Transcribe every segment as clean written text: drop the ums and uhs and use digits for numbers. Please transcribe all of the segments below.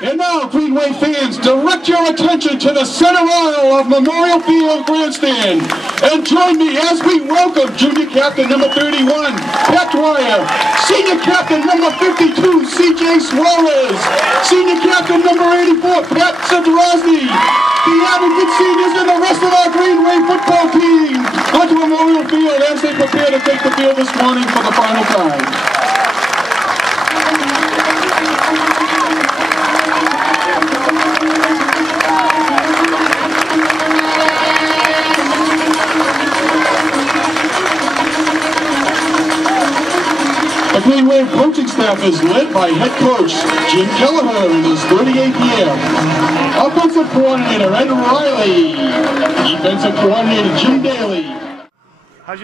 And now, Green Wave fans, direct your attention to the center aisle of Memorial Field Grandstand. And join me as we welcome Junior Captain number 31, Pat Dwyer, Senior Captain number 52, C.J. Suarez, Senior Captain number 84, Pat Sadrozny, the Abington seniors and the rest of our Green Wave football team onto Memorial Field as they prepare to take the field this morning for the final time. The Green Wave coaching staff is led by head coach Jim Kelleher in his 38th year. Offensive coordinator Ed Riley. Defensive coordinator Jim Daly.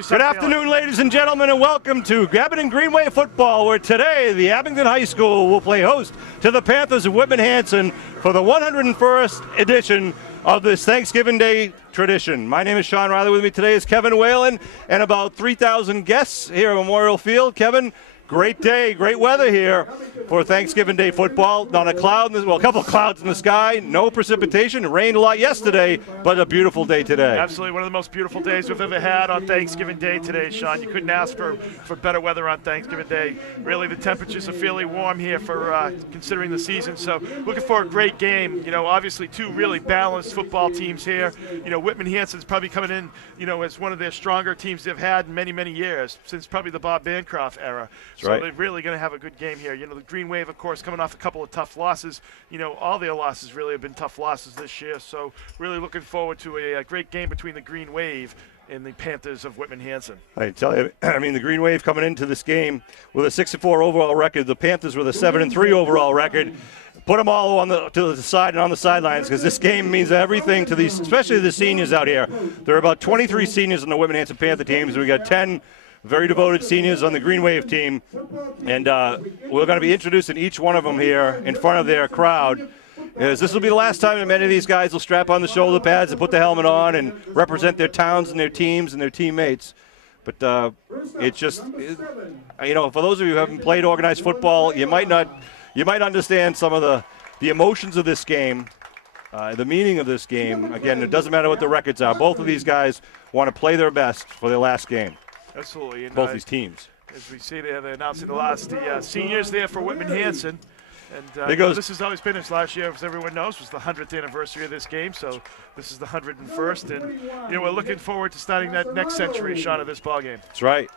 Good afternoon, ladies and gentlemen, and welcome to Abington Green Wave football, where today the Abington High School will play host to the Panthers of Whitman Hanson for the 101st edition of this Thanksgiving Day tradition. My name is Sean Riley. With me today is Kevin Whalen and about 3,000 guests here at Memorial Field. Kevin, great day, great weather here for Thanksgiving Day football. Not a cloud, well, a couple of clouds in the sky, no precipitation. It rained a lot yesterday, but a beautiful day today. Absolutely, one of the most beautiful days we've ever had on Thanksgiving Day today, Sean. You couldn't ask for better weather on Thanksgiving Day. Really, the temperatures are fairly warm here for considering the season, so looking for a great game. You know, obviously two really balanced football teams here. You know, Whitman Hanson's probably coming in, you know, as one of their stronger teams they've had in many, many years, since probably the Bob Bancroft era. So right. They're really going to have a good game here. You know, the Green Wave, of course, coming off a couple of tough losses. You know, all their losses really have been tough losses this year. So really looking forward to a great game between the Green Wave and the Panthers of Whitman Hanson. I tell you, I mean, the Green Wave coming into this game with a 6-4 overall record. The Panthers with a 7-3 overall record. Put them all to the side and on the sidelines, because this game means everything to these, especially the seniors out here. There are about 23 seniors on the Whitman Hanson Panther teams, and we got 10 very devoted seniors on the Green Wave team, and we're going to be introducing each one of them here in front of their crowd. As this will be the last time that many of these guys will strap on the shoulder pads and put the helmet on and represent their towns and their teams and their teammates. But it's just, you know, for those of you who haven't played organized football, you might understand some of the emotions of this game, the meaning of this game. Again, it doesn't matter what the records are. Both of these guys want to play their best for their last game. Absolutely. And, both these teams. As we see there, they're announcing the seniors there for Whitman Hanson. And this has always been, as last year, as everyone knows, was the 100th anniversary of this game. So this is the 101st. And, you know, we're looking forward to starting that next century, Sean, of this ball game. That's right.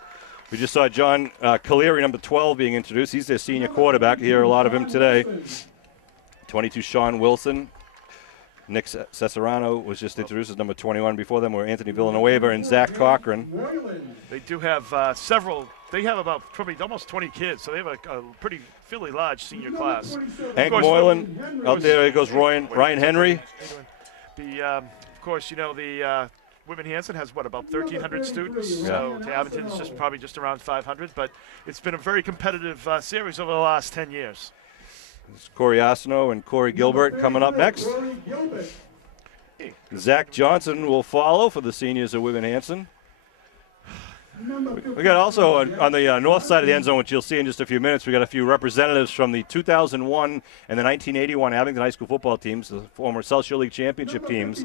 We just saw John Caleri, number 12, being introduced. He's their senior quarterback. You hear a lot of him today. 22, Sean Wilson. Nick Cesarano was just introduced as number 21. Before them were Anthony Villanueva and Zach Cochran. They do have several. They have about probably almost 20 kids, so they have a pretty fairly large senior class. Hank Moylan out there. Goes Ryan Henry. Of course, you know, the Whitman Hanson has, what, about 1,300 students? Yeah. So Abington's probably just around 500, but it's been a very competitive series over the last 10 years. It's Corey Asino and Corey Gilbert coming up next. Zach Johnson will follow for the seniors of Whitman Hanson. We got also on the north side of the end zone, which you'll see in just a few minutes, we got a few representatives from the 2001 and the 1981 Abington High School football teams, the former South Shore League championship teams.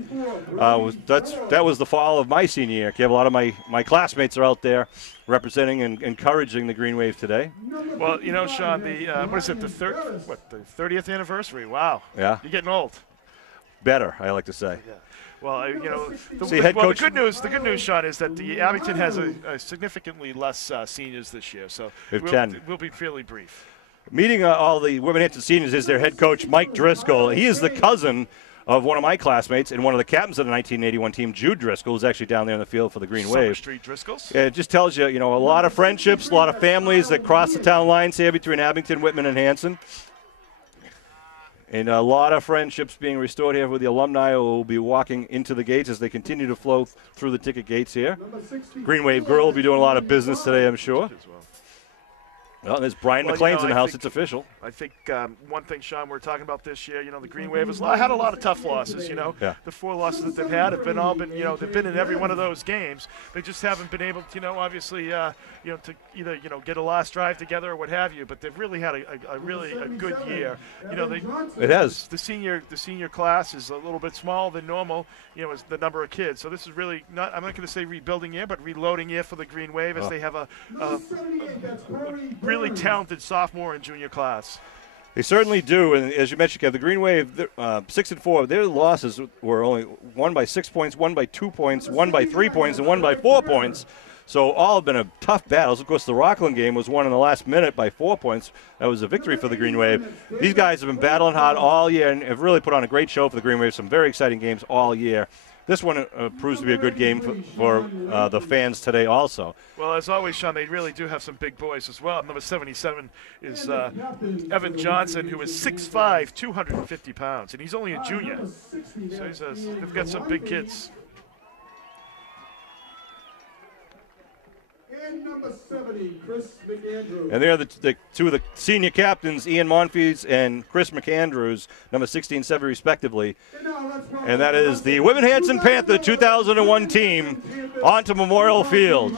That was the fall of my senior year. A lot of my classmates are out there representing and encouraging the Green Wave today. Well, you know, Sean, the 30th anniversary? Wow. Yeah. You're getting old. Better, I like to say. Yeah. Well, you know, the good news, Sean, is that the Abington has a significantly less seniors this year, so we'll be fairly brief. Meeting all the Whitman Hanson seniors is their head coach, Mike Driscoll. He is the cousin of one of my classmates and one of the captains of the 1981 team, Jude Driscoll, who's actually down there in the field for the Green Wave. Summer Street Driscolls. It just tells you, you know, a lot of friendships, a lot of families that cross the town lines here between Abington, Whitman, and Hanson. And a lot of friendships being restored here with the alumni who will be walking into the gates as they continue to flow through the ticket gates here. Green Wave Grill will be doing a lot of business today, I'm sure. Well, there's Brian McLean's in the house. It's official. I think one thing, Sean, we're talking about this year, the Green Wave has had a lot of tough losses, Yeah. The 4 losses that they've had have been they've been in every one of those games. They just haven't been able to, obviously, to either, get a last drive together or what have you, but they've really had a really good year. It has. The senior class is a little bit smaller than normal, as the number of kids. So this is really I'm not going to say rebuilding year, but reloading year for the Green Wave as they have a really talented sophomore and junior class. They certainly do, and as you mentioned, Kev, the Green Wave, 6-4. Their losses were only one by 6 points, one by 2 points, one by 3 points, and one by 4 points. So all have been a tough battles. Of course, the Rockland game was won in the last minute by 4 points. That was a victory for the Green Wave. These guys have been battling hard all year and have really put on a great show for the Green Wave. Some very exciting games all year. This one proves to be a good game for the fans today also. Well, as always, Sean, they really do have some big boys as well. Number 77 is Evan Johnson, who is 6'5", 250 pounds, and he's only a junior. So they've got some big kids. And number 70, Chris McAndrews. And they're the two of the senior captains, Ian Monfils and Chris McAndrews, number 16 and 7 respectively. And that is the Whitman Hanson Panther 2001 team onto Memorial Field.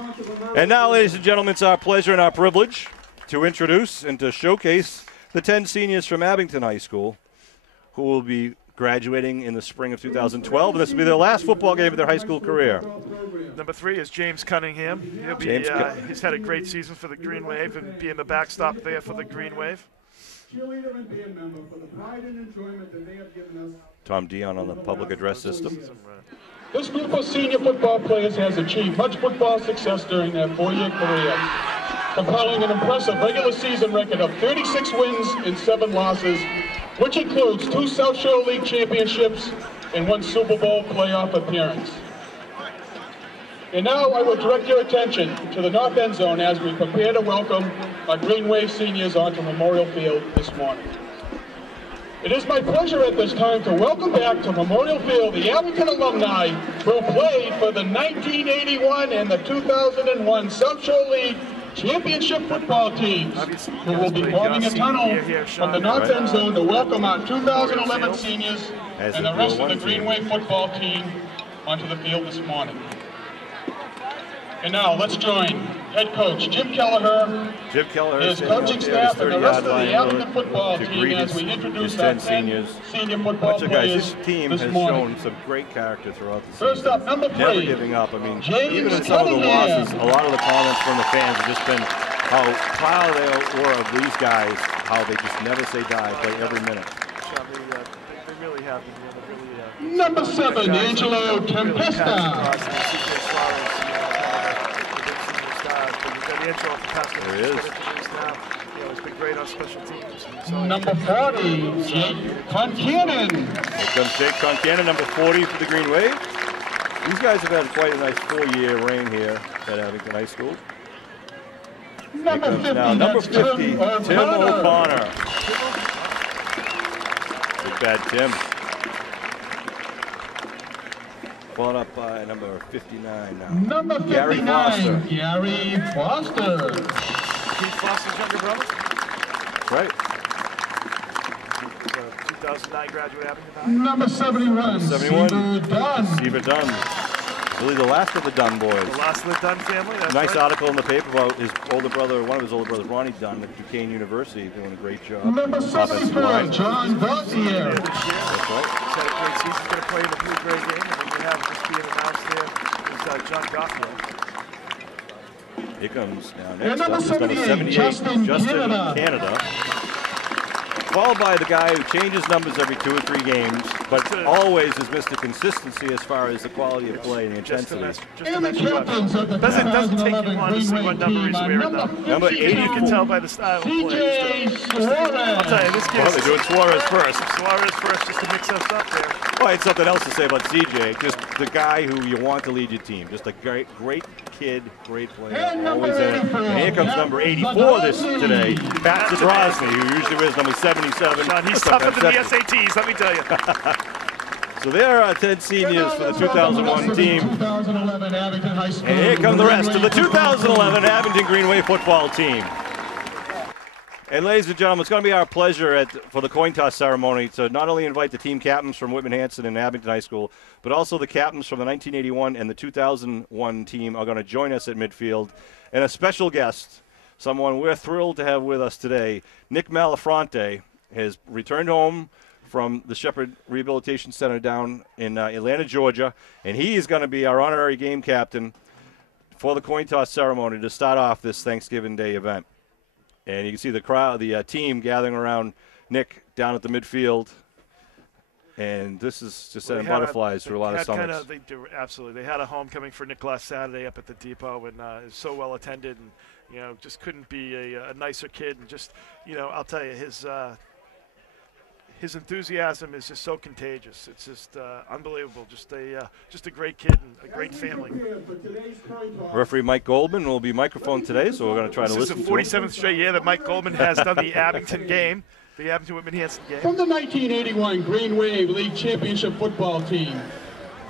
And now, ladies and gentlemen, it's our pleasure and our privilege to introduce and to showcase the 10 seniors from Abington High School who will be graduating in the spring of 2012, and this will be their last football game of their high school career. Number 3 is James Cunningham. He's had a great season for the Green Wave and being the backstop there for the Green Wave. Cheerleader and band member for the pride and enjoyment that they have given us. Tom Dion on the public address system. This group of senior football players has achieved much football success during their 4-year career, compiling an impressive regular season record of 36 wins and 7 losses, which includes 2 South Shore League championships and 1 Super Bowl playoff appearance. And now I will direct your attention to the north end zone as we prepare to welcome our Green Wave seniors onto Memorial Field this morning. It is my pleasure at this time to welcome back to Memorial Field the Abington alumni who played for the 1981 and the 2001 South Shore League championship football teams, who will be forming a tunnel from the north end zone to welcome our 2011 seniors and the rest of the Green Wave football team onto the field this morning. And now let's join head coach Jim Kelleher, his coaching staff, and the rest of the Abington football team as we introduce our 10 senior football players this team has morning. shown some great character throughout the season. First up, number 3. Never giving up. I mean, James even in some of the Cunningham. losses, a lot of the comments from the fans have just been how proud they were of these guys, how they just never say die, play every minute. Sean, they really have been. Number 7, Angelo Tempesta. There he is. It's been great on special teams. Number 40, Jake Concannon. Here comes Jake Concannon, number 40 for the Green Wave. These guys have had quite a nice 4-year reign here at Abington High School. Number 50, Now, number that's 50, Tim Tim O'Connor. O'Connor. Big bad Tim. Followed up by number 59 now. Number 59, Gary Foster. Gary Foster. Keith Foster's younger brother. Right. 2009 graduate Abington. Number 71, 71, Steve Dunn. Steve Dunn. Really the last of the Dunn boys. The last of the Dunn family. That's Nice right. article in the paper about his older brother, one of his older brothers, Ronnie Dunn, at Duquesne University, doing a great job. Number Offensive 74, line. John Gauthier. That's right. He's had a great season. He's going to play in the Blue Gray game, and then we have just being announced there is John Gauthier. Here comes now And next number up is number 78, 78, Justin Canada. Followed by the guy who changes numbers every 2 or 3 games, but always has missed the consistency as far as the quality of play and the intensity. And the captains of the Doesn't take you 2011 long to see Green what Wave number team he's are wearing, number though. Number 52, 80. You can tell by the style of play. CJ Suarez. I'll tell you, this Well, kid's they're doing Suarez first. Suarez first just to mix us up there. Well, I had something else to say about CJ. Just the guy who you want to lead your team. Just a great kid, great player. And number Always in it. 84, And here comes number 84 today, Pat Zadrozny, who usually wears number 77. Sean, he's sometimes tougher than the 70. SATs, let me tell you. So there are 10 seniors for the 2001 team. 2011 Abington High School. And here come the rest of the 2011 Abington Green Wave football team. And ladies and gentlemen, it's going to be our pleasure for the coin toss ceremony to not only invite the team captains from Whitman Hanson and Abington High School, but also the captains from the 1981 and the 2001 team are going to join us at midfield. And a special guest, someone we're thrilled to have with us today, Nick Malafronte, has returned home from the Shepherd Rehabilitation Center down in Atlanta, Georgia, and he is going to be our honorary game captain for the coin toss ceremony to start off this Thanksgiving Day event. And you can see the crowd, the team gathering around Nick down at the midfield. And this is just sending butterflies through a lot of stomachs. Absolutely. They had a homecoming for Nick last Saturday up at the depot, and it was so well attended, and just couldn't be a nicer kid. And just, I'll tell you, his enthusiasm is just so contagious. It's just unbelievable. Just a great kid and a great family. Referee Mike Goldman will be microphone today, so we're going to try to listen to him. This is the 47th straight year that Mike Goldman has done the Abington game, the Abington Whitman Hanson game. From the 1981 Green Wave League Championship football team,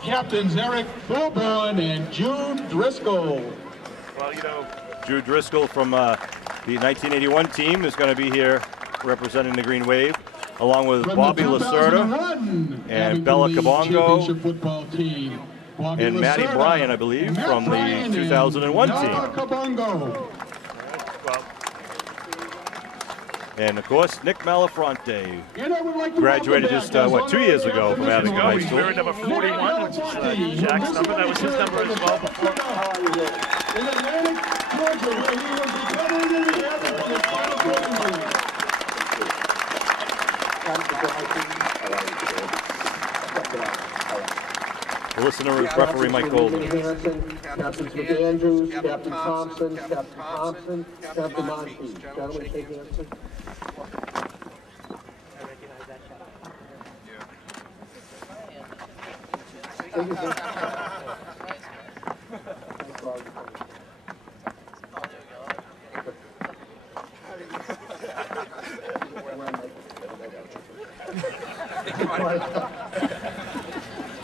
Captains Eric Bourbon and Jude Driscoll. Well, Jude Driscoll from the 1981 team is going to be here representing the Green Wave, along with Bobby Lacerda and Bella Cabongo and Maddie Bryan, I believe, from the 2001 team. And, of course, Nick Malafronte graduated just, 2 years ago from Abington High School. He wearing number 41, which is Jack's number. That was his number as well before. We'll listen to referee Mike Goldman. Captains McAndrews, Captain Thompson, Captain Monty. Gentlemen, take hands, please.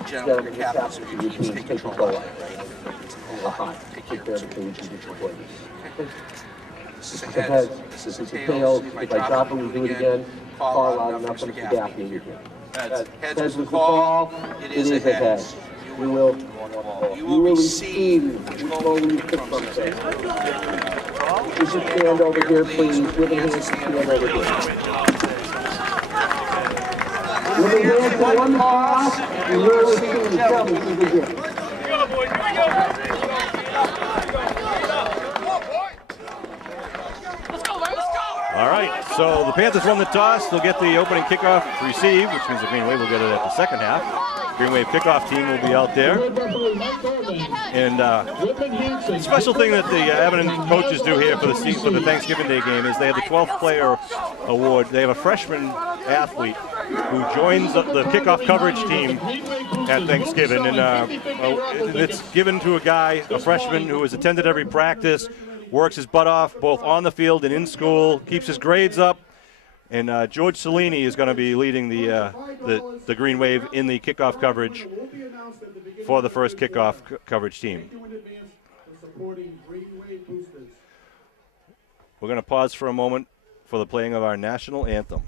Gentlemen, captains, if you please take control of the line, take care of the cage and get your place. This is a heads, this is a tails. If I drop it, we do it again. Call loud enough for Mr. Gaffney. Heads was the call, it is a heads. You will receive which ball you pick from today. You should stand over here, please. With your hands, stand over here. With your hands to one pass, you will receive the double to the gift. All right, so the Panthers won the toss. They'll get the opening kickoff receive, which means the Green Wave will get it at the second half. Green Wave kickoff team will be out there. And the special thing that the Abington coaches do here for the Thanksgiving Day game is they have the 12th player award. They have a freshman athlete who joins the kickoff coverage team at Thanksgiving. And it's given to a guy, a freshman, who has attended every practice, works his butt off both on the field and in school, keeps his grades up. And George Cellini is going to be leading the Green Wave in the kickoff coverage for the first kickoff coverage team. We're going to pause for a moment for the playing of our national anthem.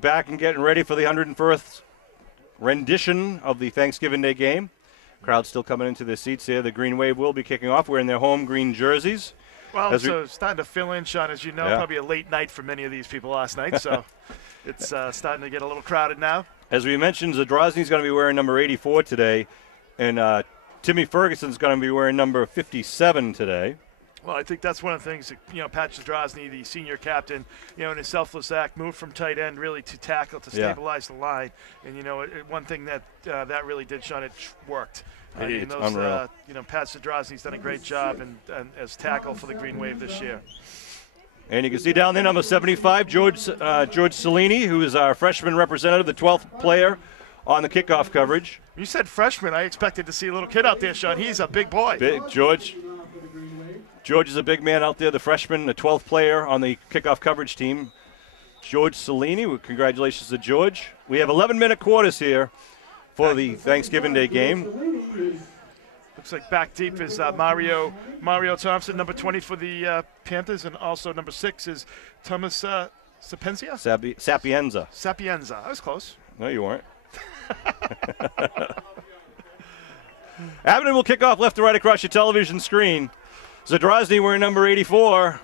back and getting ready for the 101st rendition of the Thanksgiving Day game. Crowd still coming into their seats here. The Green Wave will be kicking off. We're in their home green jerseys. Well, it's starting to fill in, Sean. As you know, probably a late night for many of these people last night, so it's starting to get a little crowded now. As we mentioned, Zadrozny's going to be wearing number 84 today, and Timmy Ferguson's going to be wearing number 57 today. Well, I think that's one of the things that, Pat Zadrozny, the senior captain, in his selfless act, moved from tight end really to tackle to stabilize the line. And, one thing that really did, Sean, it worked. It's unreal. Pat Zadrozny's done a great job and as tackle for the Green Wave this year. And you can see down there, number 75, George Cellini, who is our freshman representative, the 12th player on the kickoff coverage. You said freshman. I expected to see a little kid out there, Sean. He's a big boy. Big George. George is a big man out there, the freshman, the 12th player on the kickoff coverage team. George Cellini, congratulations to George. We have 11-minute quarters here for the Thanksgiving Day game. Looks like back deep is Mario Thompson, number 20 for the Panthers, and also number 6 is Thomas Sapienza. Sapienza. I was close. No, you weren't. Abington will kick off left to right across your television screen. Zadrozny wearing number 84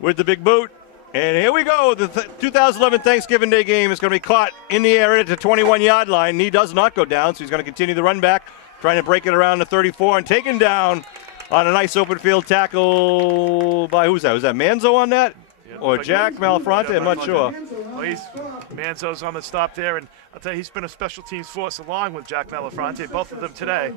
with the big boot. And here we go. The 2011 Thanksgiving Day game is going to be caught in the air at the 21-yard line. He does not go down, so he's going to continue the run back, trying to break it around the 34 and taken down on a nice open field tackle by who's that? Was that Manzo on that? Or Jack Malafronte? I'm not sure. Well, Manzo's on the stop there, and I'll tell you, he's been a special teams force along with Jack Malafronte, both of them today.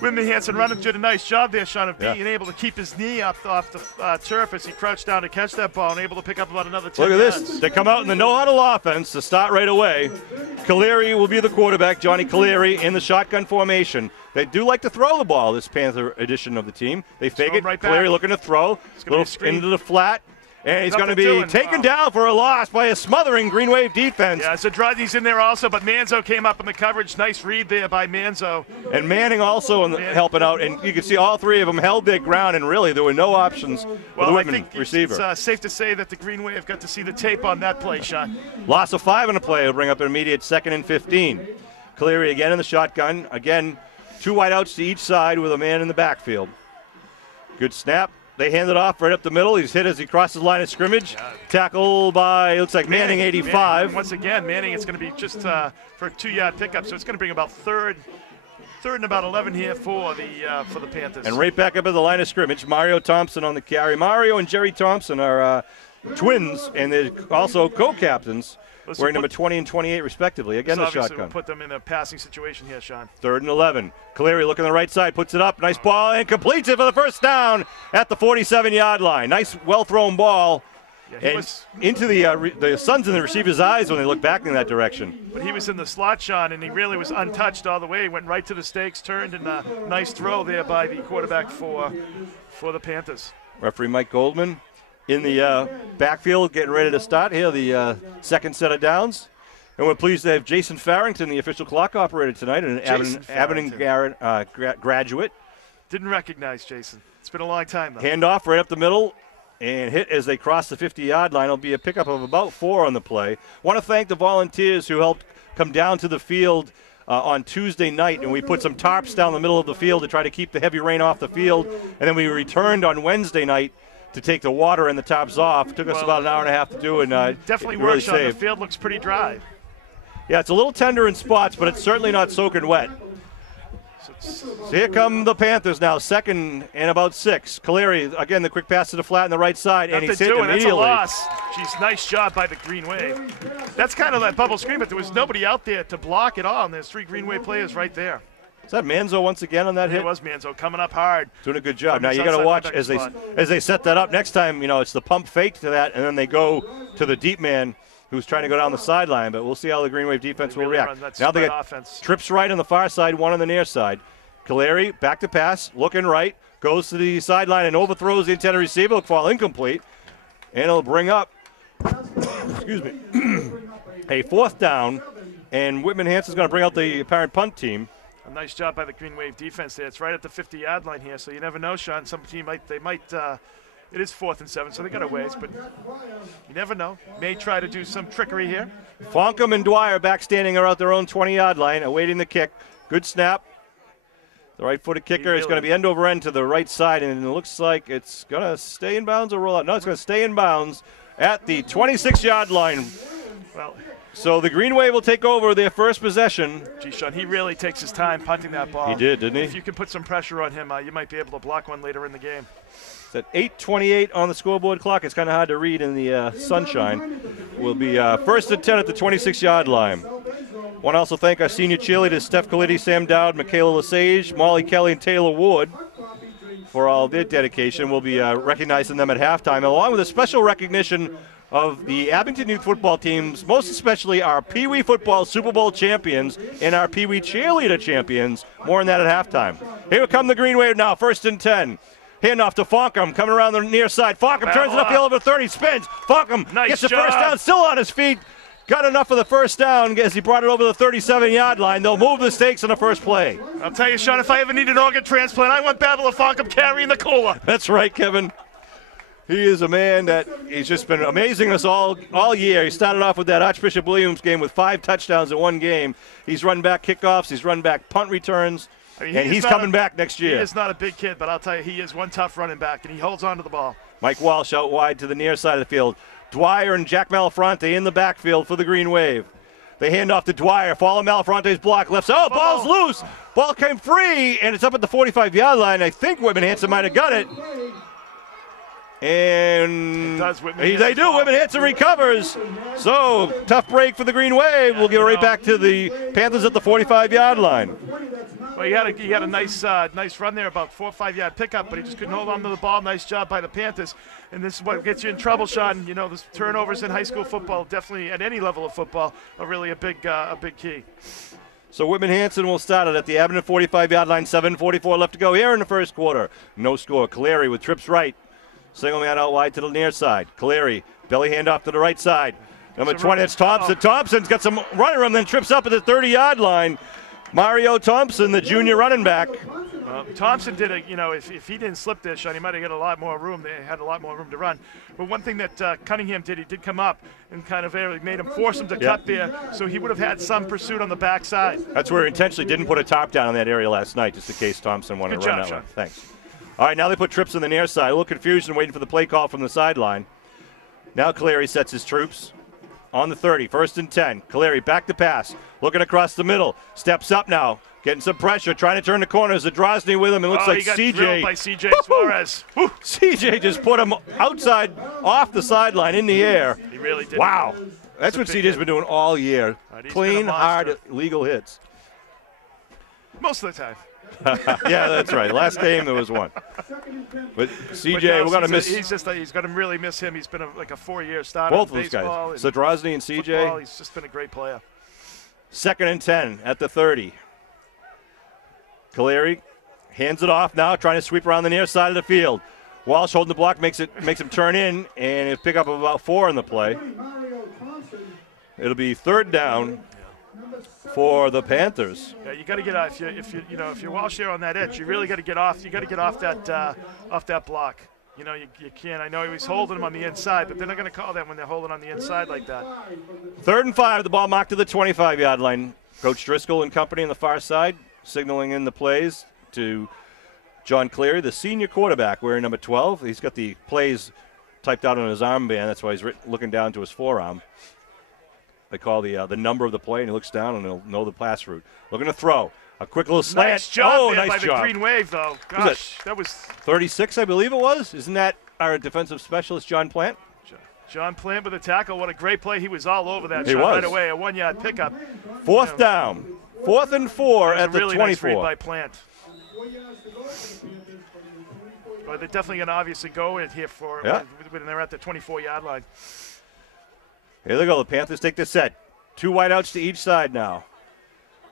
Whitman Hansen running did a nice job there, Sean, of being able to keep his knee off the turf as he crouched down to catch that ball and able to pick up about another 10 yards. Look at this. They come out in the no-huddle offense to start right away. Caleri will be the quarterback, Johnny Caleri, in the shotgun formation. They do like to throw the ball, this Panther edition of the team. They fake it. Right Caleri looking to throw. Little into the flat. And he's going to be taken down for a loss by a smothering Green Wave defense. Yeah, Zadrozny's in there also, but Manzo came up in the coverage. Nice read there by Manzo. And Manning also helping out. And you can see all three of them held their ground, and really there were no options for the Whitman receiver. It's safe to say that the Green Wave got to see the tape on that play, Sean. Loss of 5 on the play will bring up an immediate 2nd and 15. Caleri again in the shotgun. Again, 2 wideouts to each side with a man in the backfield. Good snap. They hand it off right up the middle. He's hit as he crosses the line of scrimmage. Tackle by, looks like Manning 85. Once again, Manning, it's going to be just for a 2-yard pickup, so it's going to bring about third and about 11 here for the Panthers. And right back up at the line of scrimmage, Mario Thompson on the carry. Mario and Jerry Thompson are twins, and they're also co-captains. Wearing number 20 and 28, respectively. Again, the shotgun. We'll put them in a passing situation here, Sean. 3rd and 11. Caleri looking on the right side, puts it up. Nice ball, and completes it for the first down at the 47-yard line. Nice, well-thrown ball. Yeah, into the sun's in the receiver's eyes when they look back in that direction. But he was in the slot, Sean, and he really was untouched all the way. He went right to the stakes, turned, and a nice throw there by the quarterback for the Panthers. Referee Mike Goldman in the backfield, getting ready to start here, the second set of downs. And we're pleased to have Jason Farrington, the official clock operator tonight, and an Abington graduate. Didn't recognize Jason. It's been a long time, though. Handoff right up the middle and hit as they cross the 50-yard line. It'll be a pickup of about 4 on the play. Want to thank the volunteers who helped come down to the field on Tuesday night, and we put some tarps down the middle of the field to try to keep the heavy rain off the field. And then we returned on Wednesday night to take the water and the tops off. It took us about an hour and a half to do, and definitely really works. The field looks pretty dry. Yeah, it's a little tender in spots, but it's certainly not soaking wet. So here come the Panthers now, 2nd and about 6. Caleri, again, the quick pass to the flat on the right side, and he's hit immediately. That's a loss. Jeez, nice job by the Green Wave. That's kind of that bubble screen, but there was nobody out there to block it all, and there's 3 Green Wave players right there. Is that Manzo once again on that hit? It was Manzo coming up hard. Doing a good job. Now you got to watch as they set that up. Next time, it's the pump fake to that, and then they go to the deep man who's trying to go down the sideline. But we'll see how the Green Wave defense will react. Now they got trips right on the far side, one on the near side. Caleri back to pass, looking right, goes to the sideline and overthrows the intended receiver. Look, fall incomplete, and it'll bring up, excuse me, a 4th down. And Whitman Hansen's going to bring out the apparent punt team. A nice job by the Green Wave defense there. It's right at the 50-yard line here, so you never know, Sean. Some team might It is 4th and 7, so they got a ways, but you never know. May try to do some trickery here. Fonkum and Dwyer back standing around their own 20-yard line, awaiting the kick. Good snap. The right-footed kicker is going to be end over end to the right side, and it looks like it's going to stay in bounds or roll out. No, it's going to stay in bounds at the 26-yard line. Well, so the Green Wave will take over their first possession. Gee, Sean, he really takes his time punting that ball. He did, didn't he? If you can put some pressure on him, you might be able to block one later in the game. It's at 8:28 on the scoreboard clock. It's kind of hard to read in the sunshine. Will be first and 10 at the 26-yard line. Want to also thank our senior cheerleaders, Steph Colletti, Sam Dowd, Michaela Lesage, Molly Kelly, and Taylor Ward for all their dedication. We'll be recognizing them at halftime, along with a special recognition of the Abington youth football teams, most especially our Pee Wee football Super Bowl champions and our Pee Wee cheerleader champions. More on that at halftime. Here come the Green Wave now, first and 10. Handoff to Fonkum, coming around the near side. Fonkum turns it upfield over 30, spins. Fonkum gets the first down, still on his feet. Got enough of the first down as he brought it over the 37-yard line. They'll move the stakes on the first play. I'll tell you, Sean, if I ever need an organ transplant, I want Babel of Fonkum carrying the cooler. That's right, Kevin. He is a man that he's just been amazing us all year. He started off with that Archbishop Williams game with 5 touchdowns in one game. He's run back kickoffs. He's run back punt returns. I mean, and he's coming back next year. He is not a big kid, but I'll tell you, he is one tough running back, and he holds on to the ball. Mike Walsh out wide to the near side of the field. Dwyer and Jack Malafronte in the backfield for the Green Wave. They hand off to Dwyer. Follow Malafronte's block. Left side. Oh, ball's loose. Ball came free, and it's up at the 45-yard line. I think Whitman Hanson might have got it. And they do. Whitman Hanson recovers. So, tough break for the Green Wave. We'll get right back to the Panthers at the 45-yard line. Well, he had a nice run there, about 4 or 5 yard pickup, but he just couldn't hold on to the ball. Nice job by the Panthers. And this is what gets you in trouble, Sean. You know, the turnovers in high school football, definitely at any level of football, are really a big key. So Whitman Hanson will start it at the Abington 45-yard line. 7:44 left to go here in the first quarter. No score. Caleri with trips right. Single man out wide to the near side. Caleri, belly handoff to the right side. Number 20, it's Thompson. Thompson's got some running room, then trips up at the 30-yard line. Mario Thompson, the junior running back. Thompson did if he didn't slip there, Sean, he might have got a lot more room. They had a lot more room to run. But one thing that Cunningham did, he did come up and kind of made him force him to cut there, so he would have had some pursuit on the backside. That's where he intentionally didn't put a top down in that area last night, just in case Thompson wanted to run that one. Thanks. All right, now they put trips on the near side. A little confusion waiting for the play call from the sideline. Now Caleri sets his troops on the 30, first and 10. Caleri back to pass, looking across the middle. Steps up now, getting some pressure, trying to turn the corners. Zadrozny with him. It looks like he got CJ. drilled by CJ Suarez. CJ just put him outside, off the sideline, in the air. He really did. Wow. That's what CJ's been doing all year. Clean, hard, legal hits. Most of the time. Yeah, that's right. Last game there was one. But CJ, we're going to miss. He's going to really miss him. He's been like a 4-year starter. Both of those guys. Zadrozny and CJ. Football, he's just been a great player. Second and 10 at the 30. Caleri hands it off now, trying to sweep around the near side of the field. Walsh holding the block, makes him turn in, and he'll pick up about 4 in the play. It'll be third down for the Panthers. Yeah, you got to get off. If you're Walsh there on that edge, you really got to get off. You got to get off that block. You know, you can't. I know he was holding him on the inside, but they're not going to call that when they're holding on the inside like that. 3rd and 5, the ball mocked to the 25-yard line. Coach Driscoll and company on the far side, signaling in the plays to John Caleri, the senior quarterback, wearing number 12. He's got the plays typed out on his armband. That's why he's looking down to his forearm. They call the number of the play, and he looks down, and he'll know the pass route. Looking to throw. A quick little slant. Nice job nice by job. the Green Wave, though. Gosh, that was 36, I believe it was. Isn't that our defensive specialist, John Plant? John Plant with a tackle. What a great play. He was all over that shot right away. A 1-yard pickup. Fourth down. 4th and 4 at the really 24. Nice read by Plant. But they're definitely going to obviously go in here when they're at the 24-yard line. Here they go. The Panthers take the set. 2 wideouts to each side now.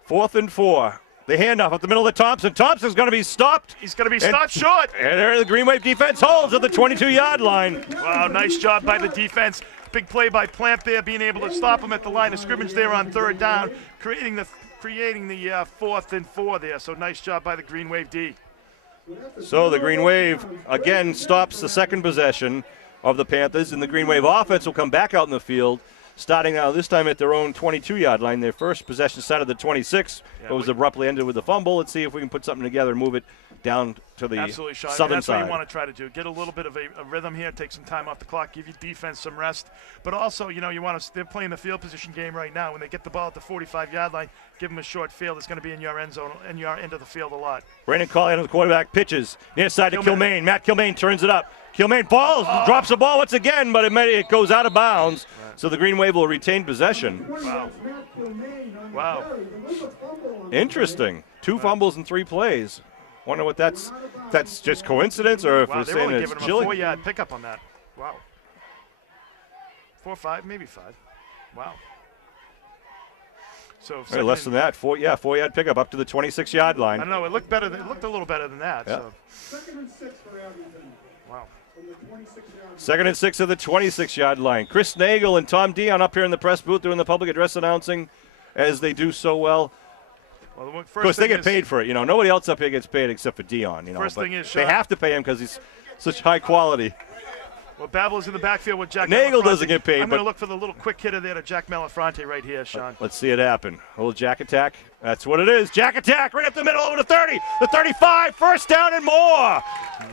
4th and 4. The handoff up the middle of Thompson. Thompson's going to be stopped. He's going to be stopped short. And there the Green Wave defense holds at the 22-yard line. Wow, nice job by the defense. Big play by Plant there, being able to stop him at the line of scrimmage there on 3rd down, creating the 4th and 4 there. So nice job by the Green Wave D. So the Green Wave again stops the second possession of the Panthers, and the Green Wave offense will come back out in the field, starting out this time at their own 22-yard line. Their first possession started at the 26, but was abruptly ended with a fumble. Let's see if we can put something together and move it down to the Absolutely, Sean. southern That's side. what you want to try to do. Get a little bit of a rhythm here, take some time off the clock, give your defense some rest. But also, you want to. They're playing the field position game right now. When they get the ball at the 45-yard line, give them a short field. It's going to be in your end zone, in your end of the field a lot. Brandon Colley on the quarterback, pitches near side to Kilmaine. Matt Kilmaine turns it up. Kilmaine falls, drops the ball once again, but it goes out of bounds. Right. So the Green Wave will retain possession. Wow. Interesting. 2 fumbles in 3 plays. Wonder what that's just coincidence, or if we're saying it's giving chilling. Him a 4-yard pickup on that. Wow. 4 or 5, maybe 5. Wow. So less than that. 4-yard pickup up to the 26-yard line. I don't know. It looked better. It looked a little better than that. Yeah. So. 2nd and 6 for Abington. Wow. 2nd and 6 at the 26-yard line. Chris Nagel and Tom Dion up here in the press booth doing the public address announcing, as they do so well. Well, of course, they get paid for it. Nobody else up here gets paid except for Dion. First thing is, they have to pay him because he's such high quality. Well, Babel's in the backfield with Jack Nagel Malafronte. doesn't get paid. I'm going to look for the little quick hitter there to Jack Malafronte right here, Sean. Let's see it happen. A little jack attack. That's what it is. Jack attack right up the middle over the 30, the 35, first down and more.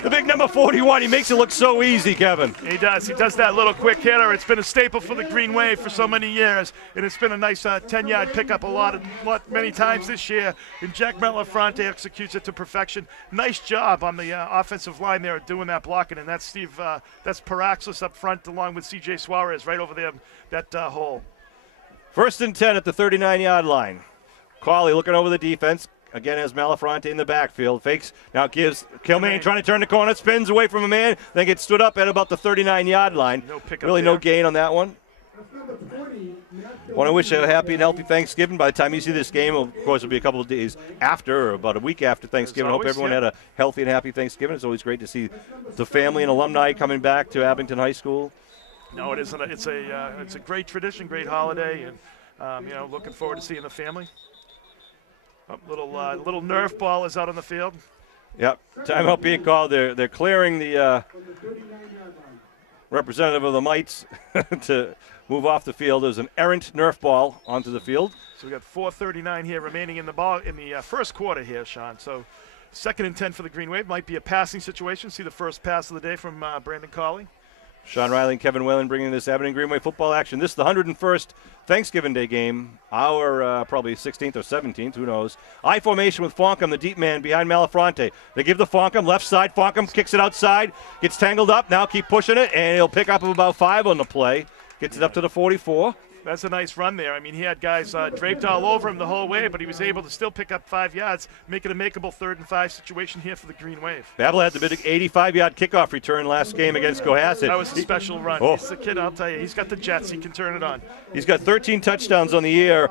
The big number 41. He makes it look so easy, Kevin. He does. He does that little quick hitter. It's been a staple for the Green Wave for so many years, and it's been a nice 10-yard pickup many times this year. And Jack Malafronte executes it to perfection. Nice job on the offensive line there doing that blocking, and that's that's Paraxis up front along with C.J. Suarez right over there that hole. 1st and 10 at the 39-yard line. Colley looking over the defense. Again, has Malafronte in the backfield. Fakes. Now gives Kilmaine trying to turn the corner. Spins away from a man. Then gets stood up at about the 39-yard line. No gain on that one. Want to wish a happy and healthy Thanksgiving. By the time you see this game, of course, it'll be a couple of days after, or about a week after Thanksgiving. I hope everyone had a healthy and happy Thanksgiving. It's always great to see the family and alumni coming back to Abington High School. No, it isn't. It's a great tradition, great holiday, and looking forward to seeing the family. Little Nerf ball is out on the field. Yep. Timeout being called. They're clearing the representative of the Mites to move off the field. There's an errant Nerf ball onto the field. So we got 4:39 here remaining in the first quarter here, Sean. So 2nd and 10 for the Green Wave. Might be a passing situation. See the first pass of the day from Brandon Colley. Sean Riley and Kevin Whalen bringing this Abington Greenway football action. This is the 101st Thanksgiving Day game. Our probably 16th or 17th, who knows. I formation with Fonkum, the deep man behind Malafronte. They give the Fonkum left side. Fonkum kicks it outside, gets tangled up. Now keep pushing it, and he'll pick up about 5 on the play. Gets it up to the 44. That's a nice run there. I mean, he had guys draped all over him the whole way, but he was able to still pick up 5 yards, make it a makeable 3rd and 5 situation here for the Green Wave. Babel had the big 85-yard kickoff return last game against Cohasset. That was a special run. Oh. He's a kid, I'll tell you. He's got the jets. He can turn it on. He's got 13 touchdowns on the year,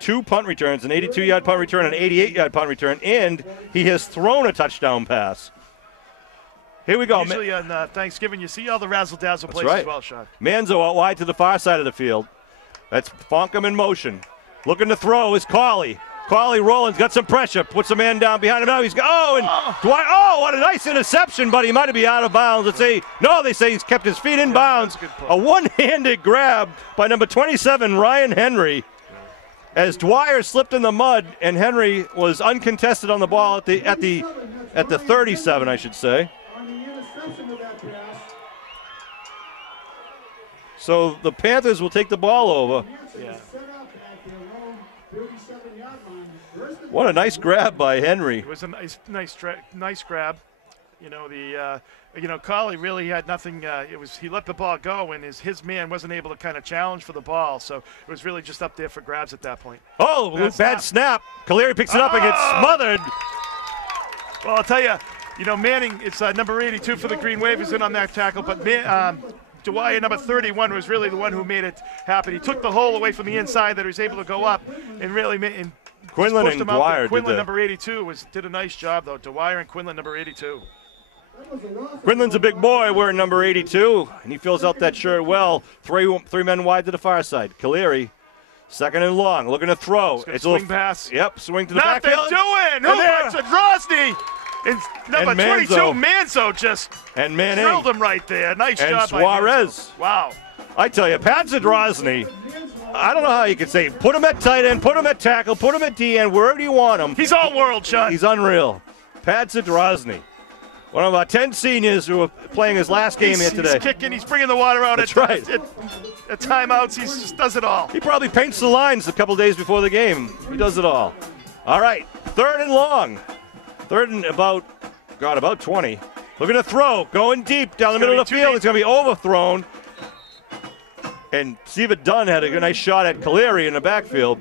2 punt returns, an 82-yard punt return, an 88-yard punt return, and he has thrown a touchdown pass. Here we go. Usually on Thanksgiving, you see all the razzle-dazzle plays as well, Sean. Manzo out wide to the far side of the field. That's Fonkum in motion. Looking to throw is Colley. Colley rolling, got some pressure, puts a man down behind him. Now he's Dwight. Oh, what a nice interception, but he might be out of bounds. They say he's kept his feet in bounds. A one-handed grab by number 27, Ryan Henry. As Dwyer slipped in the mud, and Henry was uncontested on the ball at the 37, I should say. So the Panthers will take the ball over. Yeah. What a nice grab by Henry. It was a nice grab. Colley really had nothing. He let the ball go, and his man wasn't able to kind of challenge for the ball. So it was really just up there for grabs at that point. Oh, bad snap. Kaleri picks it up and gets smothered. Well, I'll tell you, Manning, it's number 82 for the Green Wave is in on that tackle, but Dwyer, number 31, was really the one who made it happen. He took the hole away from the inside that he was able to go up and really made. Quinlan and Dwyer Quinlan, number 82, did a nice job, though. Dwyer and Quinlan, number 82. Quinlan's a big boy wearing number 82, and he fills out that shirt well. Three men wide to the far side. Kaleri, 2nd and long, looking to throw. It's a swing pass. Yep, swing to the backfield. Nothing doing. Who gets it? Drosny. And number 22, Manzo just drilled him right there. Nice job Suarez. by Manzo. Wow. I tell you, Pat Zadrozny, I don't know how you could say, put him at tight end, put him at tackle, put him at DN, wherever you want him. He's all world, Sean. He's unreal. Pat Zadrozny, one of our 10 seniors who are playing his last game here today. He's kicking, he's bringing the water out. That's right. At timeouts, he just does it all. He probably paints the lines a couple days before the game. He does it all. All right, 3rd and long. 3rd and about 20. Looking to throw, going deep down the middle of the field. It's going to be overthrown. And Steve Dunn had a nice shot at Caleri in the backfield.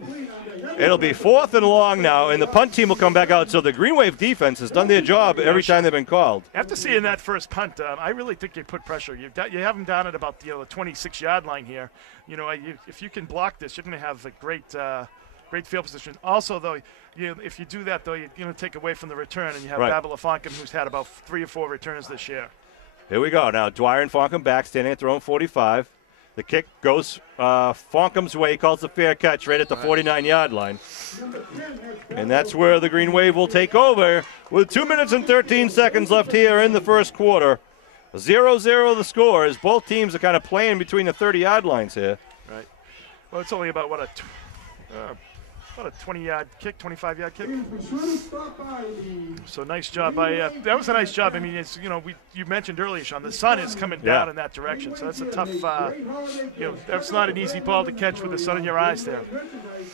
It'll be 4th and long now, and the punt team will come back out. So the Green Wave defense has done their job every time they've been called. After seeing that first punt, I really think you put pressure. You have them down at about the 26-yard line here. If you can block this, you're going to have a great field position. Also, though, if you do that, though, you're going to take away from the return, and you have Babel Fonkum, who's had about 3 or 4 returns this year. Here we go. Now, Dwyer and Fonkum back, standing at their own 45. The kick goes Fonkum's way. He calls the fair catch right at the 49-yard line. And that's where the Green Wave will take over with 2 minutes and 13 seconds left here in the first quarter. 0-0 the score as both teams are kind of playing between the 30-yard lines here. Right. Well, it's only about, a 20-yard kick, 25-yard kick. So nice job by that was a nice job. I mean, it's you mentioned earlier, Sean, the sun is coming down in that direction, so that's a tough. That's not an easy ball to catch with the sun in your eyes there.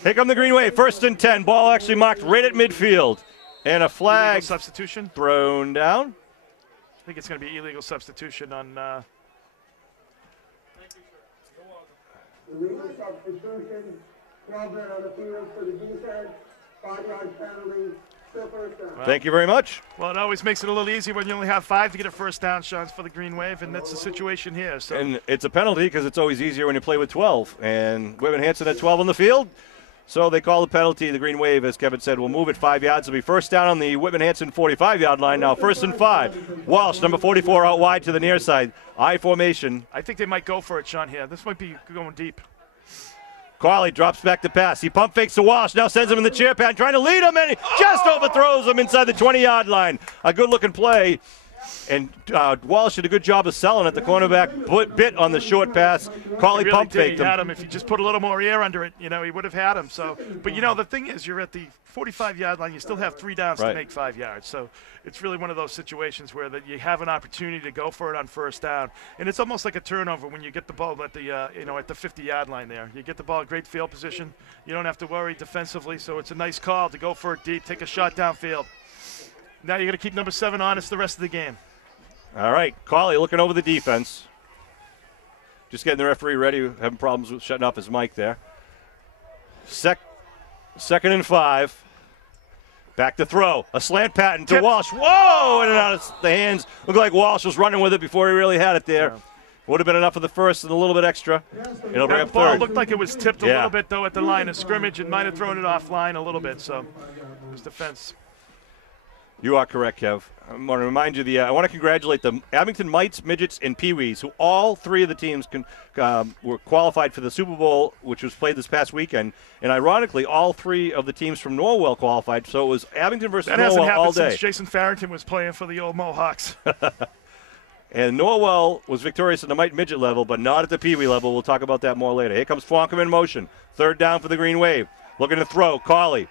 Here come the Green Wave, 1st and 10. Ball actually marked right at midfield, and a flag illegal substitution thrown down. I think it's going to be illegal substitution on. Illegal substitution. 12 men on the field for the defense, 5-yard penalty, still first down. Thank you very much. Well, it always makes it a little easier when you only have 5 to get a first down, Sean, for the Green Wave, and that's the situation here. So. And it's a penalty because it's always easier when you play with 12. And Whitman Hanson at 12 on the field. So they call the penalty. The Green Wave, as Kevin said, will move it 5 yards. It'll be first down on the Whitman Hanson 45-yard line. Now 1st and 5. Walsh, number 44, out wide to the near side. I formation. I think they might go for it, Sean, here. This might be going deep. Carley drops back to pass. He pump fakes to Walsh. Now sends him in the chair pad, trying to lead him, and he just overthrows him inside the 20-yard line. A good-looking play. And Walsh did a good job of selling it. The cornerback bit on the short pass. Carley pump faked him. He had him. If he just put a little more air under it, he would have had him. So, but the thing is, you're at the 45-yard line. You still have 3 downs to make 5 yards. So it's really one of those situations where that you have an opportunity to go for it on first down, and it's almost like a turnover when you get the ball at the at the 50-yard line. There, you get the ball, great field position. You don't have to worry defensively. So it's a nice call to go for it deep, take a shot downfield. Now you're going to keep number 7 honest the rest of the game. All right, Carley looking over the defense. Just getting the referee ready, having problems with shutting off his mic there. 2nd and 5. Back to throw. A slant patent to Walsh. Whoa! In and out of the hands. Looked like Walsh was running with it before he really had it there. Yeah. Would have been enough for the first and a little bit extra. It'll bring up 3rd. Ball looked like it was tipped a little bit, though, at the line of scrimmage. It might have thrown it offline a little bit, so it was defense. You are correct, Kev. I want to remind you, I want to congratulate the Abington Mites, Midgets, and Pee-wees, who all 3 of the teams were qualified for the Super Bowl, which was played this past weekend. And ironically, all 3 of the teams from Norwell qualified, so it was Abington versus Norwell all day. That hasn't happened since Jason Farrington was playing for the old Mohawks. And Norwell was victorious at the Mite Midget level, but not at the Pee-wee level. We'll talk about that more later. Here comes Fonkum in motion. 3rd down for the Green Wave. Looking to throw. Carley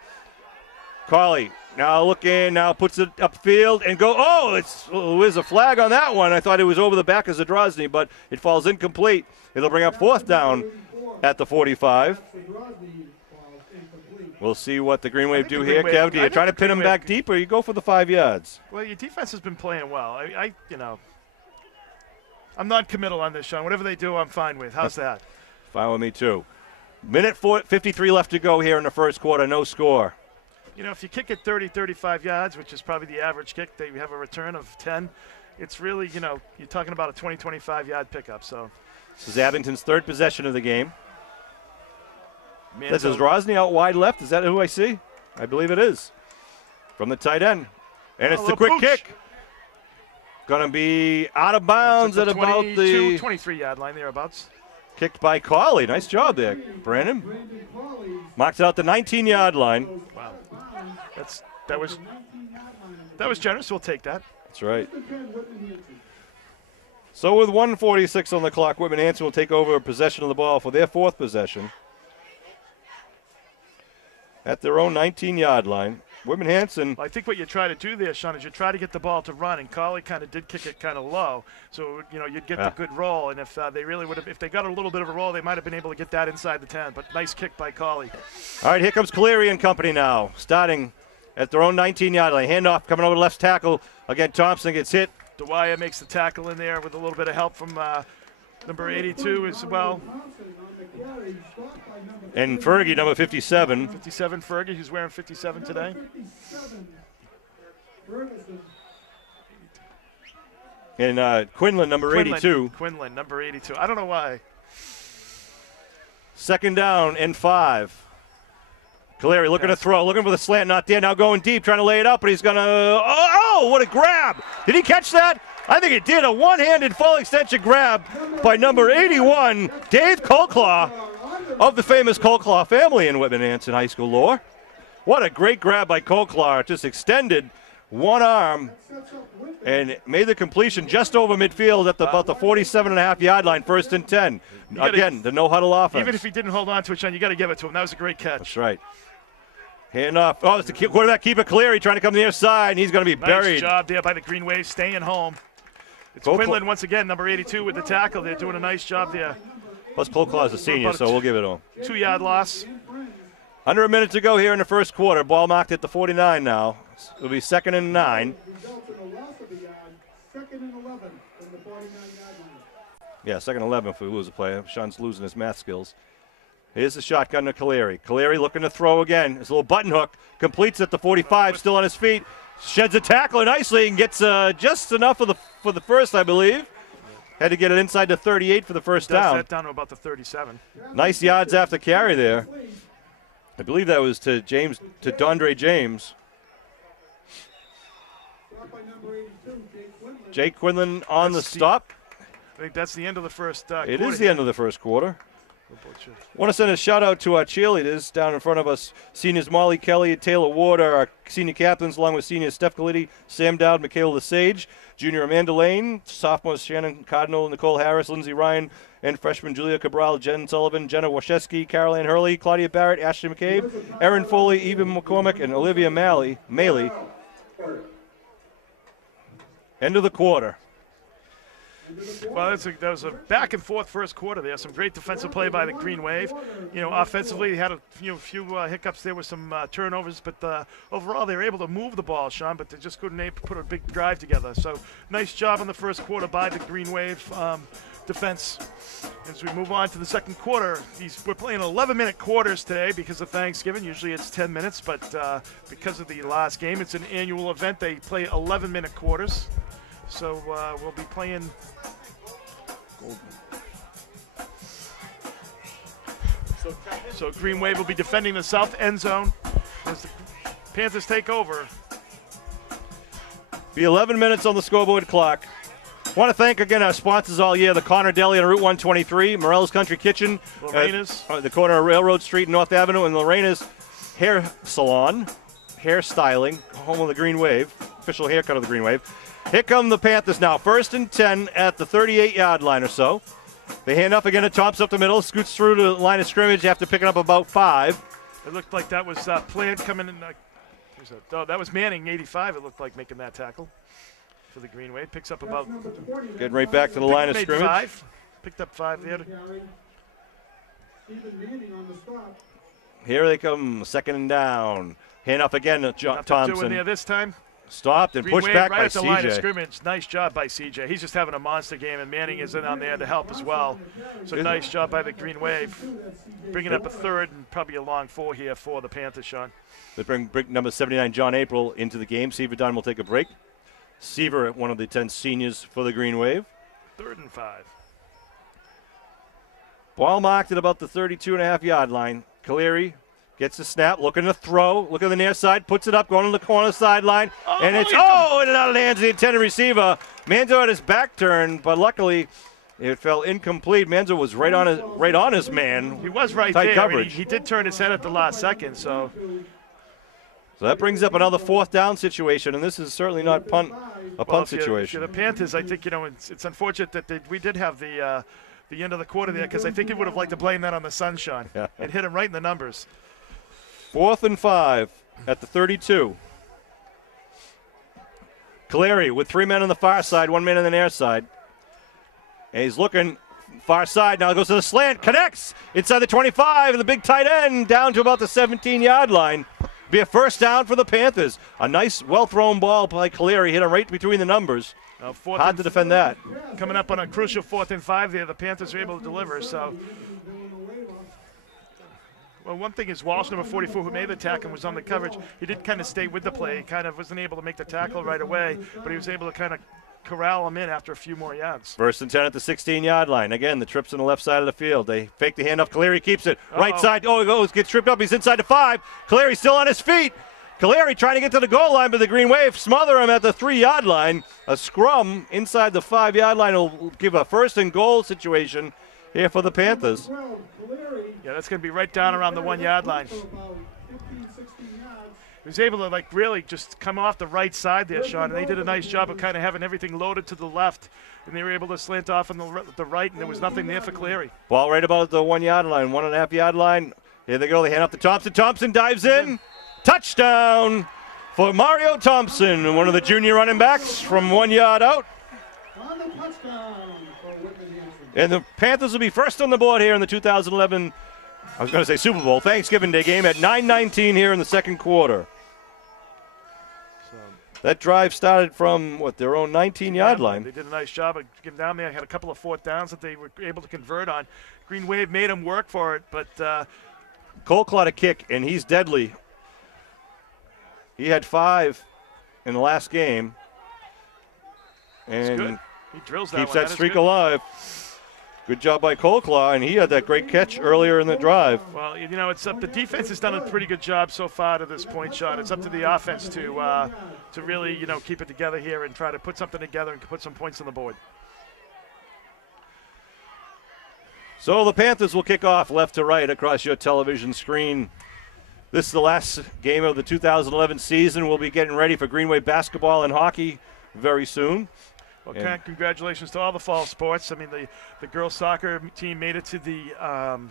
now looking, now puts it upfield and go. Oh, there's a flag on that one. I thought it was over the back of Zadrozny, but it falls incomplete. It'll bring up 4th down at the 45. We'll see what the Green Wave do here, Kev. Do you try to pin him back deep, or you go for the 5 yards? Well, your defense has been playing well. I'm non-committal on this, Sean. Whatever they do, I'm fine with. How's that? Fine with me, too. Minute 53 left to go here in the first quarter. No score. If you kick it 30, 35 yards, which is probably the average kick, they have a return of 10. It's really, you're talking about a 20, 25-yard pickup. So this is Abington's 3rd possession of the game. This is Rosny out wide left. Is that who I see? I believe it is. From the tight end. And it's the quick kick. Going to be out of bounds at about the 23-yard line thereabouts. Kicked by Carley. Nice job there, Brandon. Marks out the 19-yard line. Wow. That was generous. We'll take that. That's right. So with 1:46 on the clock, Whitman Hanson will take over possession of the ball for their 4th possession at their own 19-yard line. Whitman Hanson. Well, I think what you try to do there, Sean, is you try to get the ball to run, and Colley kind of did kick it kind of low, so you'd get the good roll. And if they really would have, if they got a little bit of a roll, they might have been able to get that inside the 10. But nice kick by Colley. All right, here comes Cleary and company now, starting at their own 19-yard line. Handoff coming over left tackle. Again, Thompson gets hit. Dwyer makes the tackle in there with a little bit of help from number 82 as well. And Fergie, number 57. 57 Fergie, who's wearing 57 today. And Quinlan, number 82. Quinlan, number 82. I don't know why. 2nd down and 5. Cleary looking to throw, looking for the slant, not there. Now going deep, trying to lay it up, but he's going to, oh, what a grab. Did he catch that? I think he did. A one-handed full extension grab by number 81, Dave Colclaw of the famous Colclaw family in Whitman Hanson High School lore. What a great grab by Colclaw. Just extended one arm and made the completion just over midfield at about the 47.5-yard line, 1st and 10. Again, the no-huddle offense. Even if he didn't hold on to it, Sean, you got to give it to him. That was a great catch. That's right. Hand off. Oh, it's the quarterback, keeper Cleary, trying to come to the other side, and he's going to be buried. Nice job there by the Green Wave, staying home. It's Quinlan once again, number 82 with the tackle. They're doing a nice job there. Plus Colclaw is a senior, so we'll give it to him. 2-yard loss. Under a minute to go here in the first quarter. Ball marked at the 49 now. It'll be 2nd and 9. Yeah, 2nd and 11 if we lose a play. Sean's losing his math skills. Here's the shotgun to Cleary. Cleary looking to throw again. His little button hook completes at the 45, still on his feet. Sheds a tackler nicely and gets just enough for the first, I believe. Had to get it inside the 38 for the first down. That down to about the 37. Nice yards after carry there. I believe that was to Dondre James. Jake Quinlan on the stop. I think that's the end of the first quarter. It is the end of the first quarter. Want to send a shout out to our cheerleaders down in front of us. Seniors Molly Kelly and Taylor Ward are our senior captains, along with seniors Steph Galiti, Sam Dowd, Michaela Lesage, junior Amanda Lane, sophomores Shannon Cardinal, Nicole Harris, Lindsay Ryan, and freshman Julia Cabral, Jen Sullivan, Jenna Washewski, Caroline Hurley, Claudia Barrett, Ashley McCabe, Erin Foley, Eva McCormick, and Olivia Maley. End of the quarter. Well, that was a back-and-forth first quarter there. Some great defensive play by the Green Wave. Offensively, they had a few hiccups there with some turnovers, but overall they were able to move the ball, Sean, but they just couldn't put a big drive together. So nice job in the first quarter by the Green Wave defense. As we move on to the second quarter, we're playing 11-minute quarters today because of Thanksgiving. Usually it's 10 minutes, but because of the last game, it's an annual event. They play 11-minute quarters. So we'll be playing. So Green Wave will be defending the south end zone as the Panthers take over. Be 11 minutes on the scoreboard clock. Want to thank again our sponsors all year: the Connor Deli on Route 123, Morello's Country Kitchen, Lorena's, the corner of Railroad Street and North Avenue, and Lorena's Hair Salon, hair styling, home of the Green Wave, official haircut of the Green Wave. Here come the Panthers now. 1st and 10 at the 38-yard line or so. They hand off again to Thompson up the middle, scoots through to the line of scrimmage after picking up about 5. It looked like that was Plant coming in. That was Manning, 85, it looked like, making that tackle for the Green Wave. Picks up about. Getting right back to the line of scrimmage. 5. Picked up 5 there. Here they come, 2nd and down. Hand off again to Thompson. Doing there this time. Stopped and pushed back right by at the CJ. line of scrimmage. Nice job by CJ. He's just having a monster game, and Manning is in on there to help as well. So nice job by the Green Wave. Bringing up a 3rd and probably a long 4 here for the Panthers, Sean. They bring number 79, John April, into the game. Seaver Dunn will take a break. Seaver, one of the 10 seniors for the Green Wave. 3rd and 5. Ball marked at about the 32.5-yard line. Cleary gets the snap, looking to throw, look at the near side, puts it up, going to the corner sideline, and it's, and out of the hands of the intended receiver. Manzo had his back turned, but luckily it fell incomplete. Manzo was right on his man. He was right Tight there. coverage. He did turn his head at the last second, so. So that brings up another 4th down situation, and this is certainly not a punt situation. The Panthers, I think, it's unfortunate that we did have the end of the quarter there, because I think he would have liked to blame that on the sunshine. Yeah. It hit him right in the numbers. 4th and 5 at the 32. Caleri with 3 men on the far side, 1 man on the near side. And he's looking far side. Now goes to the slant, connects inside the 25, and the big tight end down to about the 17-yard line. Be a 1st down for the Panthers. A nice, well-thrown ball by Caleri. Hit him right between the numbers. Hard to defend that. Coming up on a crucial 4th and 5 there, the Panthers are able to deliver. So, well, one thing is Walsh, number 44, who made the tackle and was on the coverage, he did kind of stay with the play. He kind of wasn't able to make the tackle right away, but he was able to kind of corral him in after a few more yards. 1st and 10 at the 16-yard line. Again, the trips on the left side of the field. They fake the handoff. Caleri keeps it. Right side. Oh, he goes. Gets tripped up. He's inside the 5. Caleri still on his feet. Caleri trying to get to the goal line, but the Green Wave smother him at the 3-yard line. A scrum inside the 5-yard line will give a 1st and goal situation here for the Panthers. Yeah, that's going to be right down around the 1-yard line. He was able to, really just come off the right side there, Sean, and they did a nice job of kind of having everything loaded to the left, and they were able to slant off on the right, and there was nothing there for Caleri. Ball right about the 1-yard line, 1.5-yard line. Here they go. They hand off to Thompson. Thompson dives in. Touchdown for Mario Thompson, one of the junior running backs from 1 yard out. And the Panthers will be first on the board here in the 2011, I was going to say Super Bowl, Thanksgiving Day game at 9:19 here in the 2nd quarter. That drive started from, their own 19-yard line. They did a nice job of getting down there. Had a couple of 4th downs that they were able to convert on. Green Wave made them work for it, but Cole caught a kick, and he's deadly. He had 5 in the last game. And good. He drills that keeps one. that streak alive. Good job by Colclaw, and he had that great catch earlier in the drive. Well, it's up. The defense has done a pretty good job so far to this point, Sean. It's up to the offense to really, keep it together here and try to put something together and put some points on the board. So the Panthers will kick off left to right across your television screen. This is the last game of the 2011 season. We'll be getting ready for Green Wave basketball and hockey very soon. Well, congratulations to all the fall sports. I mean, the girls soccer team made it to the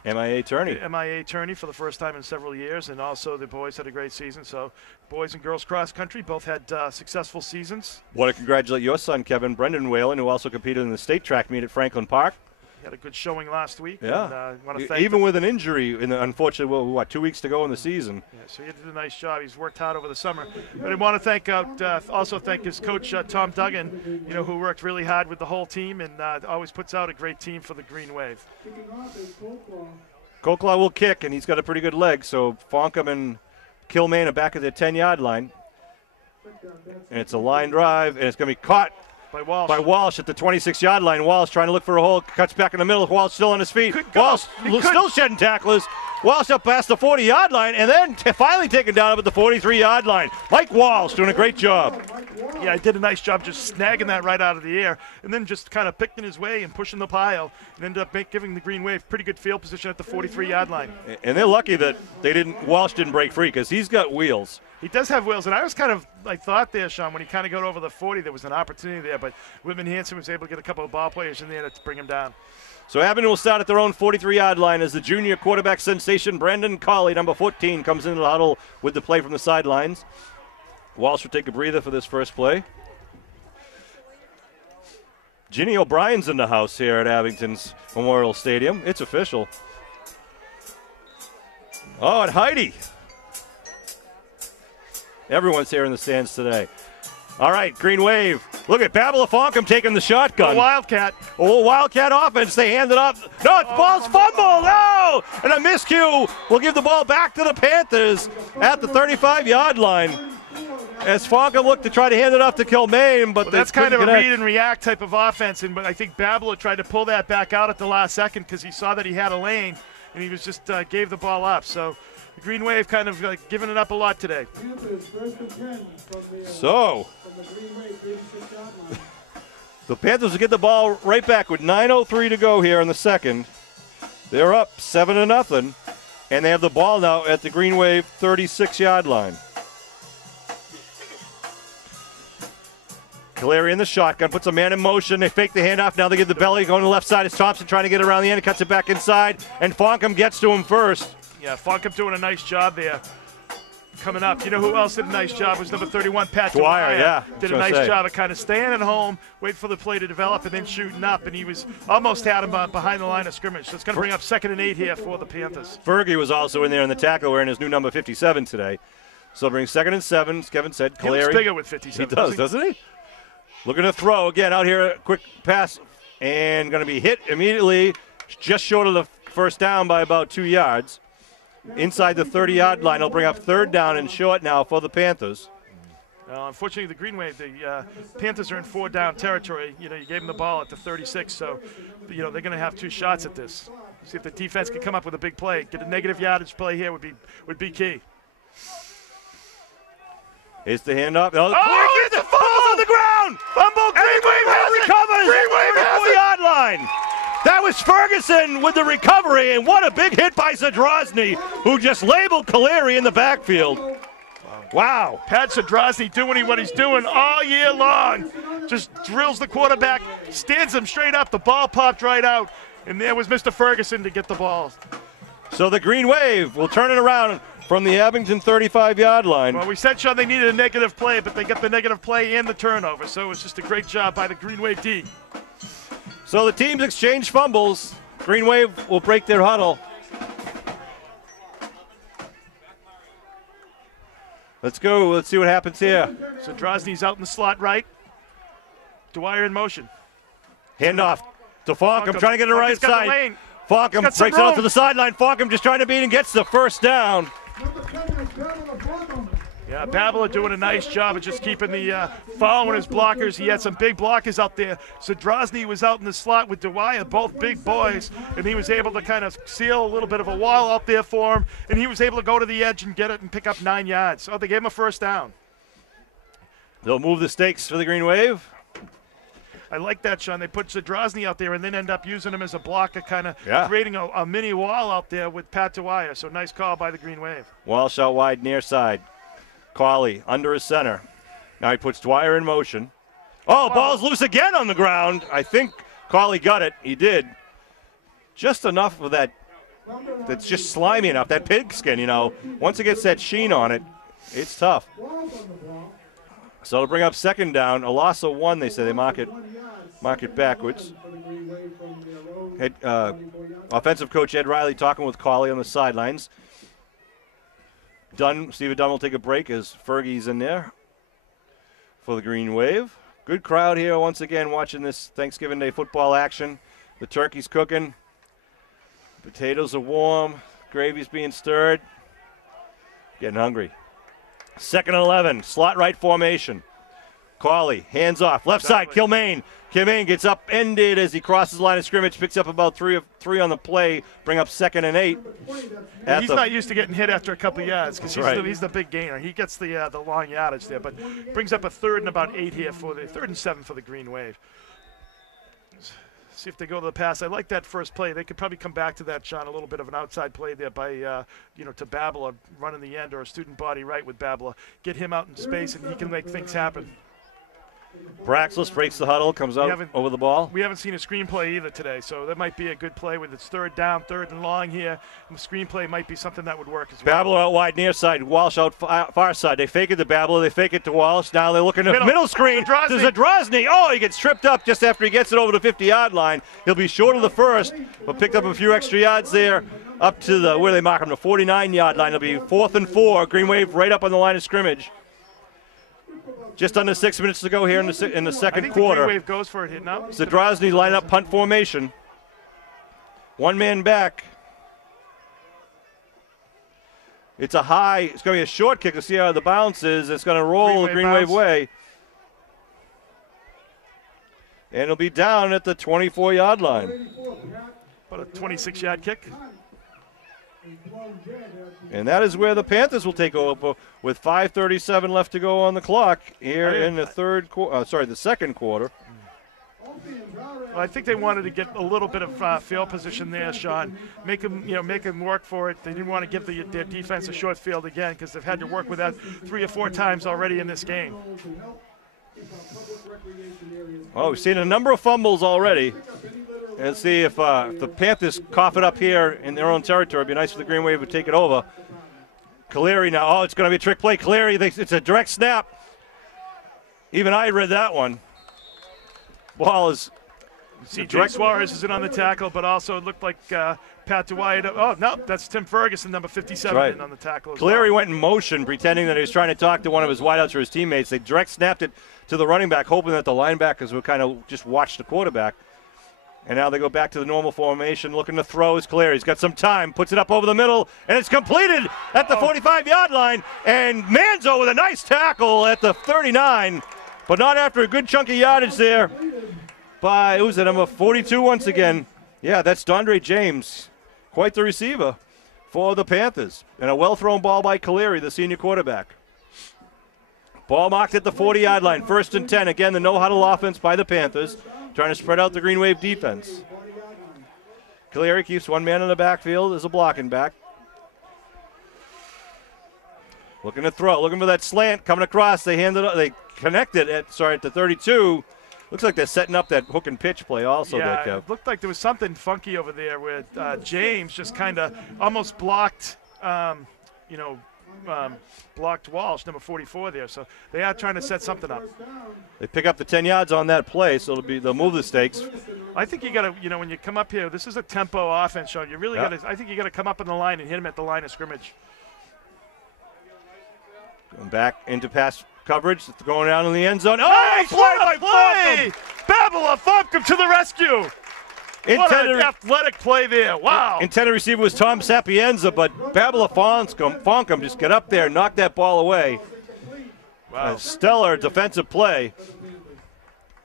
MIA tourney. MIA tourney for the first time in several years, and also the boys had a great season. So boys and girls cross country both had successful seasons. Want to congratulate your son, Kevin Brendan Whalen, who also competed in the state track meet at Franklin Park. He had a good showing last week. Yeah. And, want to thank even with an injury, unfortunately, 2 weeks to go in the season. Yeah, so he did a nice job. He's worked hard over the summer. But I want to thank also thank his coach, Tom Duggan, who worked really hard with the whole team and always puts out a great team for the Green Wave. Colclaw will kick, and he's got a pretty good leg. So Fonkum and Kilmaine are back at their 10-yard line. And it's a line drive, and it's going to be caught by Walsh at the 26-yard line. Walsh trying to look for a hole, cuts back in the middle. Walsh still on his feet. Walsh still shedding tacklers. Walsh up past the 40-yard line, and then finally taken down up at the 43-yard line. Mike Walsh doing a great job. Yeah, he did a nice job just snagging that right out of the air, and then just kind of picking his way and pushing the pile, and ended up giving the Green Wave pretty good field position at the 43-yard line. And they're lucky that Walsh didn't break free, because he's got wheels. He does have wheels, and I was kind of thought there, Sean, when he kind of got over the 40, there was an opportunity there, but Whitman Hansen was able to get a couple of ball players in there to bring him down. So Abington will start at their own 43-yard line as the junior quarterback sensation Brandon Colley, number 14, comes into the huddle with the play from the sidelines. Walsh will take a breather for this first play. Ginny O'Brien's in the house here at Abington's Memorial Stadium. It's official. Oh, and Heidi. Everyone's here in the stands today. All right, Green Wave. Look at Babel Fonkum taking the shotgun. A Wildcat. Oh, Wildcat offense. They hand it off. No, the ball's fumbled. No! And a miscue will give the ball back to the Panthers at the 35-yard line. As Fonkum looked to try to hand it off to Kilmaine, but that's kind of a read and react type of offense. But I think Babel tried to pull that back out at the last second because he saw that he had a lane, and he was just gave the ball up. So the Green Wave kind of giving it up a lot today. So the Panthers will get the ball right back with 9:03 to go here in the second. They're up 7-0, and they have the ball now at the Green Wave 36-yard line. Caleri in the shotgun, puts a man in motion. They fake the handoff. Now they give the belly. Going to the left side is Thompson trying to get around the end. He cuts it back inside, and Fonkum gets to him first. Yeah, Fonkum doing a nice job there. Coming up. You know who else did a nice job was number 31, Pat Dwyer. Yeah. Did a nice job of kind of staying at home, wait for the play to develop, and then shooting up. And he was almost had him behind the line of scrimmage. So it's going to bring up 2nd and 8 here for the Panthers. Fergie was also in there in the tackle wearing his new number 57 today. So bring 2nd and 7, as Kevin said. Caleri. He looks bigger with 57. He does, doesn't he? Looking to throw. Again, out here, a quick pass. And going to be hit immediately, just short of the first down by about 2 yards. Inside the 30-yard line. It'll bring up 3rd down and short now for the Panthers. Unfortunately, the Green Wave, the Panthers are in 4-down territory. You know, you gave them the ball at the 36, so, you know, they're going to have 2 shots at this. See if the defense can come up with a big play. Get a negative yardage play here would be key. Here's the handoff. Oh, the fumble on the ground! Fumble! Green Wave recovers! Green Wave has the 4-yard line! That was Ferguson with the recovery, and what a big hit by Zadrozny, who just labeled Caleri in the backfield. Wow. Pat Zadrozny doing what he's doing all year long. Just drills the quarterback, stands him straight up. The ball popped right out, and there was Mr. Ferguson to get the ball. So the Green Wave will turn it around from the Abington 35-yard line. Well, we said, Sean, they needed a negative play, but they got the negative play and the turnover, so it was just a great job by the Green Wave D. So the teams exchange fumbles. Green Wave will break their huddle. Let's go. Let's see what happens here. So Drozny's out in the slot right. Dwyer in motion. Handoff to Fonkum, trying to get it right side. Fonkum breaks it out to the sideline. Fonkum just trying to beat and gets the first down. Yeah, Babala doing a nice job of just keeping the following his blockers. He had some big blockers out there. So Zadrozny was out in the slot with Dwyer, both big boys, and he was able to kind of seal a little bit of a wall out there for him, and he was able to go to the edge and get it and pick up 9 yards. So they gave him a first down. They'll move the stakes for the Green Wave. I like that, Sean. They put Zadrozny out there and then end up using him as a blocker, kind of creating a mini wall out there with Pat Dwyer. So nice call by the Green Wave. Walsh out wide near side. Cauley under his center. Now he puts Dwyer in motion. Oh, ball's loose again on the ground. I think Cauley got it. He did. Just enough of that that's just slimy enough, that pigskin, you know. Once it gets that sheen on it, it's tough. So it'll bring up 2nd down. A loss of 1, they say. They mark it backwards. Offensive coach Ed Riley talking with Cauley on the sidelines. Stephen Dunn will take a break as Fergie's in there for the Green Wave. Good crowd here once again watching this Thanksgiving Day football action. The turkey's cooking. Potatoes are warm. Gravy's being stirred. Getting hungry. 2nd and 11, slot right formation. Cauley, hands off, left side, Kilmaine. Kilmaine gets upended as he crosses the line of scrimmage, picks up about three on the play, bring up 2nd and 8. He's not used to getting hit after a couple of yards because he's the big gainer. He gets the long yardage there, but brings up a 3rd and about 8 here for the 3rd and 7 for the Green Wave. See if they go to the pass. I like that first play. They could probably come back to that, Sean, a little bit of an outside play there by, to Babala running the end or a student body right with Babala. Get him out in space and he can make things happen. Braxlis breaks the huddle, comes out over the ball. We haven't seen a screenplay either today, so that might be a good play with its 3rd down, 3rd and long here. And the screenplay might be something that would work as well. Babala out wide near side, Walsh out far side. They fake it to Babala, they fake it to Walsh. Now they're looking at middle screen to Zadrozny. Oh, he gets tripped up just after he gets it over the 50-yard line. He'll be short of the first, but picked up a few extra yards there up to where they mark him, the 49-yard line. It'll be 4th and 4. Green Wave right up on the line of scrimmage. Just under 6 minutes to go here in the second quarter. The Green Wave goes for it here now. Zadrozny line up punt formation. 1 man back. It's a high. It's going to be a short kick. Let's see how the bounce is. It's going to roll the Green Wave way. And it'll be down at the 24-yard line. About a 26-yard kick. And that is where the Panthers will take over with 5:37 left to go on the clock here in the the second quarter. Well, I think they wanted to get a little bit of field position there, Sean. Make them work for it. They didn't want to give their defense a short field again because they've had to work with that 3 or 4 times already in this game. Oh, we've seen a number of fumbles already. Let's see if the Panthers cough it up here in their own territory. It'd be nice for the Green Wave to take it over. Caleri now. Oh, it's going to be a trick play. Caleri thinks it's a direct snap. Even I read that one. Ball is. See, Jake Suarez is in on the tackle, but also it looked like Pat Dwyer. Oh, no, that's Tim Ferguson, number 57, right. in on the tackle as Caleri well. went in motion, pretending that he was trying to talk to one of his wideouts or his teammates. They direct snapped it to the running back, hoping that the linebackers would kind of just watch the quarterback. And now they go back to the normal formation, looking to throw. Is Caleri. He's got some time, puts it up over the middle, and it's completed at the 45-yard line. And Manzo with a nice tackle at the 39, but not after a good chunk of yardage there. By, who's the number 42 once again? Yeah, that's Dondre James. Quite the receiver for the Panthers. And a well-thrown ball by Caleri, the senior quarterback. Ball marked at the 40-yard line. 1st and 10. Again, the no-huddle offense by the Panthers, trying to spread out the Green Wave defense. Caleri keeps one man in the backfield as a blocking back. Looking to throw, looking for that slant coming across. They connect it at the 32. Looks like they're setting up that hook and pitch play also. Yeah, there, it looked like there was something funky over there where James just kind of almost blocked, blocked Walsh, number 44 there. So they are trying to set something up. They pick up the 10 yards on that play, so they'll move the stakes. I think you got to, when you come up here, this is a tempo offense, Sean. You really got to. I think you got to come up in the line and hit him at the line of scrimmage. Going back into pass coverage, going down in the end zone. Oh, nice play! Babala Funkum to the rescue. What an athletic play there. Wow. Intended receiver was Tom Sapienza, but Babala Funkum just get up there and knock that ball away. Wow. A stellar defensive play.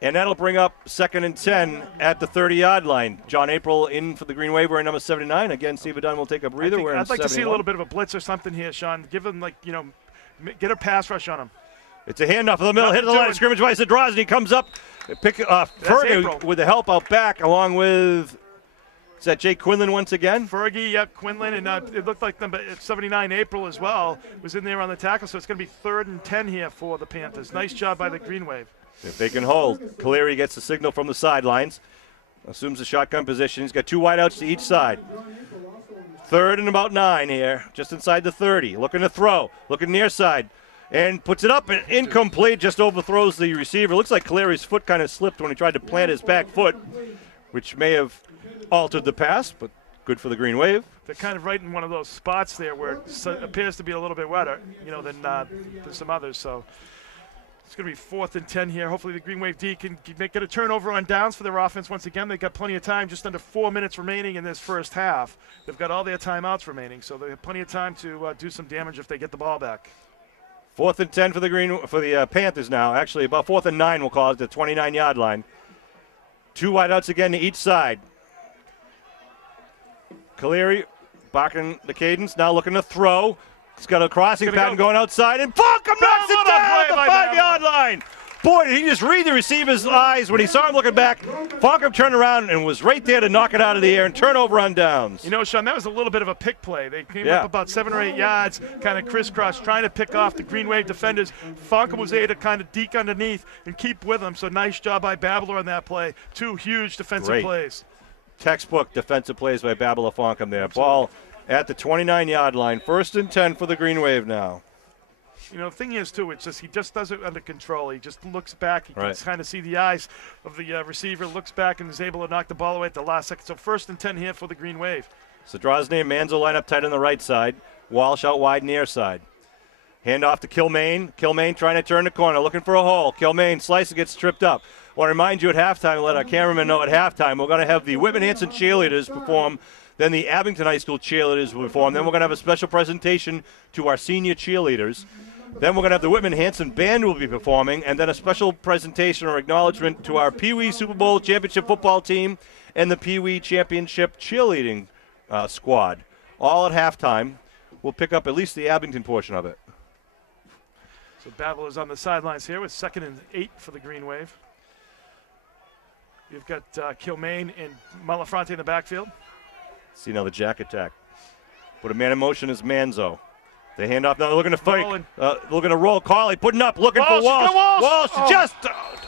And that'll bring up 2nd and 10 at the 30-yard line. John April in for the Green Wave wearing number 79. Again, Steve Dunn will take a breather. I'd like to see a little bit of a blitz or something here, Sean. Give them, get a pass rush on him. It's a handoff in the middle, hit the line of scrimmage by Zadrozny, comes up, Fergie with the help out back, along with, is that Jake Quinlan once again? Fergie, yep, Quinlan, and it looked like number 79 April as well was in there on the tackle, so it's going to be 3rd and 10 here for the Panthers. Nice job by the Green Wave. If they can hold, Caleri gets the signal from the sidelines, assumes the shotgun position. He's got 2 wideouts to each side. 3rd and about 9 here, just inside the 30. Looking to throw, looking near side. And puts it up and incomplete, just overthrows the receiver. Looks like Caleri's foot kind of slipped when he tried to plant his back foot, which may have altered the pass, but good for the Green Wave. They're kind of right in one of those spots there where it appears to be a little bit wetter, than some others. So it's going to be 4th and 10 here. Hopefully the Green Wave D can get a turnover on downs for their offense once again. They've got plenty of time, just under 4 minutes remaining in this first half. They've got all their timeouts remaining, so they have plenty of time to do some damage if they get the ball back. 4th and 10 for the Panthers now. Actually, about 4th and 9, we'll call it, the 29-yard line. 2 wideouts again to each side. Caleri barking the cadence, now looking to throw. He's got a crossing pattern going outside, and Funkum knocks it down at the 5-yard line. Boy, did he just read the receiver's eyes when he saw him looking back. Funkum turned around and was right there to knock it out of the air and turn over on downs. Sean, that was a little bit of a pick play. They came up about 7 or 8 yards, kind of crisscross, trying to pick off the Green Wave defenders. Funkum was able to kind of deke underneath and keep with them, so nice job by Babler on that play. 2 huge defensive plays. Textbook defensive plays by Babler Funkum there. Absolutely. Ball at the 29-yard line. 1st and 10 for the Green Wave now. The thing is, too, it's just he just does it under control. He just looks back. He can kind of see the eyes of the receiver, looks back, and is able to knock the ball away at the last second. So 1st and 10 here for the Green Wave. Zadrozny and Manzo line up tight on the right side. Walsh out wide near side. Hand off to Kilmaine. Kilmaine trying to turn the corner, looking for a hole. Kilmaine slices, gets tripped up. I want to remind you at halftime, let our cameraman know at halftime, we're going to have the Whitman Hanson cheerleaders perform. Then the Abington High School cheerleaders will perform. Then we're going to have a special presentation to our senior cheerleaders. Then we're going to have the Whitman Hanson Band will be performing, and then a special presentation or acknowledgement to our Pee Wee Super Bowl championship football team and the Pee Wee championship cheerleading squad. All at halftime. We'll pick up at least the Abington portion of it. So Babel is on the sidelines here with 2nd and 8 for the Green Wave. You've got Kilmaine and Malafronte in the backfield. See now the jack attack. Put a man in motion is Manzo. They hand off. Now they're looking to fight. Rolling. Looking to roll. Carly putting up, looking for Walsh. Walsh. Oh. Just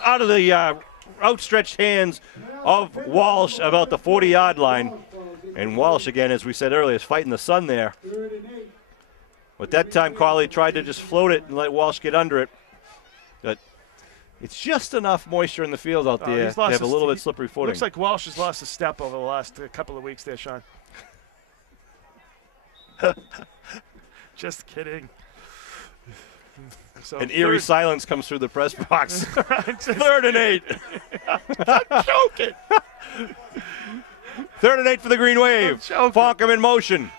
out of the outstretched hands of Walsh about the 40-yard line. And Walsh, again, as we said earlier, is fighting the sun there. But that time, Carly tried to just float it and let Walsh get under it. But it's just enough moisture in the field out there to have a little bit slippery footing. Looks like Walsh has lost a step over the last couple of weeks there, Sean. Just kidding. So an eerie silence comes through the press box. 3rd and 8. I'm joking. 3rd and 8 for the Green Wave. Fonkum in motion.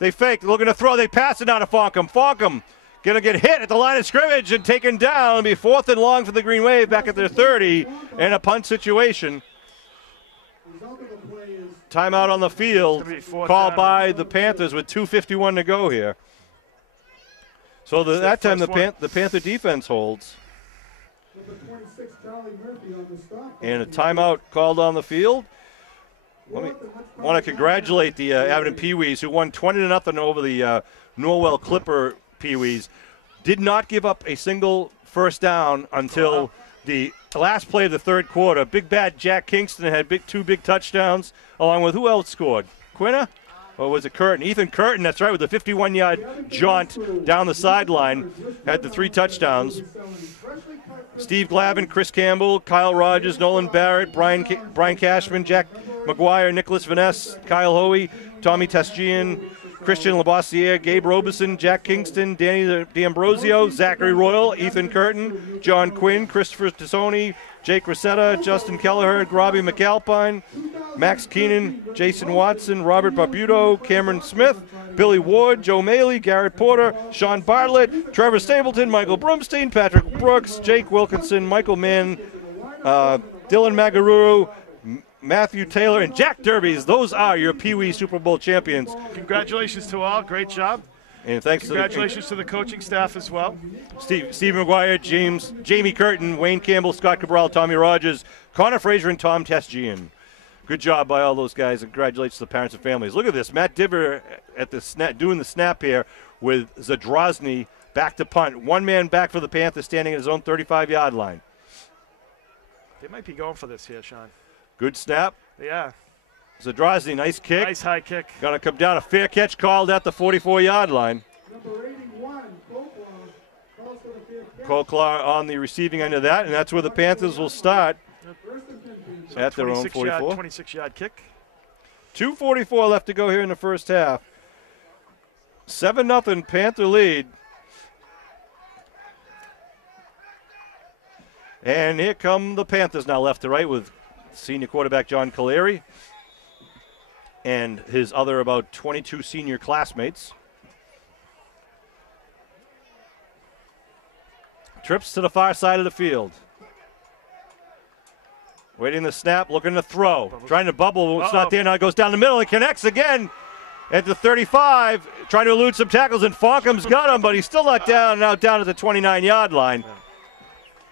They fake. Looking to throw. They pass it down to Fonkum. Fonkum going to get hit at the line of scrimmage and taken down. It'll be 4th and long for the Green Wave back at their 30 and a punt situation. Timeout on the field called by the Panthers with 2:51 to go here. So that time the Panther defense holds. And a timeout called on the field. I want to congratulate the Abington Pee-wees who won 20-0 over the Norwell Clipper Pee-wees. Did not give up a single first down until the last play of the 3rd quarter. Big bad Jack Kingston had two big touchdowns, along with who else scored? Quinna? Or was it Curtin? Ethan Curtin, that's right, with a 51-yard jaunt down the sideline, had the 3 touchdowns. Steve Glavin, Chris Campbell, Kyle Rogers, Nolan Barrett, Brian Cashman, Jack McGuire, Nicholas Vaness, Kyle Hoey, Tommy Testian, Christian Labossiere, Gabe Robeson, Jack Kingston, Danny D'Ambrosio, Zachary Royal, Ethan Curtin, John Quinn, Christopher Tassoni, Jake Rosetta, Justin Kelleher, Robbie McAlpine, Max Keenan, Jason Watson, Robert Barbuto, Cameron Smith, Billy Ward, Joe Maley, Garrett Porter, Sean Bartlett, Trevor Stapleton, Michael Brumstein, Patrick Brooks, Jake Wilkinson, Michael Mann, Dylan Magaruru, Matthew Taylor, and Jack Derbies. Those are your Pee-wee Super Bowl champions. Congratulations to all. Great job. And thanks Congratulations to the coaching staff as well. Steve McGuire, Jamie Curtin, Wayne Campbell, Scott Cabral, Tommy Rogers, Connor Frazier, and Tom Testian. Good job by all those guys, and congratulations to the parents and families. Look at this. Matt Diver at the snap, doing the snap here with Zadrozny back to punt. One man back for the Panthers, standing at his own 35-yard line. They might be going for this here, Sean. Good snap. Yeah. Zadrozny, nice kick. Nice high kick. Going to come down. A fair catch called at the 44-yard line. Number 81, Kolklar on the receiving end of that, and that's where the Panthers will start at their own 44. 26-yard kick. 2:44 left to go here in the first half. 7-0 Panther lead. And here come the Panthers now left to right with senior quarterback John Caleri and his other about 22 senior classmates. Trips to the far side of the field. Waiting the snap, looking to throw. Trying to bubble, it's not there. Now it goes down the middle and connects again at the 35. Trying to elude some tackles, and Fonkum's got him, but he's still not down. Now down at the 29-yard line.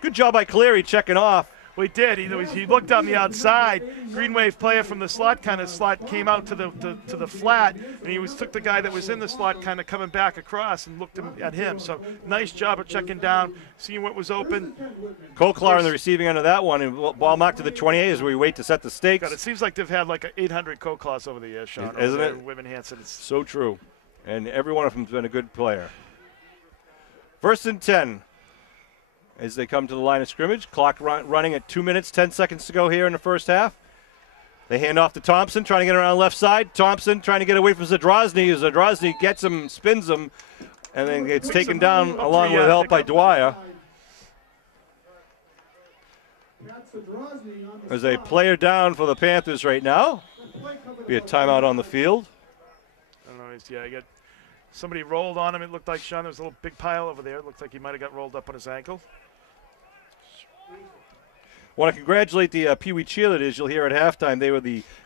Good job by Cleary checking off. Well, he did. He looked on the outside. Green Wave player from the slot came out to the flat, and he took the guy that was in the slot kind of coming back across and looked at him. So nice job of checking down, seeing what was open. Kolklar on the receiving end of that one, and ball marked to the 28 as we wait to set the stakes. God, it seems like they've had like 800 Kolklars over the years, Sean. Isn't it? Whitman Hanson. So true. And every one of them has been a good player. 1st and 10. As they come to the line of scrimmage. Clock running at 2 minutes, 10 seconds to go here in the first half. They hand off to Thompson, trying to get around the left side. Thompson trying to get away from Zadrozny. Zadrozny gets him, spins him, and then gets taken down along with help by Dwyer. There's a player down for the Panthers right now. Be a timeout on the field. I don't know. I got somebody rolled on him. It looked like, Sean, there was a little big pile over there. It looked like he might have got rolled up on his ankle. Want to congratulate the Pee-wee cheerleaders. You'll hear at halftime they were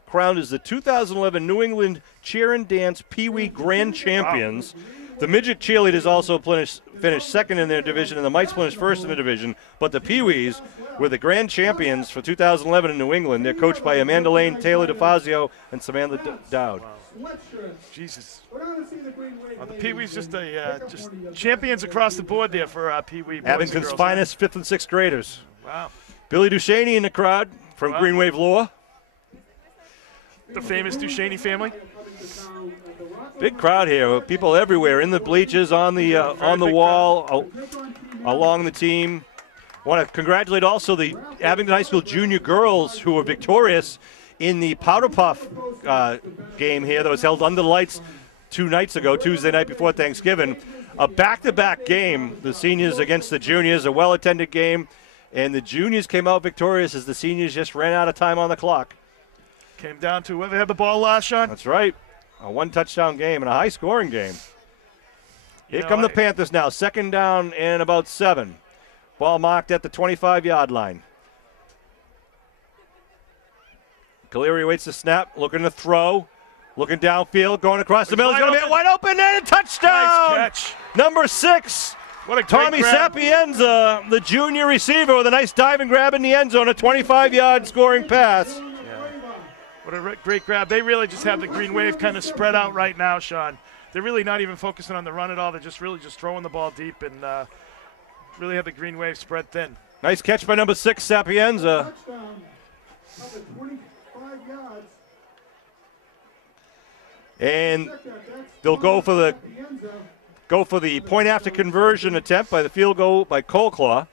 crowned as the 2011 New England Cheer and Dance Pee-wee Grand Champions. Wow. The midget cheerleaders also finished second in their division, and the mites finished first in the division. But the Pee-wees were the grand champions for 2011 in New England. They're coached by Amanda Lane, Taylor DeFazio, and Samantha Dowd. Wow. Jesus. The Pee-wees just champions across the board there for Pee-wee boys. Abington's finest 5th and 6th graders. Wow. Billy Ducheney in the crowd from Green Wave Lore. The famous Ducheney family. Big crowd here. People everywhere in the bleachers, on the wall, along the team. Want to congratulate also the Abington High School junior girls who were victorious in the Powder Puff game here that was held under the lights 2 nights ago, Tuesday night before Thanksgiving. A back-to-back game, the seniors against the juniors, a well-attended game, and the juniors came out victorious as the seniors just ran out of time on the clock. Came down to whoever had the ball last, Sean. That's right. A 1-touchdown game and a high-scoring game. Here come the Panthers now. 2nd down and about 7. Ball marked at the 25-yard line. Caleri waits the snap, looking to throw, looking downfield, going across the middle. He's going to be wide open and a touchdown! Nice catch. Number 6. What a Tommy grab. Sapienza, the junior receiver, with a nice dive and grab in the end zone, a 25-yard scoring pass. What a great grab. They really just have the Green Wave kind of spread out right now, Sean. They're really not even focusing on the run at all. They're just really just throwing the ball deep and really have the Green Wave spread thin. Nice catch by number 6, Sapienza. And they'll go for the point after conversion attempt by the field goal by Colclaw.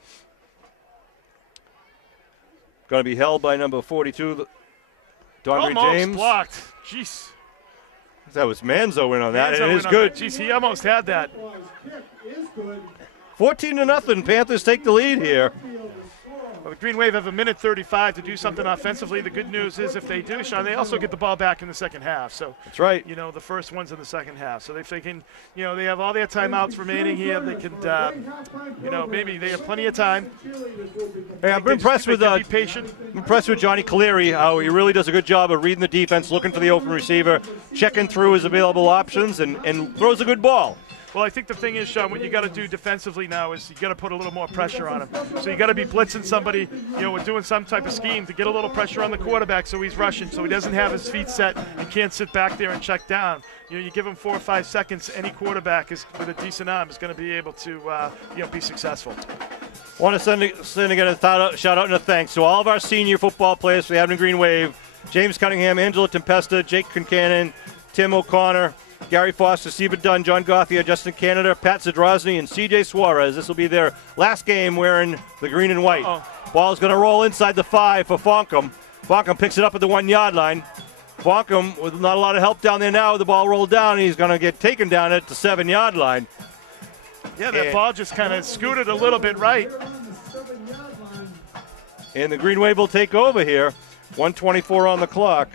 Going to be held by number 42, Dondre James. Blocked. Jeez. That was Manzo in on that, Manzo and it is on good. Jeez, he almost had that. 14-0. Panthers take the lead here. Well, the Green Wave have a minute 35 to do something offensively. The good news is if they do, Sean, they also get the ball back in the second half. So that's right. You know, the first one's in the second half. So if they can, you know, they have all their timeouts remaining here. They can, you know, maybe they have plenty of time. Hey, I'm impressed with be patient. I'm impressed with Johnny Caleri, how he really does a good job of reading the defense, looking for the open receiver, checking through his available options, and throws a good ball. Well, I think the thing is, Sean, what you got to do defensively now is you got to put a little more pressure on him. So you got to be blitzing somebody, you know, we're doing some type of scheme to get a little pressure on the quarterback so he's rushing, so he doesn't have his feet set and can't sit back there and check down. You know, you give him 4 or 5 seconds, any quarterback is with a decent arm is going to be able to, you know, be successful. Want to send again a shout out and a thanks to all of our senior football players for the Abington Green Wave: James Cunningham, Angela Tempesta, Jake Concannon, Tim O'Connor, Gary Foster, Stephen Dunn, John Gothia, Justin Canada, Pat Zadrozny, and C.J. Suarez. This will be their last game wearing the green and white. Ball's going to roll inside the 5 for Fonkum. Fonkum picks it up at the 1-yard line. Fonkum, with not a lot of help down there now, the ball rolled down. He's going to get taken down at the 7-yard line. Yeah, that ball just kind of scooted a little bit right. And the Green Wave will take over here. 1:24 on the clock.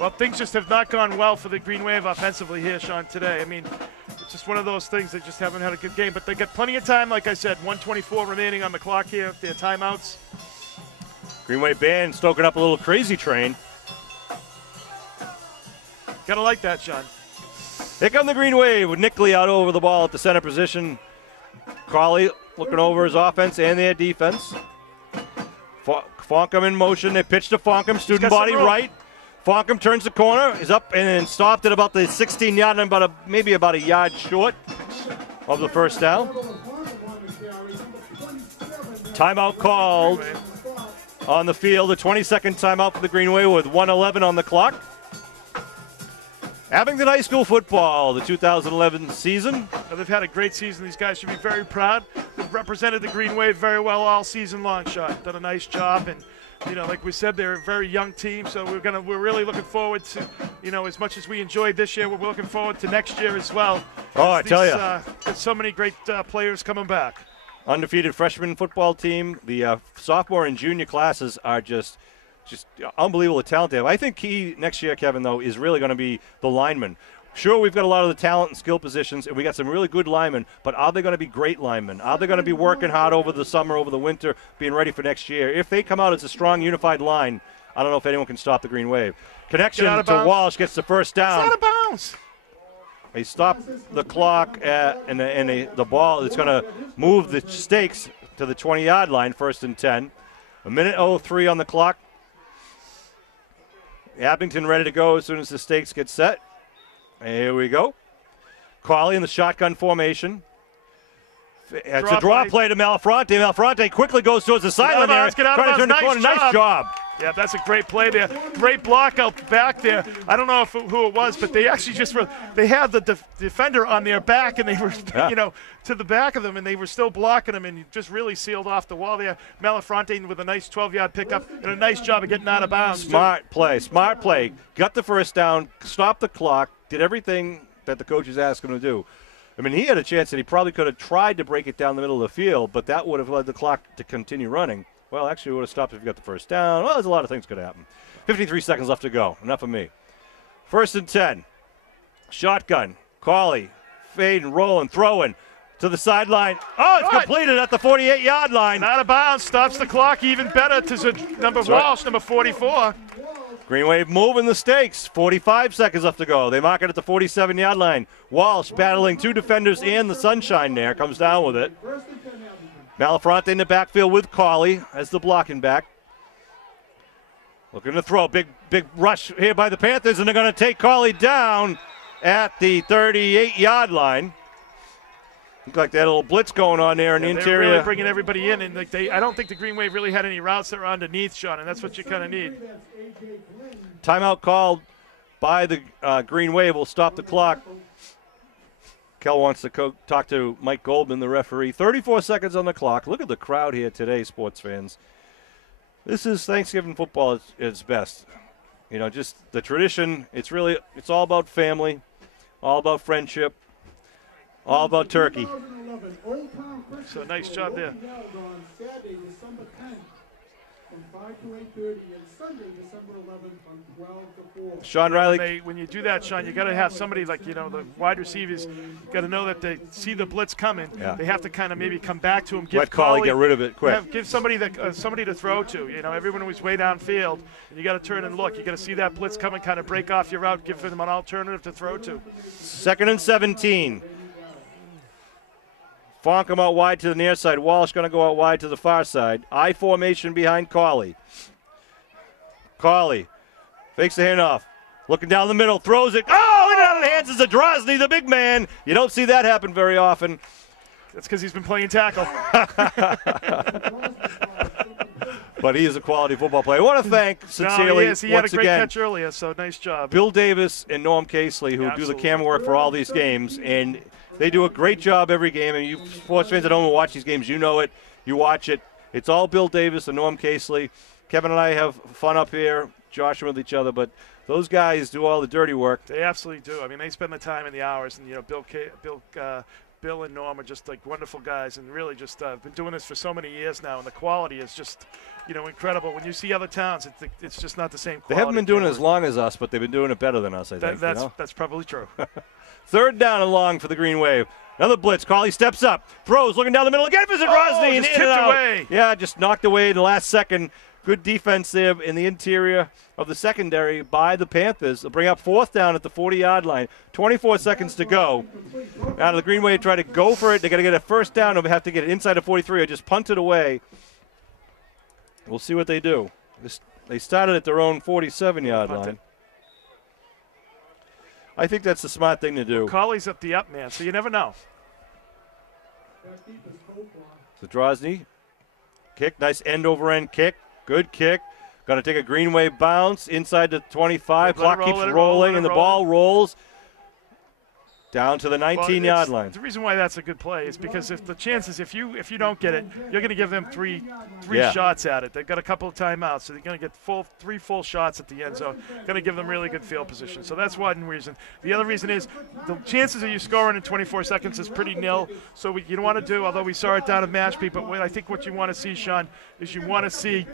Well, things just have not gone well for the Green Wave offensively here, Sean, today. I mean, it's just one of those things. They just haven't had a good game. But they got plenty of time, like I said, 1:24 remaining on the clock here. Their timeouts. Green Wave band stoking up a little crazy train. Gotta like that, Sean. Here come the Green Wave with Nick Lee out over the ball at the center position. Crawley looking over his offense and their defense. Fonkum in motion. They pitch to Fonkum. Student body right. Fonkum turns the corner. He's up and stopped at about the 16-yard line, maybe about a yard short of the first down. Timeout called on the field. A 20-second timeout for the Green Wave with 1:11 on the clock. Abington High School football, the 2011 season. Now, they've had a great season. These guys should be very proud. They've represented the Green Wave very well all season long, Sean. Done a nice job, and you know, like we said, they're a very young team, so we're really looking forward to, you know, as much as we enjoyed this year, we're looking forward to next year as well. Oh, I tell you, there's so many great players coming back. Undefeated freshman football team. The sophomore and junior classes are just unbelievably talented. I think key next year, Kevin, though, is really going to be the linemen. Sure, we've got a lot of the talent and skill positions, and we got some really good linemen, but are they going to be great linemen? Are they going to be working hard over the summer, over the winter, being ready for next year? If they come out as a strong, unified line, I don't know if anyone can stop the Green Wave. Connection to Walsh gets the first down. It's out of bounds. They stop the clock and the ball is going to move the stakes to the 20-yard line, 1st and 10. A minute 03 on the clock. Abington ready to go as soon as the stakes get set. Here we go. Cawley in the shotgun formation. It's a draw play to Malafronte. Malafronte quickly goes towards the sideline there. Trying to turn the corner. Nice job. Yeah, that's a great play there. Great block out back there. I don't know who it was, but they actually they had the defender on their back, and they were, to the back of them, and they were still blocking him, and he just really sealed off the wall there. Malafronte with a nice 12-yard pickup and a nice job of getting out of bounds. Smart play. Got the first down, stopped the clock, did everything that the coaches asked him to do. I mean, he had a chance that he probably could have tried to break it down the middle of the field, but that would have led the clock to continue running. Well, actually, it would have stopped if you got the first down. Well, there's a lot of things could happen. 53 seconds left to go. Enough of me. 1st and 10. Shotgun. Cawley. Fading, rolling, throwing to the sideline. Oh, it's completed at the 48-yard line. Out of bounds. Stops the clock even better to Walsh, number 44. Green Wave moving the stakes. 45 seconds left to go. They mark it at the 47-yard line. Walsh battling 2 defenders and the sunshine there. Comes down with it. Malafronte in the backfield with Cawley as the blocking back. Looking to throw. Big rush here by the Panthers, and they're going to take Cawley down at the 38-yard line. Looked like they had a little blitz going on there in the interior. They're really bringing everybody in, and I don't think the Green Wave really had any routes that were underneath, Sean, and that's what you kind of need. Timeout called by the Green Wave. Will stop the clock. Kel wants to talk to Mike Goldman, the referee. 34 seconds on the clock. Look at the crowd here today, sports fans. This is Thanksgiving football at its best. Just the tradition. It's all about family, all about friendship, all about turkey. So nice job there. From 5 to 8:30 and Sunday, December 11th from 12 to 4. Sean Riley. When you do that, Sean, you got to have somebody like, the wide receivers, got to know that they see the blitz coming. Yeah. They have to kind of maybe come back to him. Let Cawley get rid of it quick. Give somebody somebody to throw to. Everyone was way downfield, and you got to turn and look. You got to see that blitz coming, kind of break off your route, give them an alternative to throw to. 2nd and 17. Fonk him out wide to the near side. Walsh going to go out wide to the far side. I formation behind Cawley. Cawley fakes the handoff. Looking down the middle, throws it. Oh, and out of the hands is Zadrozny, the big man. You don't see that happen very often. That's because he's been playing tackle. But he is a quality football player. I want to thank sincerely, he had a great again, catch earlier, so nice job. Bill Davis and Norm Casely, who do the camera work for all these games, and they do a great job every game. And you sports fans that don't watch these games, you know it. You watch it. It's all Bill Davis and Norm Casely. Kevin and I have fun up here, joshing with each other, but those guys do all the dirty work. They absolutely do. I mean, they spend the time and the hours, and Bill and Norm are just like wonderful guys, and really just been doing this for so many years now, and the quality is just incredible. When you see other towns, it's just not the same quality. They haven't been doing it as long as us, but they've been doing it better than us, I think. That's probably true. 3rd down and long for the Green Wave. Another blitz. Cawley steps up, throws, looking down the middle again for Zadrozny. Just tipped away. Yeah, just knocked away in the last second. Good defense there in the interior of the secondary by the Panthers. They'll bring up 4th down at the 40-yard line. 24 seconds to go. Now the Green Wave try to go for it. They got to get a first down. They'll have to get it inside of 43 or just punt it away. We'll see what they do. They started at their own 47-yard line. I think that's the smart thing to do. Cawley's up the up man, so you never know. Zadrozny, kick, nice end-over-end kick. Good kick. Going to take a Green Wave bounce inside the 25. Clock keeps rolling, and the ball rolls down to the 19-yard line. The reason why that's a good play is because if the chances, if you don't get it, you're going to give them three shots at it. They've got a couple of timeouts, so they're going to get three full shots at the end zone. Going to give them really good field position. So that's one reason. The other reason is the chances of you scoring in 24 seconds is pretty nil. So what you don't want to do, although we saw it down at Mashpee, but I think what you want to see, Sean, is you want to see,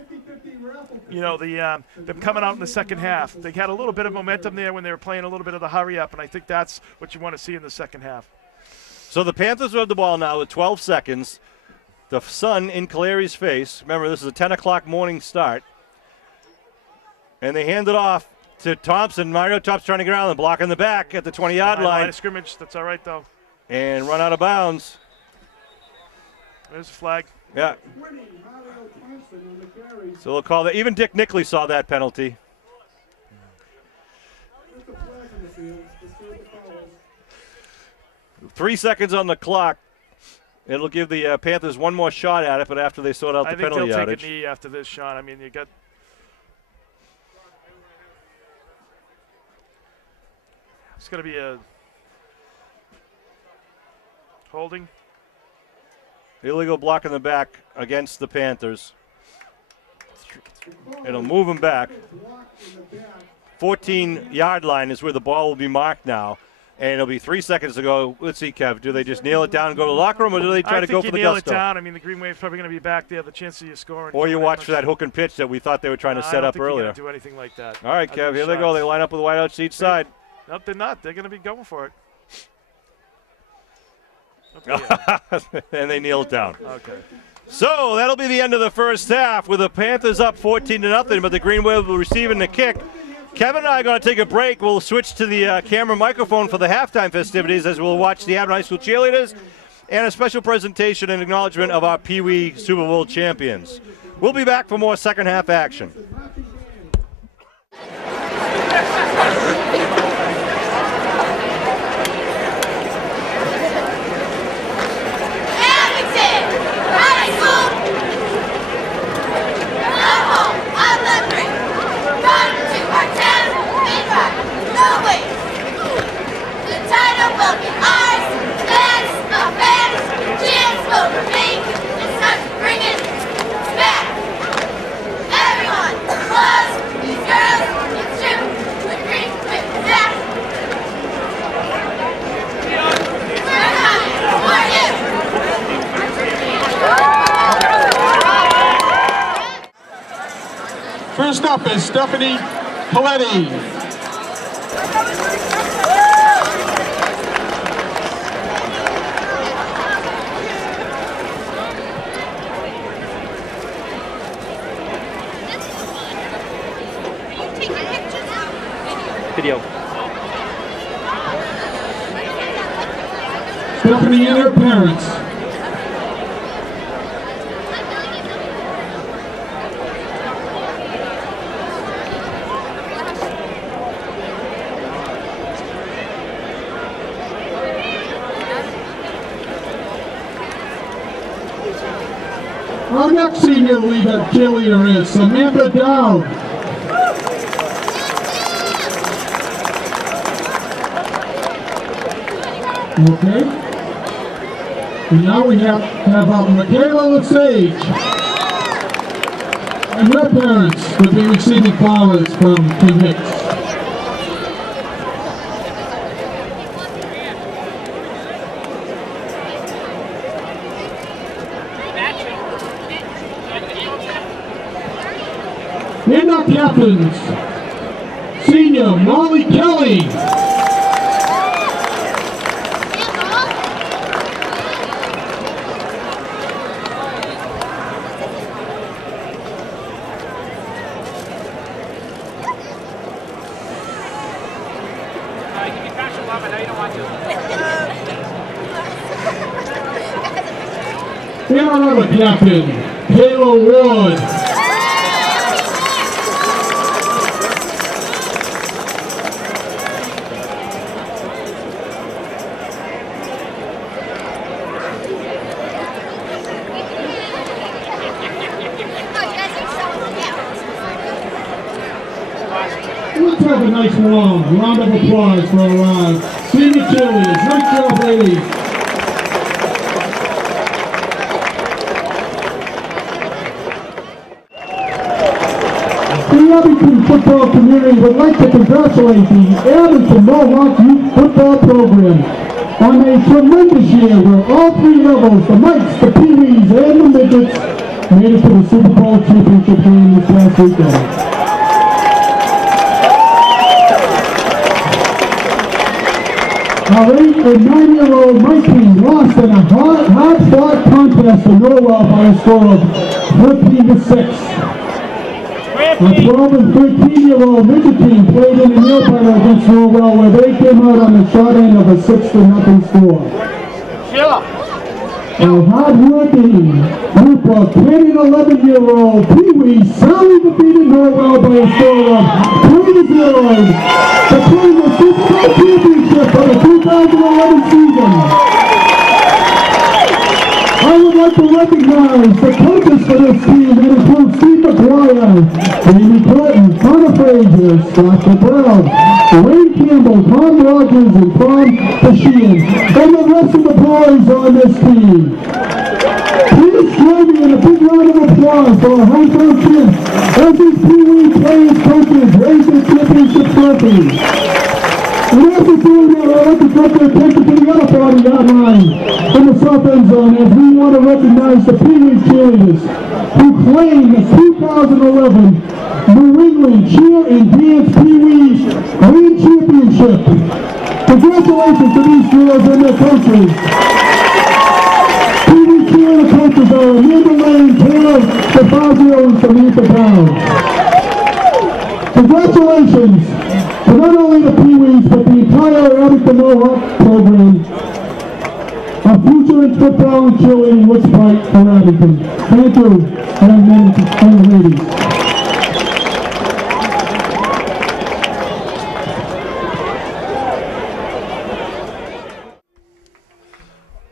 them coming out in the second half. They had a little bit of momentum there when they were playing a little bit of the hurry up, and I think that's what you want to see in the second half. So the Panthers have the ball now with 12 seconds. The sun in Caleri's face. Remember, this is a 10 o'clock morning start. And they hand it off to Thompson. Mario Top's trying to get around and block in the back at the 20-yard line. Line of scrimmage. That's all right, though. And run out of bounds. There's the flag. Yeah. So they'll call that. Even Dick Nickley saw that penalty. Three seconds on the clock. It'll give the Panthers one more shot at it, but after they sort out the penalty I think they'll outage. take a knee after this, Sean. I mean, you got. It's going to be a holding. Illegal block in the back against the Panthers. It'll move them back. 14-yard line is where the ball will be marked now. And it'll be 3 seconds to go. Let's see, Kev. Do they just nail it down and go to the locker room, or do they try to go for the gusto? I think you nail it down. I mean, the Green Wave's probably going to be back there. The chance of you scoring. Or you watch for that hook and pitch that we thought they were trying to set up earlier. I don't think do anything like that. All right, Kev. Here they go. They line up with the wideouts to each side. Nope, they're not. They're going to be going for it. And they kneel it down. Okay. So that'll be the end of the first half with the Panthers up 14-0, but the Green Wave will receiving the kick. Kevin and I are going to take a break. We'll switch to the camera microphone for the halftime festivities as we'll watch the Abington High School cheerleaders and a special presentation and acknowledgement of our Pee Wee Super Bowl champions. We'll be back for more second half action. First up is Stephanie Paletti. Video. Stephanie and her parents. Our next senior cheerleader is Samantha Dowd. Okay. And now we have Michaela Lesage. And her parents will be receiving flowers from King Hicks. And our captains, senior Molly Kelly. And our other captain, Kayla Wood. Let's have a nice round of applause for our senior cheerleaders. Great job, ladies. The Abington football community would like to congratulate the Abington Mohawk Youth Football Program on a tremendous year where all three levels, the Mites, the Pee-wees, and the Midgets, made it to the Super Bowl championship game this last weekend. Our 8- and 9-year-old Mike team lost in a hard-fought contest to Norwell by a score of 14-6. A 12 and 13-year-old midget team played in the nail-biter against Norwell, where they came out on the short end of a 6-0 score. A hard-working group of 10 and 11-year-old Pee-wee soundly defeated Norwell by a score of 3-0 to claim the Super Bowl championship for the 2011 season. I would like to recognize the coaches for this team that include Steve McGuire, Amy Clinton, Connor Frazier, Scott Brown, Wayne Campbell, Tom Rogers, and Tom Sheehan, and the rest of the boys on this team. Please join me in a big round of applause for our hometown kids as these Pee-wee players coaches raise the championship trophy. And after doing that, I'd like to direct their attention to the other 40-yard line in the south end zone as we want to recognize the Pee-wee cheerleaders who claimed the 2011 New England Cheer and Dance Pee-wee Grand Championship. Congratulations to these girls and their coaches. Pee-wee cheer and the coaches are Amanda Lane, Taylor DeFazio, and Samantha Brown. Congratulations to not only the Pee-wees, but the entire Abington Mohawk program. Our future in football and cheerleading looks bright for Abington. Thank you, young men and ladies.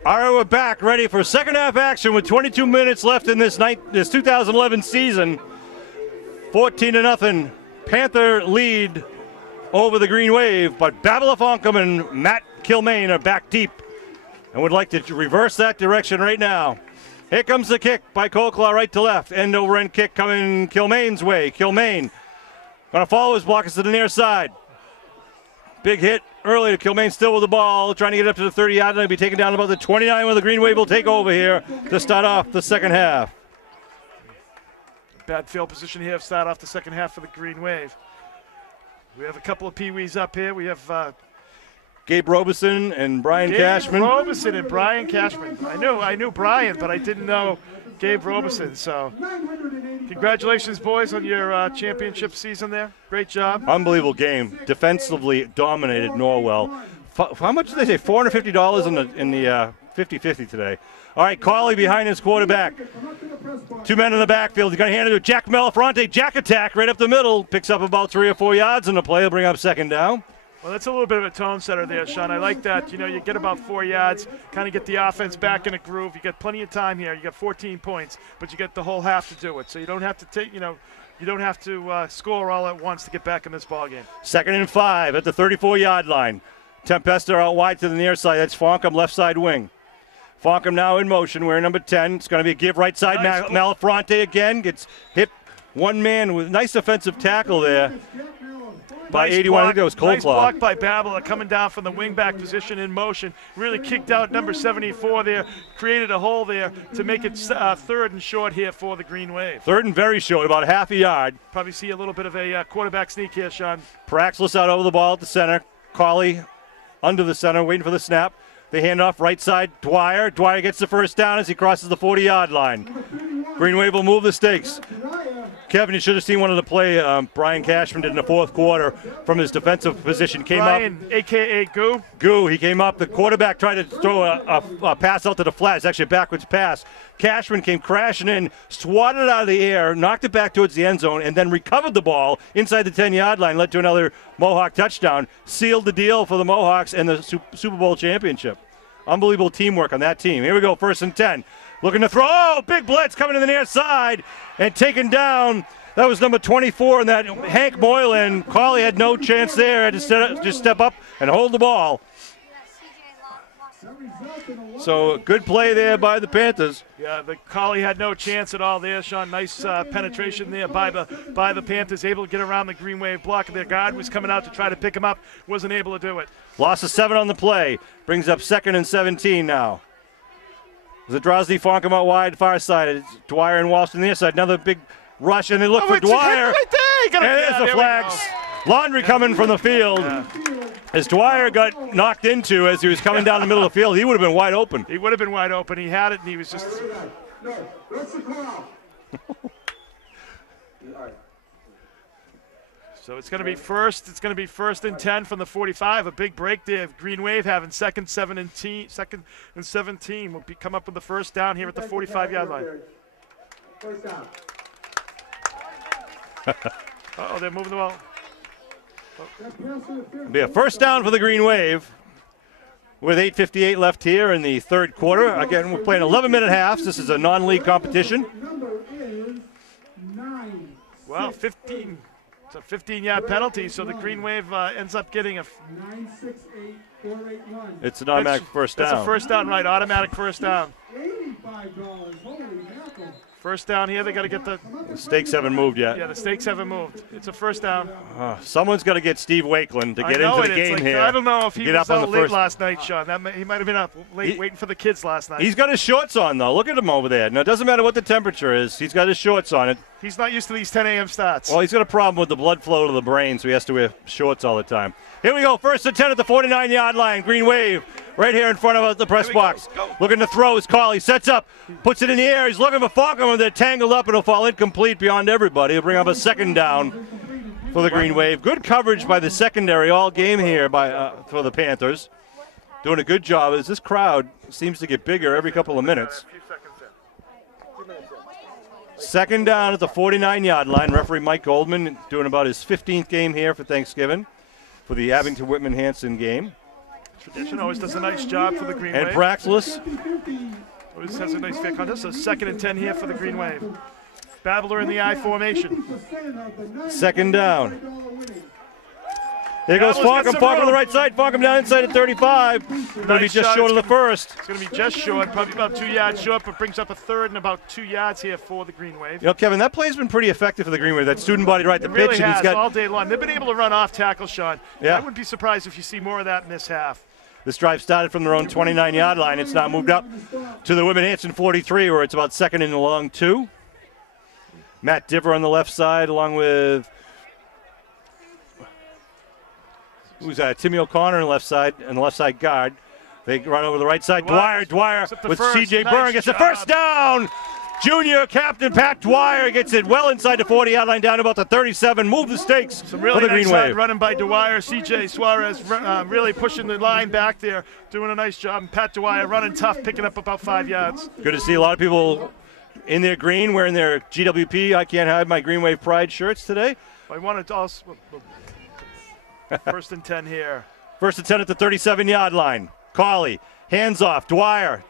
All right, we're back, ready for second half action with 22 minutes left in this 2011 season. 14-0, Panther lead over the Green Wave, but Babel Fonkum and Matt Kilmaine are back deep and would like to reverse that direction right now. Here comes the kick by Colclaw, right to left. End over end kick coming Kilmaine's way. Kilmaine gonna follow his blockers to the near side. Big hit early to Kilmaine, still with the ball, trying to get up to the 30-yard line. Be taken down about the 29 where the Green Wave will take over here to start off the second half. Bad field position here to start off the second half for the Green Wave. We have a couple of Pee-wees up here. We have Gabe Robeson and Brian Cashman. Robeson and Brian Cashman. I knew Brian, but I didn't know Gabe Robeson. So congratulations, boys, on your championship season there. Great job. Unbelievable game. Defensively dominated Norwell. How much did they say? $450 in the 50-50 today. All right, Cawley behind his quarterback. Two men in the backfield. He's going to hand it to Jack Malafronte. Jack attack right up the middle. Picks up about 3 or 4 yards in the play. He'll bring up second down. Well, that's a little bit of a tone setter there, Sean. I like that. You know, you get about 4 yards, kind of get the offense back in a groove. You got plenty of time here. You got 14 points, but you get the whole half to do it. So you don't have to take, you don't have to score all at once to get back in this ballgame. 2nd and 5 at the 34-yard line. Tempester out wide to the near side. That's Fonkum, left side wing. Fonkum now in motion. We're number 10. It's going to be a give right side. Nice. Malafronte again gets hit. One man with nice offensive tackle there by 81. I think that was Colclaw. Nice block by Babel coming down from the wingback position in motion. Really kicked out number 74 there. Created a hole there to make it 3rd and short here for the Green Wave. 3rd and very short, about a half a yard. Probably see a little bit of a quarterback sneak here, Sean. Praxlis out over the ball at the center. Cawley under the center, waiting for the snap. The handoff right side, Dwyer. Dwyer gets the first down as he crosses the 40-yard line. Green Wave will move the stakes. Kevin, you should have seen one of the play Brian Cashman did in the 4th quarter from his defensive position. Brian, a.k.a. Goo. Goo, he came up. The quarterback tried to throw a pass out to the flat. It's actually a backwards pass. Cashman came crashing in, swatted it out of the air, knocked it back towards the end zone, and then recovered the ball inside the 10-yard line, led to another Mohawk touchdown, sealed the deal for the Mohawks and the Super Bowl championship. Unbelievable teamwork on that team. Here we go, 1st and 10. Looking to throw. Oh, big blitz coming to the near side and taken down. That was number 24, and that Hank Moylan. Cawley had no chance there. Had to just step up and hold the ball. So good play there by the Panthers. Yeah, the Cawley had no chance at all there, Sean. Nice penetration there by the Panthers. Able to get around the Green Wave block. Their guard was coming out to try to pick him up. Wasn't able to do it. Loss of 7 on the play. Brings up 2nd and 17 now. Zadrozny Fonkum out wide, far side. It's Dwyer and Walsh on the near side. Another big rush, and they look for Dwyer. Right there. And there's the flags. Laundry coming from the field. As Dwyer got knocked into as he was coming down the middle of the field, he would have been wide open. He would have been wide open. He had it, and he was just... So it's going to be first. It's going to be 1st and 10 from the 45. A big break there. Green Wave having second and 17. Will come up with the first down here at the 45-yard line. First down. Oh, they're moving the ball. It'll be a first down for the Green Wave with 8:58 left here in the third quarter. Again, we're playing 11-minute halves. This is a non-league competition. Number is 9. Well, 15. It's a 15-yard penalty, so the Green Wave ends up getting a. 968-481. It's an automatic first down. That's a first down, right? Automatic first down. $85. Holy mackerel. First down here. They got to get the. The stakes haven't moved yet. Yeah, the stakes haven't moved. It's a first down. Someone's got to get Steve Wakeland to get into the game here. I don't know if he get was up on out the late first. last night, Sean. He might have been up late waiting for the kids last night. He's got his shorts on, though. Look at him over there. Now, it doesn't matter what the temperature is. He's got his shorts on it. He's not used to these 10 a.m. starts. Well, he's got a problem with the blood flow to the brain, so he has to wear shorts all the time. Here we go. 1st and 10 at the 49-yard line. Green Wave right here in front of the press box. Go. Looking to throw his call. He sets up, puts it in the air. He's looking for Falcon. They're tangled up, and it'll fall incomplete beyond everybody. He'll bring up a second down for the Green Wave. Good coverage by the secondary all game here for the Panthers. Doing a good job as this crowd seems to get bigger every couple of minutes. Second down at the 49-yard line. Referee Mike Goldman doing about his 15th game here for Thanksgiving for the Abington Whitman Hanson game. Tradition always does a nice job for the Green And Wave. Praxis. Always has a nice fair contest. So 2nd and 10 here for the Green Wave. Babbler in the I formation. Second down. There goes Babbler's got Falcon. some Falcon on the room. right side. Falcon down inside at 35. Going to be Nice just shot. short of the first. It's going to be just short, probably about 2 yards short, but brings up a third and about 2 yards here for the Green Wave. You know, Kevin, that play's been pretty effective for the Green Wave. That student body right at the It really pitch, and has he's got all day long. They've been able to run off tackle, Sean. Yeah. I wouldn't be surprised if you see more of that in this half. This drive started from their own 29-yard line. It's now moved up to the Whitman Hanson 43, where it's about 2nd and long 2. Matt Diver on the left side, along with Timmy O'Connor on the left side guard. They run over the right side. Dwyer with C.J. Nice Byrne gets the first down. Junior captain Pat Dwyer gets it well inside the 40-yard line, down about the 37. Move the stakes Some really for the nice Green Wave. running by Dwyer. C.J. Suarez really pushing the line back there, doing a nice job. And Pat Dwyer running tough, picking up about 5 yards. Good to see a lot of people in their green, wearing their GWP I Can't Hide My Green Wave Pride shirts today. I wanted to also 1st and 10 here. 1st and 10 at the 37-yard line. Cawley, hands off. Dwyer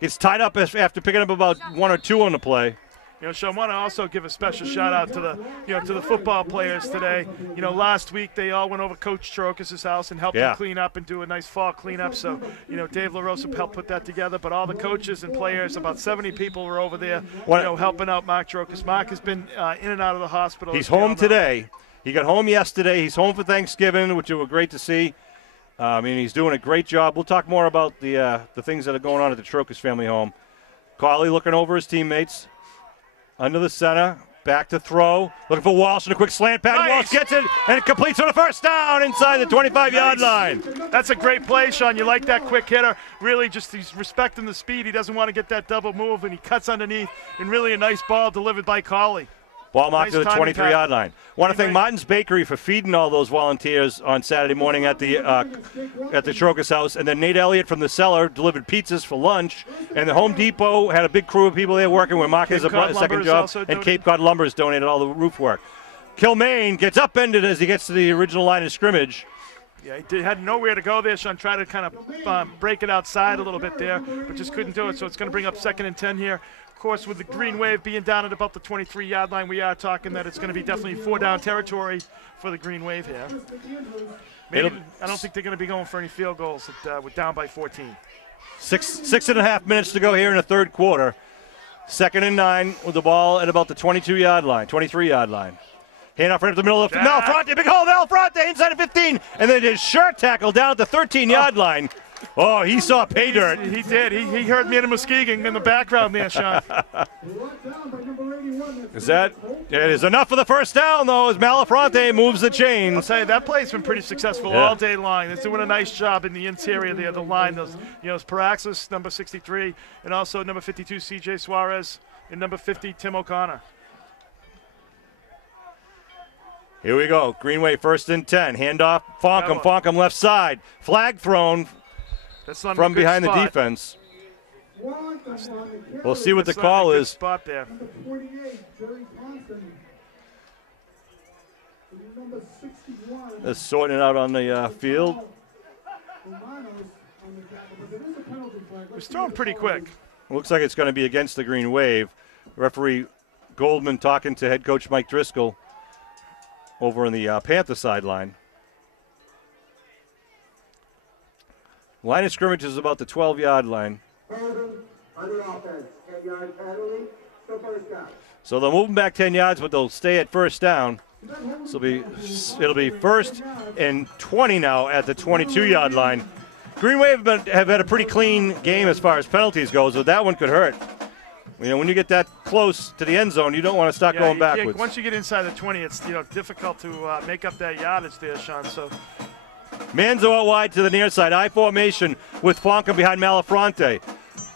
gets tied up after picking up about 1 or 2 on the play. You know, Sean, I want to also give a special shout out to the football players today. You know, last week they all went over Coach Trocas's house and helped him clean up and do a nice fall cleanup. So, you know, Dave LaRosa helped put that together. But all the coaches and players, about 70 people were over there, helping out Mark Trocas. Mark has been in and out of the hospital. He's home today. He got home yesterday. He's home for Thanksgiving, which was great to see. And he's doing a great job. We'll talk more about the things that are going on at the Trocas family home. Cawley looking over his teammates. Under the center, back to throw. Looking for Walsh and a quick slant pass. Nice. Walsh gets it and completes for the first down inside the 25-yard line. That's a great play, Sean. You like that quick hitter. Really just he's respecting the speed. He doesn't want to get that double move, and he cuts underneath. And really a nice ball delivered by Cawley. Ball marked to the Nice timing 23-yard line. Want to thank Martin's Bakery for feeding all those volunteers on Saturday morning at the Trocas house. And then Nate Elliott from the cellar delivered pizzas for lunch. And the Home Depot had a big crew of people there working where Mark has a second job. And Cape Cod Lumber's donated all the roof work. Kilmaine gets upended as he gets to the original line of scrimmage. Yeah, he had nowhere to go there, Sean. Tried to kind of break it outside a little bit there, but just couldn't do it. So it's going to bring up 2nd and 10 here. Of course, with the Green Wave being down at about the 23-yard line, we are talking that it's going to be definitely 4-down territory for the Green Wave here. Maybe, I don't think they're going to be going for any field goals. We're down by 14. 6.5 minutes to go here in the third quarter. 2nd and 9 with the ball at about the 23-yard line. Hand off right up the middle of Malfronte. Big hole, Malfronte inside of 15. And then his shirt tackle down at the 13-yard line. Oh, he saw pay dirt. He did. He heard me and Muskegon in the background there, Sean. It is enough for the first down, though, as Malafronte moves the chains. I'll tell you, that play's been pretty successful all day long. They're doing a nice job in the interior there, the line. Those, Paraxis, number 63, and also number 52, C.J. Suarez, and number 50, Tim O'Connor. Here we go. Green Wave first and 10. Handoff. Fonkum. Fonkum left side. Flag thrown from behind the defense. We'll see what the call is. Spot there. They're sorting it out on the field. It was thrown pretty quick. Looks like it's going to be against the Green Wave. Referee Goldman talking to head coach Mike Driscoll over in the Panther sideline. Line of scrimmage is about the 12-yard line. So they'll move them back 10 yards, but they'll stay at first down. So it'll be first and 20 now at the 22-yard line. Green Wave have had a pretty clean game as far as penalties goes, so that one could hurt. You know, when you get that close to the end zone, you don't want to start going backwards. Once you get inside the 20, it's difficult to make up that yardage there, Sean. So Manzo out wide to the near side. I formation with Fonkum behind Malafronte.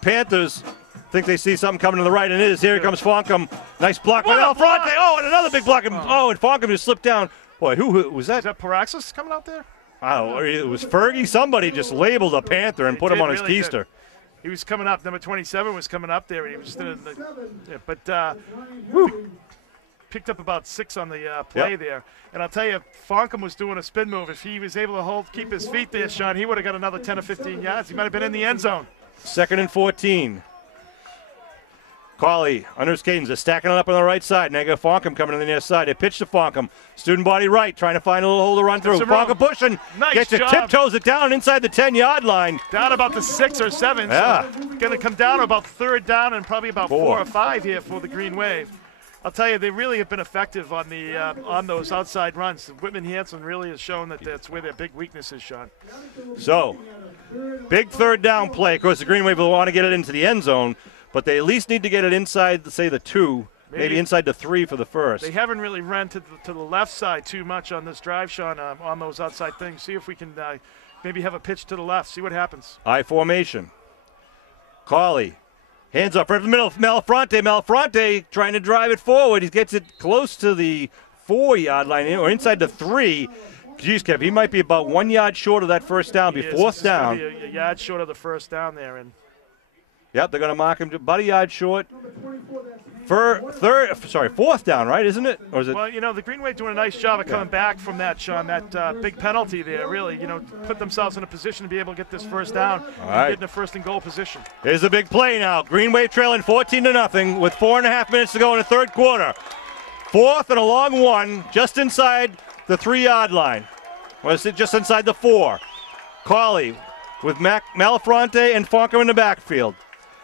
Panthers think they see something coming to the right, and it is. Here comes Fonkum. Nice block by Malafronte. Oh, and another big block. Oh, and Fonkum just slipped down. Boy, who was that? Is that Paraxis coming out there? Oh, it was Fergie. Somebody just labeled a Panther and put him on his keister. He was coming up. Number 27 was coming up there, and he was still in the. Picked up about 6 on the play there. And I'll tell you, Fonkum was doing a spin move. If he was able to keep his feet there, Sean, he would have got another 10 or 15 yards. He might have been in the end zone. 2nd and 14. Cawley under his cadence. They're stacking it up on the right side. Now you got Fonkum coming on the near side. They pitch to Fonkum. Student body right, trying to find a little hole to run through. Fonkum pushing. Nice gets it, tiptoes it down inside the 10-yard line. Down about the 6 or 7. Yeah. So going to come down to about 3rd down and probably about 4 or 5 here for the Green Wave. I'll tell you, they really have been effective on the on those outside runs. Whitman Hanson really has shown that that's where their big weakness is, Sean. So, big 3rd down play. Of course, the Green Wave will want to get it into the end zone, but they at least need to get it inside, say, the 2, maybe inside the 3 for the first. They haven't really run to the left side too much on this drive, Sean, on those outside things. See if we can maybe have a pitch to the left, see what happens. I formation. Cawley. Hands up right in the middle. Malafronte. Malafronte trying to drive it forward. He gets it close to the 4-yard line or inside the 3. Geez, Kev, he might be about 1 yard short of that first down. Be 4th down. Be a yard short of the first down there. And yep, they're going to mark him about a yard short. 4th down, right? Isn't it? Or is it? Well, you know, the Green Wave doing a nice job of coming back from that, Sean. That big penalty there, really, put themselves in a position to be able to get this first down and get in a 1st and goal position. Here's a big play now. Green Wave trailing 14-0 with 4.5 minutes to go in the 3rd quarter. 4th and a long one, just inside the 3-yard line. Or is it just inside the 4? Cawley with Malafronte and Fonkum in the backfield.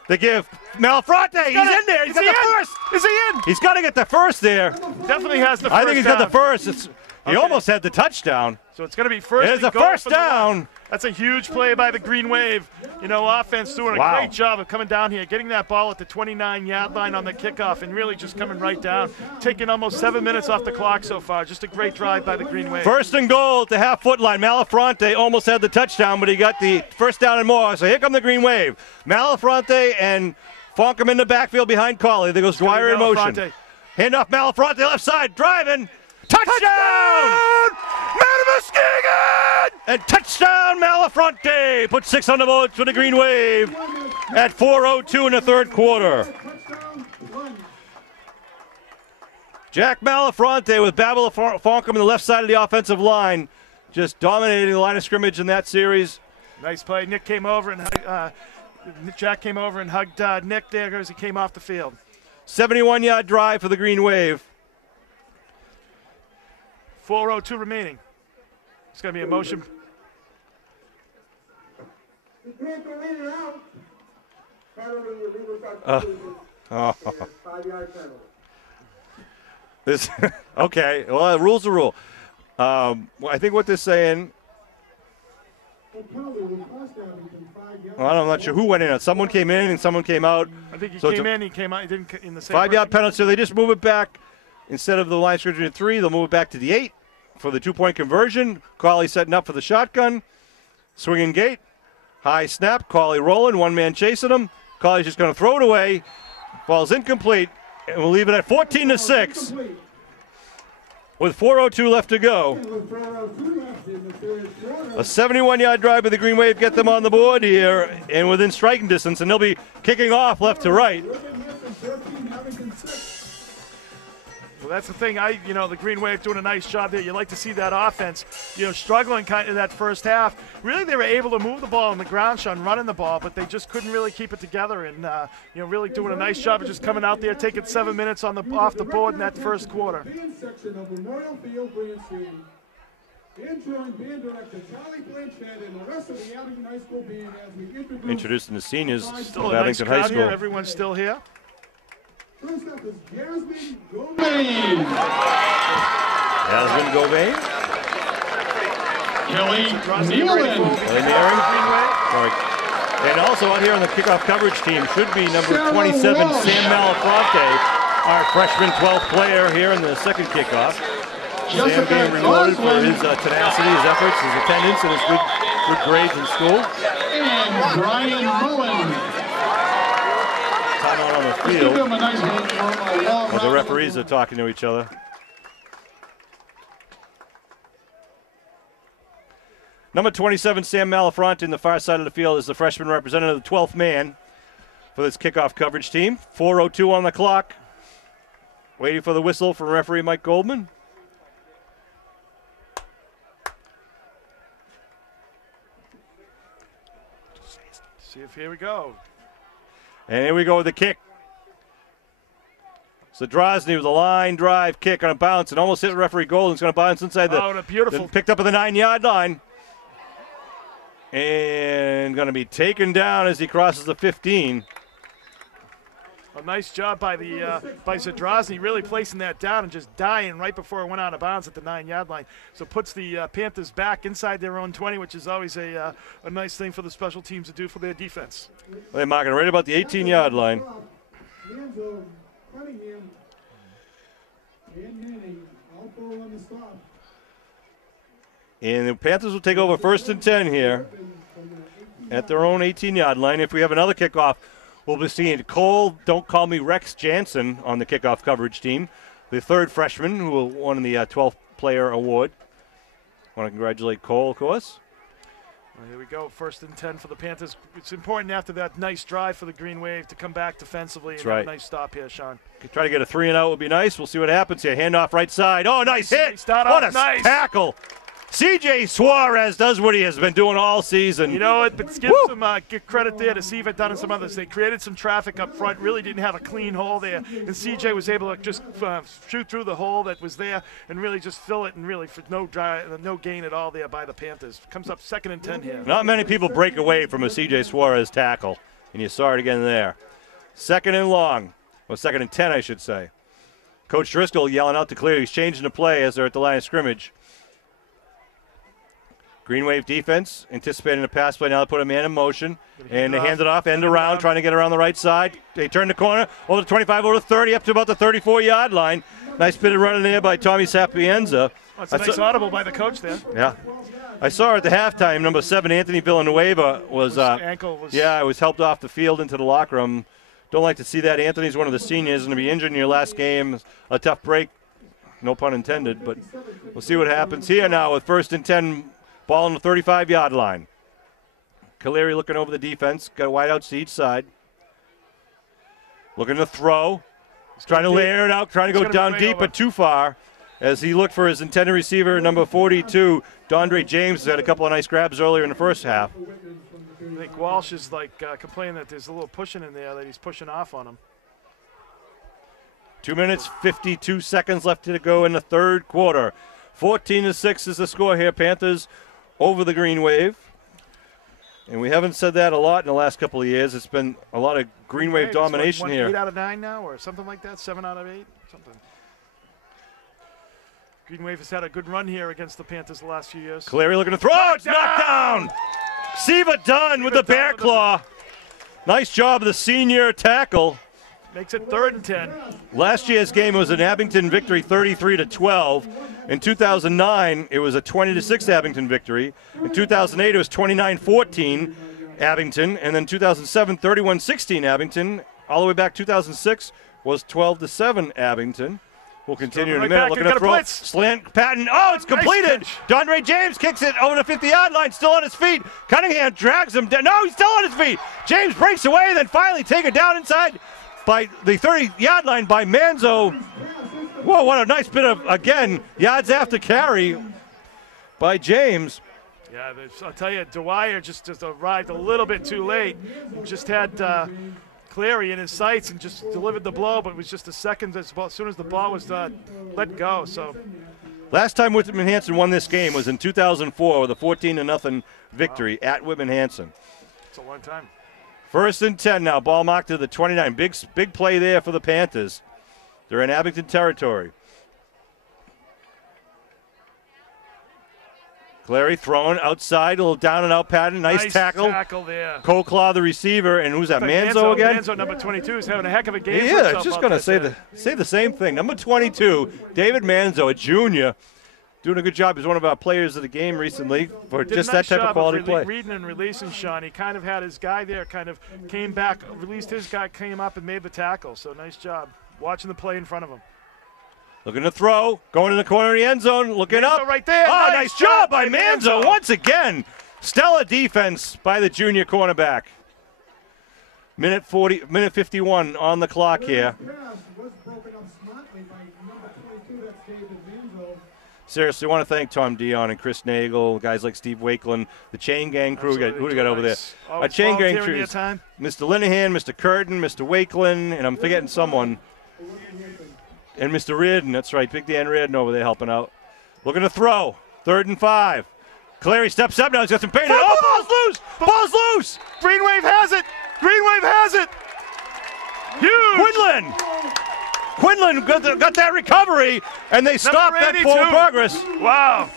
They give Malafronte. He's in there. He's got the first. Is he in? He's got to get the first there. Definitely has the first. I think he's got the first. He almost had the touchdown. So it's going to be first. There's a first down. That's a huge play by the Green Wave. Offense doing a great job of coming down here, getting that ball at the 29-yard line on the kickoff, and really just coming right down, taking almost 7 minutes off the clock so far. Just a great drive by the Green Wave. 1st and goal at the half-foot line. Malafronte almost had the touchdown, but he got the first down and more. So here come the Green Wave. Malafronte and Fonkum in the backfield behind Cawley. There goes Dwyer in motion. Hand off Malafronte left side, driving. Touchdown! Muskegon! And touchdown, Malafronte! Put 6 on the board for the Green Wave at 4:02 in the 3rd quarter. Jack Malafronte with Babel Fonkum on the left side of the offensive line, just dominating the line of scrimmage in that series. Nice play. Jack came over and hugged Nick there as he came off the field. 71-yard drive for the Green Wave. 4:02 remaining. It's going to be a motion. This okay. Well, the rule's a rule. I think what they're saying. Well, I'm not sure who went in. Someone came in and someone came out. I think he came in. He came out. He didn't in the same. 5-yard penalty. So they just move it back. Instead of the line scrimmage at 3, they'll move it back to the 8 for the 2-point conversion. Cawley setting up for the shotgun. Swinging gate. High snap. Cawley rolling. One man chasing him. Cawley's just going to throw it away. Ball's incomplete. And we'll leave it at 14-6. with 4:02 left to go. A 71-yard drive by the Green Wave, get them on the board here and within striking distance, and they'll be kicking off left to right. Well, that's the thing. The Green Wave doing a nice job there. You like to see that offense, struggling kind of that first half. Really, they were able to move the ball on the ground, Sean, running the ball, but they just couldn't really keep it together. And really doing a nice job of just coming out there, taking 7 minutes off the board in that first quarter. Introducing the seniors Still of a nice Abington crowd High School. here. Everyone's still here. First up is Jasmine Gomez. Jasmine Gomez. Kelly Kelly Nealon. Sorry. And also out here on the kickoff coverage team should be number 27, Sam Malafronte, our freshman 12th player here in the second kickoff. Sam being rewarded for his tenacity, his efforts, his attendance, and his good grades in school. And Brian Mullen. Time out on the field. Well, the referees are talking to each other. Number 27, Sam Malafronte, in the far side of the field, is the freshman representative, the 12th man for this kickoff coverage team. 4:02 on the clock. Waiting for the whistle from referee Mike Goldman. See if here we go. And here we go with the kick. Zadrozny with a line drive kick on a bounce and almost hit referee Golden. It's going to bounce inside the. Beautiful. Picked up at the 9-yard line. And going to be taken down as he crosses the 15. A nice job by Zadrozny, really placing that down and just dying right before it went out of bounds at the 9-yard line. So puts the Panthers back inside their own 20, which is always a nice thing for the special teams to do for their defense. They're marking right about the 18-yard line. And the Panthers will take over 1st and 10 here at their own 18-yard line. If we have another kickoff, we'll be seeing Cole, don't call me Rex Jansen, on the kickoff coverage team, the third freshman who won the 12th player award. Want to congratulate Cole, of course. Well, here we go, 1st and 10 for the Panthers. It's important after that nice drive for the Green Wave to come back defensively and have a nice stop here, Sean. Try to get a 3-and-out would be nice. We'll see what happens here. Handoff right side. Oh, nice hit. What a tackle. C.J. Suarez does what he has been doing all season. You know what? But give credit there to Siva done and some others. They created some traffic up front, really didn't have a clean hole there. And C.J. was able to just shoot through the hole that was there and really just fill it, and really for no gain at all there by the Panthers. Comes up 2nd and 10 here. Not many people break away from a C.J. Suarez tackle, and you saw it again there. 2nd and long. Well, 2nd and 10, I should say. Coach Driscoll yelling out to clear. He's changing the play as they're at the line of scrimmage. Green Wave defense anticipating a pass play. Now they put a man in motion, and they hand it off, end around, trying to get around the right side. They turn the corner, over the 25, over to 30, up to about the 34-yard line. Nice bit of running there by Tommy Sapienza. That's a nice audible by the coach there. Yeah. I saw at the halftime, number 7, Anthony Villanueva was helped off the field into the locker room. Don't like to see that. Anthony's one of the seniors, going to be injured in your last game. A tough break, no pun intended, but we'll see what happens here now with 1st and 10. Ball on the 35-yard line. Caleri looking over the defense. Got wideouts to each side. Looking to throw. He's trying to layer it out, trying to go down deep, but too far. As he looked for his intended receiver, number 42, Dondre James, had a couple of nice grabs earlier in the first half. I think Walsh is complaining that there's a little pushing in there, that he's pushing off on him. 2 minutes, 52 seconds left to go in the third quarter. 14-6 is the score here. Panthers over the Green Wave. And we haven't said that a lot in the last couple of years. It's been a lot of Green Wave domination here. 8 out of 9 now, or something like that? 7 out of 8? Something. Green Wave has had a good run here against the Panthers the last few years. Cleary looking to throw. Oh, it's knocked down! Siva Dunn with the bear claw. Nice job of the senior tackle. Makes it 3rd and 10. Last year's game was an Abington victory, 33-12. In 2009, it was a 20-6 Abington victory. In 2008, it was 29-14 Abington. And then 2007, 31-16 Abington. All the way back 2006 was 12-7 Abington. We'll continue in a Right minute. back, Looking got to a throw. blitz. Slant patent. Oh, it's completed. catch. DeAndre James kicks it over the 50-yard line, still on his feet. Cunningham drags him down. No, he's still on his feet. James breaks away, then finally taken down inside by the 30-yard line by Manzo. Whoa, what a nice bit of, again, yards after carry by James. Yeah, I'll tell you, Dwyer just arrived a little bit too late. He just had Cleary in his sights and just delivered the blow, but it was just a second as soon as the ball was let go. So Last time Whitman Hanson won this game was in 2004 with a 14-0 victory at Whitman Hanson. it's a long time. 1st and 10 now. Ball marked to the 29. Big play there for the Panthers. They're in Abington territory. Clary throwing outside, a little down and out pattern. Nice tackle. Tackle there. Cole the receiver, and who's that? Manzo again? Manzo, number 22, is having a heck of a game. Yeah, I was just going to say the same thing. Number 22, David Manzo, a junior, doing a good job. He's one of our players of the game recently for just that type of quality play. Reading and releasing, Sean. He kind of had his guy there, kind of came back, released his guy, came up and made the tackle. So nice job watching the play in front of him. Looking to throw, going in the corner of the end zone, looking Manzo up. right there. Oh, nice job by Manzo once again. Stellar defense by the junior cornerback. Minute 51 on the clock here. Seriously, I want to thank Tom Dion and Chris Nagel, guys like Steve Wakeland, the Chain Gang crew. Who do we got over there? A Chain Gang crew. Mr. Linehan, Mr. Curtin, Mr. Wakeland, and I'm forgetting someone. And Mr. Reardon, that's right, Big Dan Reardon over there helping out. Looking to throw, 3rd and 5. Clary steps up now, he's got some pain. Oh, ball's loose! Green Wave has it! Green Wave has it! Huge! Quinlan got that recovery, and they stopped that forward progress. Wow.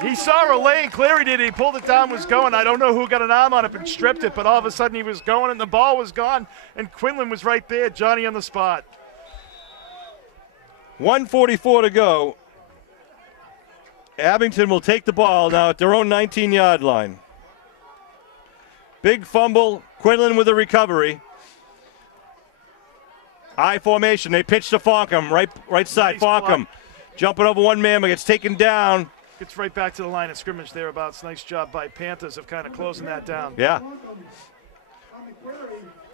He saw a lane, Cleary did, he pulled it down, was going. I don't know who got an arm on it and stripped it, but all of a sudden he was going and the ball was gone, and Quinlan was right there, Johnny on the spot. 1:44 to go. Abington will take the ball now at their own 19-yard line. Big fumble, Quinlan with a recovery. I formation, they pitch to Fonkum, right side, Nice Fonkum. Jumping over one man, but gets taken down. Gets right back to the line of scrimmage thereabouts. Nice job by Panthers of kind of closing that down. Yeah.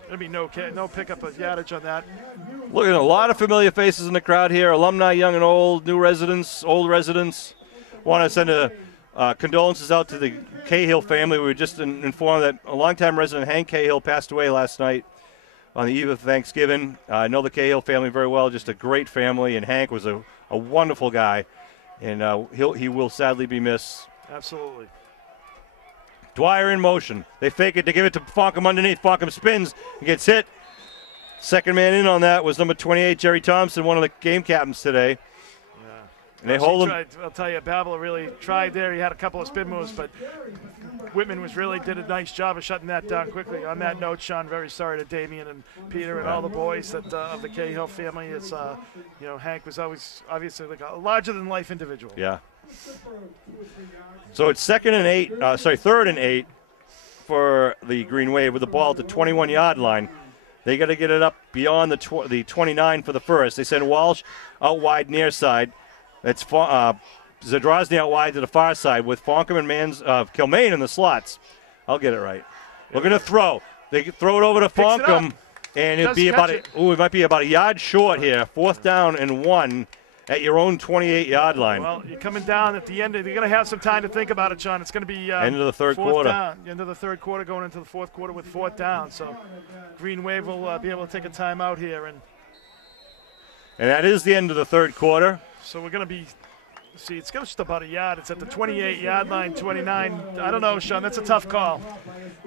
There'll be no pickup of yardage on that. Look at a lot of familiar faces in the crowd here. Alumni, young and old, new residents, old residents. Want to send condolences out to the Cahill family. We were just informed that a longtime resident, Hank Cahill, passed away last night on the eve of Thanksgiving. I know the Cahill family very well, just a great family, and Hank was a wonderful guy. And he will sadly be missed. Absolutely. Dwyer in motion. They fake it to give it to Fonkum underneath. Fonkum spins and gets hit. Second man in on that was number 28, Jerry Thompson, one of the game captains today. Yeah. And they hold him. I'll tell you, Babel really tried there. He had a couple of spin moves, but Whitman did a nice job of shutting that down quickly. On that note, Sean, very sorry to Damien and Peter and all the boys of the Cahill family. It's Hank was always obviously like a larger-than-life individual. Yeah. So it's 3rd and 8 for the Green Wave with the ball at the 21-yard line. They got to get it up beyond the 29 for the first. They send Walsh out wide near side. That's Zadrozny out wide to the far side with Fonkum and Kilmaine in the slots. I'll get it right. Looking to throw. They throw it over to Fonkum, and it might be about a yard short here. 4th down and 1 at your own 28-yard line. Well, you're coming down at the end. You're going to have some time to think about it, Sean. It's going to be end of the third quarter. End of the third quarter, going into the fourth quarter with 4th down. So Green Wave will be able to take a timeout here, and that is the end of the third quarter. So we're going to be. See, it's just about a yard. It's at the 28-yard line, 29. I don't know, Sean. That's a tough call.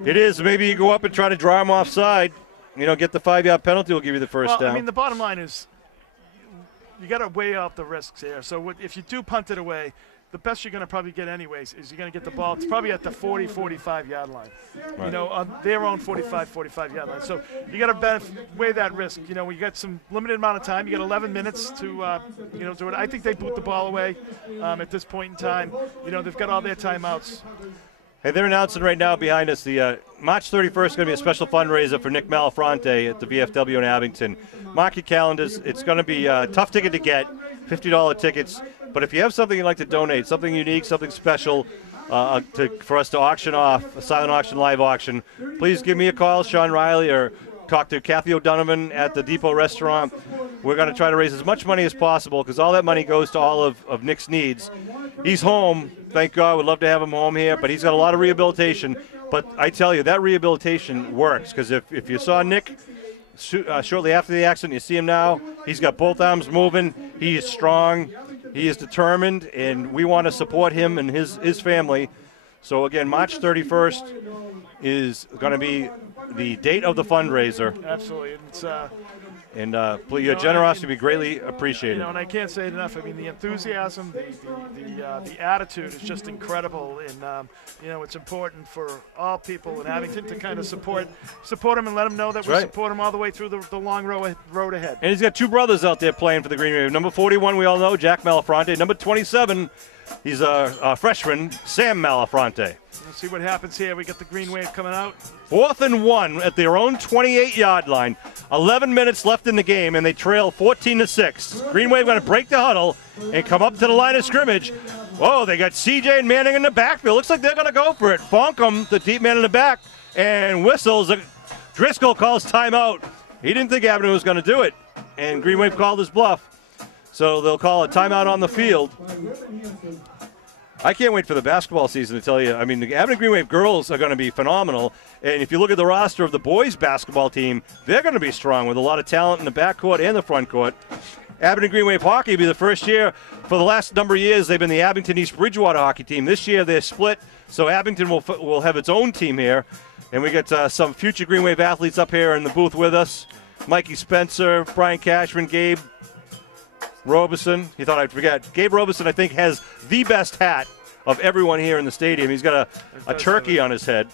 It is. Maybe you go up and try to draw him offside. Get the 5-yard penalty. Will give you the first down. I mean, the bottom line is you got to weigh out the risks here. So if you do punt it away, the best you're going to probably get anyways is you're going to get the ball. It's probably at the 40, 45-yard line, right. On their own 45-yard line. So you got to weigh that risk. We got some limited amount of time. You got 11 minutes to, do it. I think they boot the ball away at this point in time. They've got all their timeouts. Hey, they're announcing right now behind us the March 31st is going to be a special fundraiser for Nick Malafronte at the VFW in Abington. Mark your calendars. It's going to be a tough ticket to get, $50 tickets. But if you have something you'd like to donate, something unique, something special for us to auction off, a silent auction, live auction, please give me a call, Sean Riley, or talk to Kathy O'Donovan at the Depot Restaurant. We're going to try to raise as much money as possible because all that money goes to all of Nick's needs. He's home. Thank God. We'd love to have him home here, but he's got a lot of rehabilitation. But I tell you, that rehabilitation works because if you saw Nick shortly after the accident, you see him now, he's got both arms moving. He is strong. He is determined, and we want to support him and his family. So, again, March 31st is going to be the date of the fundraiser. Absolutely. It's, please, your generosity will be greatly appreciated. And I can't say it enough. I mean, the enthusiasm, the attitude is just incredible, and it's important for all people in Abington to kind of support him and let him know that we support him all the way through the long road ahead. And he's got two brothers out there playing for the Green Wave. Number 41, we all know, Jack Malafronte. Number 27, he's a freshman, Sam Malafronte. Let's see what happens here. We got the Green Wave coming out. 4th and 1 at their own 28-yard line. 11 minutes left in the game, and they trail 14-6. Green Wave going to break the huddle and come up to the line of scrimmage. Whoa, they got CJ and Manning in the backfield. Looks like they're going to go for it. Fonkum, the deep man in the back, and whistles. Driscoll calls timeout. He didn't think Abington was going to do it, and Green Wave called his bluff. So they'll call a timeout on the field. I can't wait for the basketball season to tell you. I mean, the Abington Green Wave girls are going to be phenomenal. And if you look at the roster of the boys basketball team, they're going to be strong with a lot of talent in the backcourt and the front court. Abington Green Wave hockey will be the first year. For the last number of years, they've been the Abington East Bridgewater hockey team. This year, they're split, so Abington will have its own team here. And we got some future Green Wave athletes up here in the booth with us. Mikey Spencer, Brian Cashman, Gabe Robeson. You thought I'd forget. Gabe Robeson, I think, has the best hat of everyone here in the stadium. He's got a turkey on his head.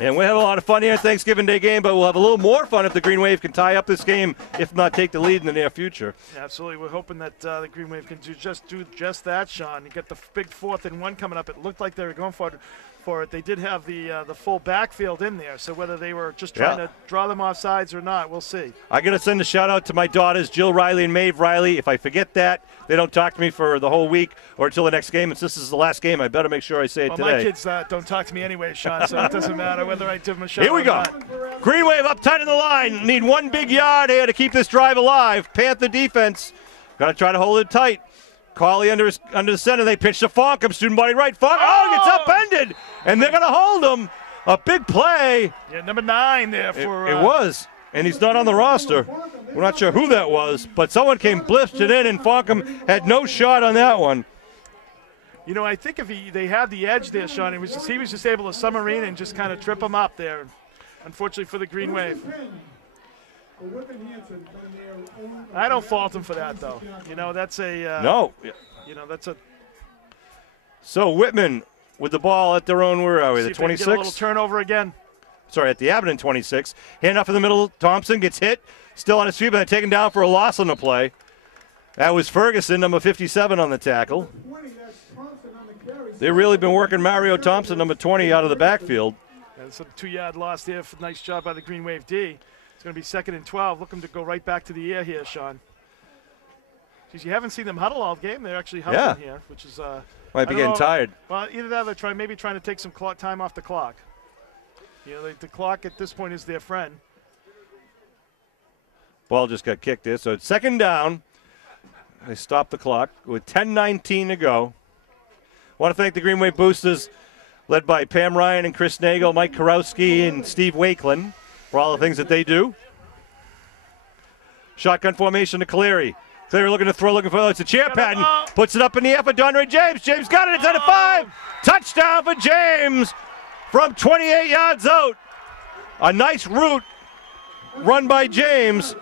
And we'll have a lot of fun here at Thanksgiving Day game, but we'll have a little more fun if the Green Wave can tie up this game, if not take the lead in the near future. Yeah, absolutely. We're hoping that the Green Wave can do just that, Sean. You get the big 4th and 1 coming up. It looked like they were going for it. They did have the full backfield in there, so whether they were just trying to draw them off sides or not, we'll see. I got to send a shout-out to my daughters, Jill Riley and Maeve Riley. If I forget that, they don't talk to me for the whole week or until the next game. Since this is the last game, I better make sure I say it today. My kids don't talk to me anyway, Sean, so it doesn't matter whether I give them a shout-out. Here we go. Not. Green Wave up tight in the line. Need one big yard here to keep this drive alive. Panther defense going to try to hold it tight. Cauley under the center. They pitch to Fonkum. Student body right. Fonkum. Gets upended. And they're going to hold him. A big play. Yeah, number 9 there for. It was. And he's not on the roster. We're not sure who that was. But someone came blitzed it in, and Fonkum had no shot on that one. You know, I think if they had the edge there, Sean, he was just able to submarine and just kind of trip him up there. Unfortunately for the Green Wave. I don't fault him for that, though. You know, that's a no. You know, that's a. So Whitman with the ball at their own. Where are we? The 26. A little turnover again. Sorry, at the Abington 26. Hand off in the middle. Thompson gets hit. Still on his feet, but taken down for a loss on the play. That was Ferguson, number 57, on the tackle. They've really been working Mario Thompson, number 20, out of the backfield. That's a 2-yard loss there. Nice job by the Green Wave D. It's going to be 2nd and 12. Looking to go right back to the air here, Sean. Because you haven't seen them huddle all game. They're actually huddling here, which is might be getting tired. Well, either that or they're maybe trying to take some time off the clock. You know, the clock at this point is their friend. Ball just got kicked there. So it's 2nd down. They stopped the clock with 10:19 to go. I want to thank the Green Wave Boosters, led by Pam Ryan and Chris Nagel, Mike Karowski, and Steve Wakeland, for all the things that they do. Shotgun formation to Cleary. Cleary looking to throw, looking for it's a chair pattern. Puts it up in the air for Donre James. James got it. It's at a 5. Touchdown for James from 28 yards out. A nice route run by James.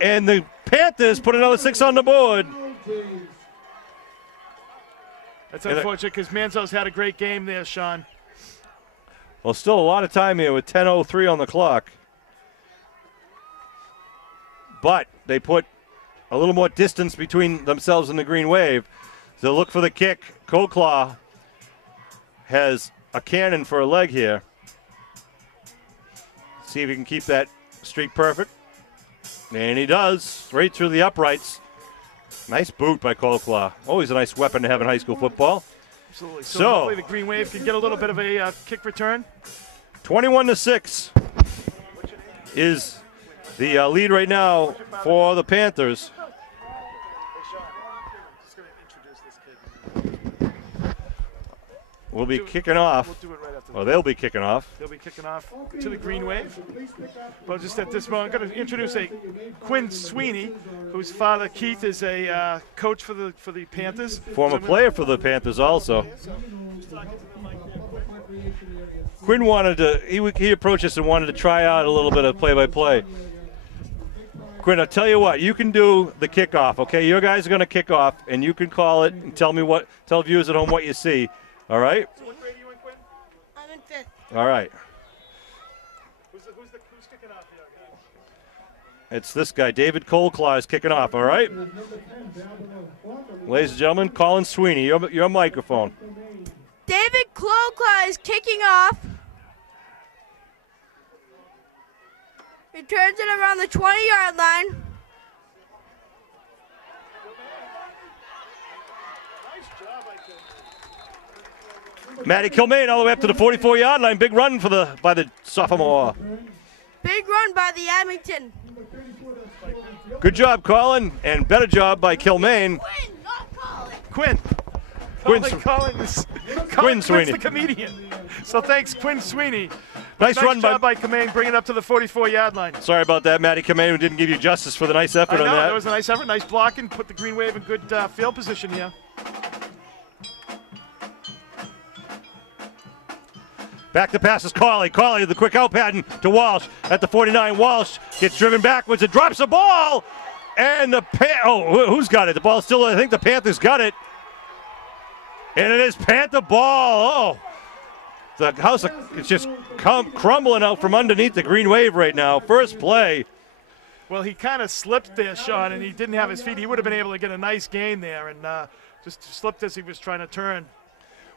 And the Panthers put another 6 on the board. That's unfortunate because Manzo's had a great game there, Sean. Well, still a lot of time here with 10:03 on the clock. But they put a little more distance between themselves and the Green Wave. So look for the kick. Coldclaw has a cannon for a leg here. See if he can keep that streak perfect. And he does, right through the uprights. Nice boot by Colclaw. Always a nice weapon to have in high school football. Absolutely. So hopefully the Green Wave can get a little bit of a kick return. 21-6 is the lead right now for the Panthers. We'll be kicking off. We'll do it right after Well, they'll be kicking off. They'll be kicking off to the Green Wave. But just at this moment, I'm going to introduce Quinn Sweeney, whose father Keith is a coach for the Panthers. Former player for the Panthers also. Quinn wanted to, he approached us and wanted to try out a little bit of play-by-play. Quinn, I'll tell you what, you can do the kickoff, okay? Your guys are going to kick off, and you can call it and tell viewers at home what you see. All right? So what grade are you in, Quinn? I'm in 5th. All right. Who's kicking off here, guys? It's this guy, David Colclaw, is kicking off, all right? Ladies and gentlemen, Colin Sweeney, your microphone. David Colclaw is kicking off. He turns it around the 20-yard line. Matty Kilmaine all the way up to the 44-yard line. Big run by the sophomore. Big run by the Abington. Good job, Colin, and better job by Kilmaine. Quinn, not Colin. Quinn. Quinn Sweeney. the comedian. So thanks, Quinn Sweeney. Nice run job by Kilmaine, bringing it up to the 44-yard line. Sorry about that, Matty Kilmaine, who didn't give you justice for the nice effort on that. That was a nice effort, nice blocking, put the Green Wave in good field position here. Back to pass is Cawley. Cawley, the quick out pattern to Walsh at the 49. Walsh gets driven backwards and drops the ball. And who's got it? The ball still, I think the Panthers got it. And it is Panther ball. Oh, the house is just crumbling out from underneath the Green Wave right now. First play. Well, he kind of slipped there, Sean, and he didn't have his feet. He would have been able to get a nice gain there, and just slipped as he was trying to turn.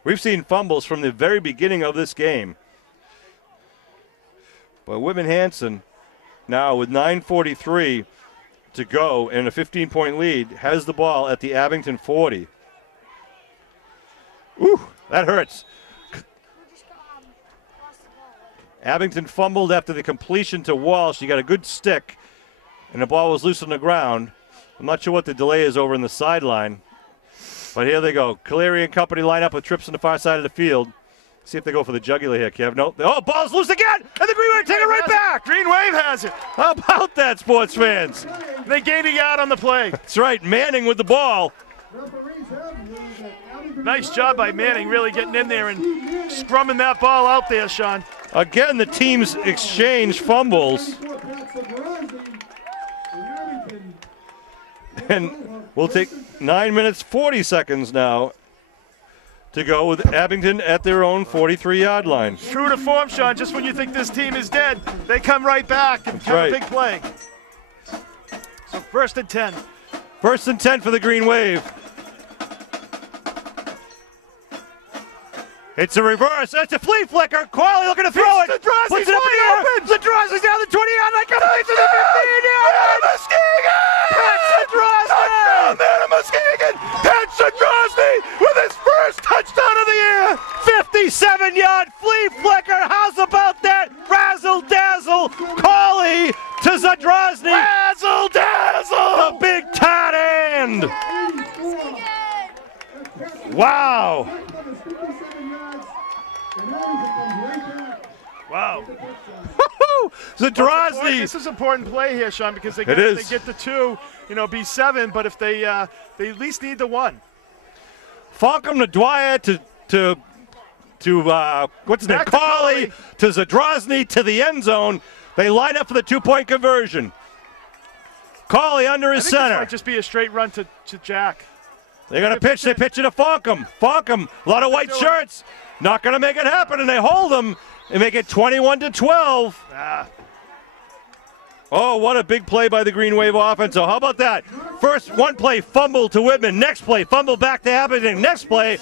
We've seen fumbles from the very beginning of this game. But Whitman Hansen, now with 9:43 to go and a 15-point lead, has the ball at the Abington 40. Ooh, that hurts. Abington fumbled after the completion to Walsh. He got a good stick, and the ball was loose on the ground. I'm not sure what the delay is over in the sideline. But here they go. Cleary and company line up with trips on the far side of the field. See if they go for the jugular here, Kev. No. Oh, ball's loose again! And the Green Wave take it right back! Green Wave has it! How about that, sports fans? They gained a yard on the play. That's right, Manning with the ball. Nice job by Manning, really getting in there and scrumming that ball out there, Sean. Again, the teams exchange fumbles. And we'll take 9 minutes, 40 seconds now to go with Abington at their own 43-yard line. True to form, Sean. Just when you think this team is dead, they come right back and have a big play. So 1st and 10. 1st and 10 for the Green Wave. It's a reverse. It's a flea flicker. Cawley looking to throw it. Zadrozny's Puts it up in the air. Zadrozny's down the 20-yard line. Coming to the 15-yard line. Pat Zadrozny. Man, Muskegon. Pat Zadrozny with his first touchdown of the year. 57-yard flea flicker. How's about that? Razzle dazzle. Cawley to Zadrozny. Razzle dazzle. The big tight end. Wow. Wow. Zadrozny. This is an important play here, Sean, because they get the 2, be 7, but if they at least need the 1. Falcom to Dwyer to what's his name? Cawley to Zadrozny to the end zone. They line up for the 2-point conversion. Cawley under his center. This might just be a straight run to Jack. They're going to pitch. They pitch it to Falcom. Falcom, a lot of white shirts. Not going to make it happen, and they hold them. They make it 21-12. Ah. Oh, what a big play by the Green Wave offense. So how about that? First one play, fumble to Whitman. Next play, fumble back to Abington. Next play,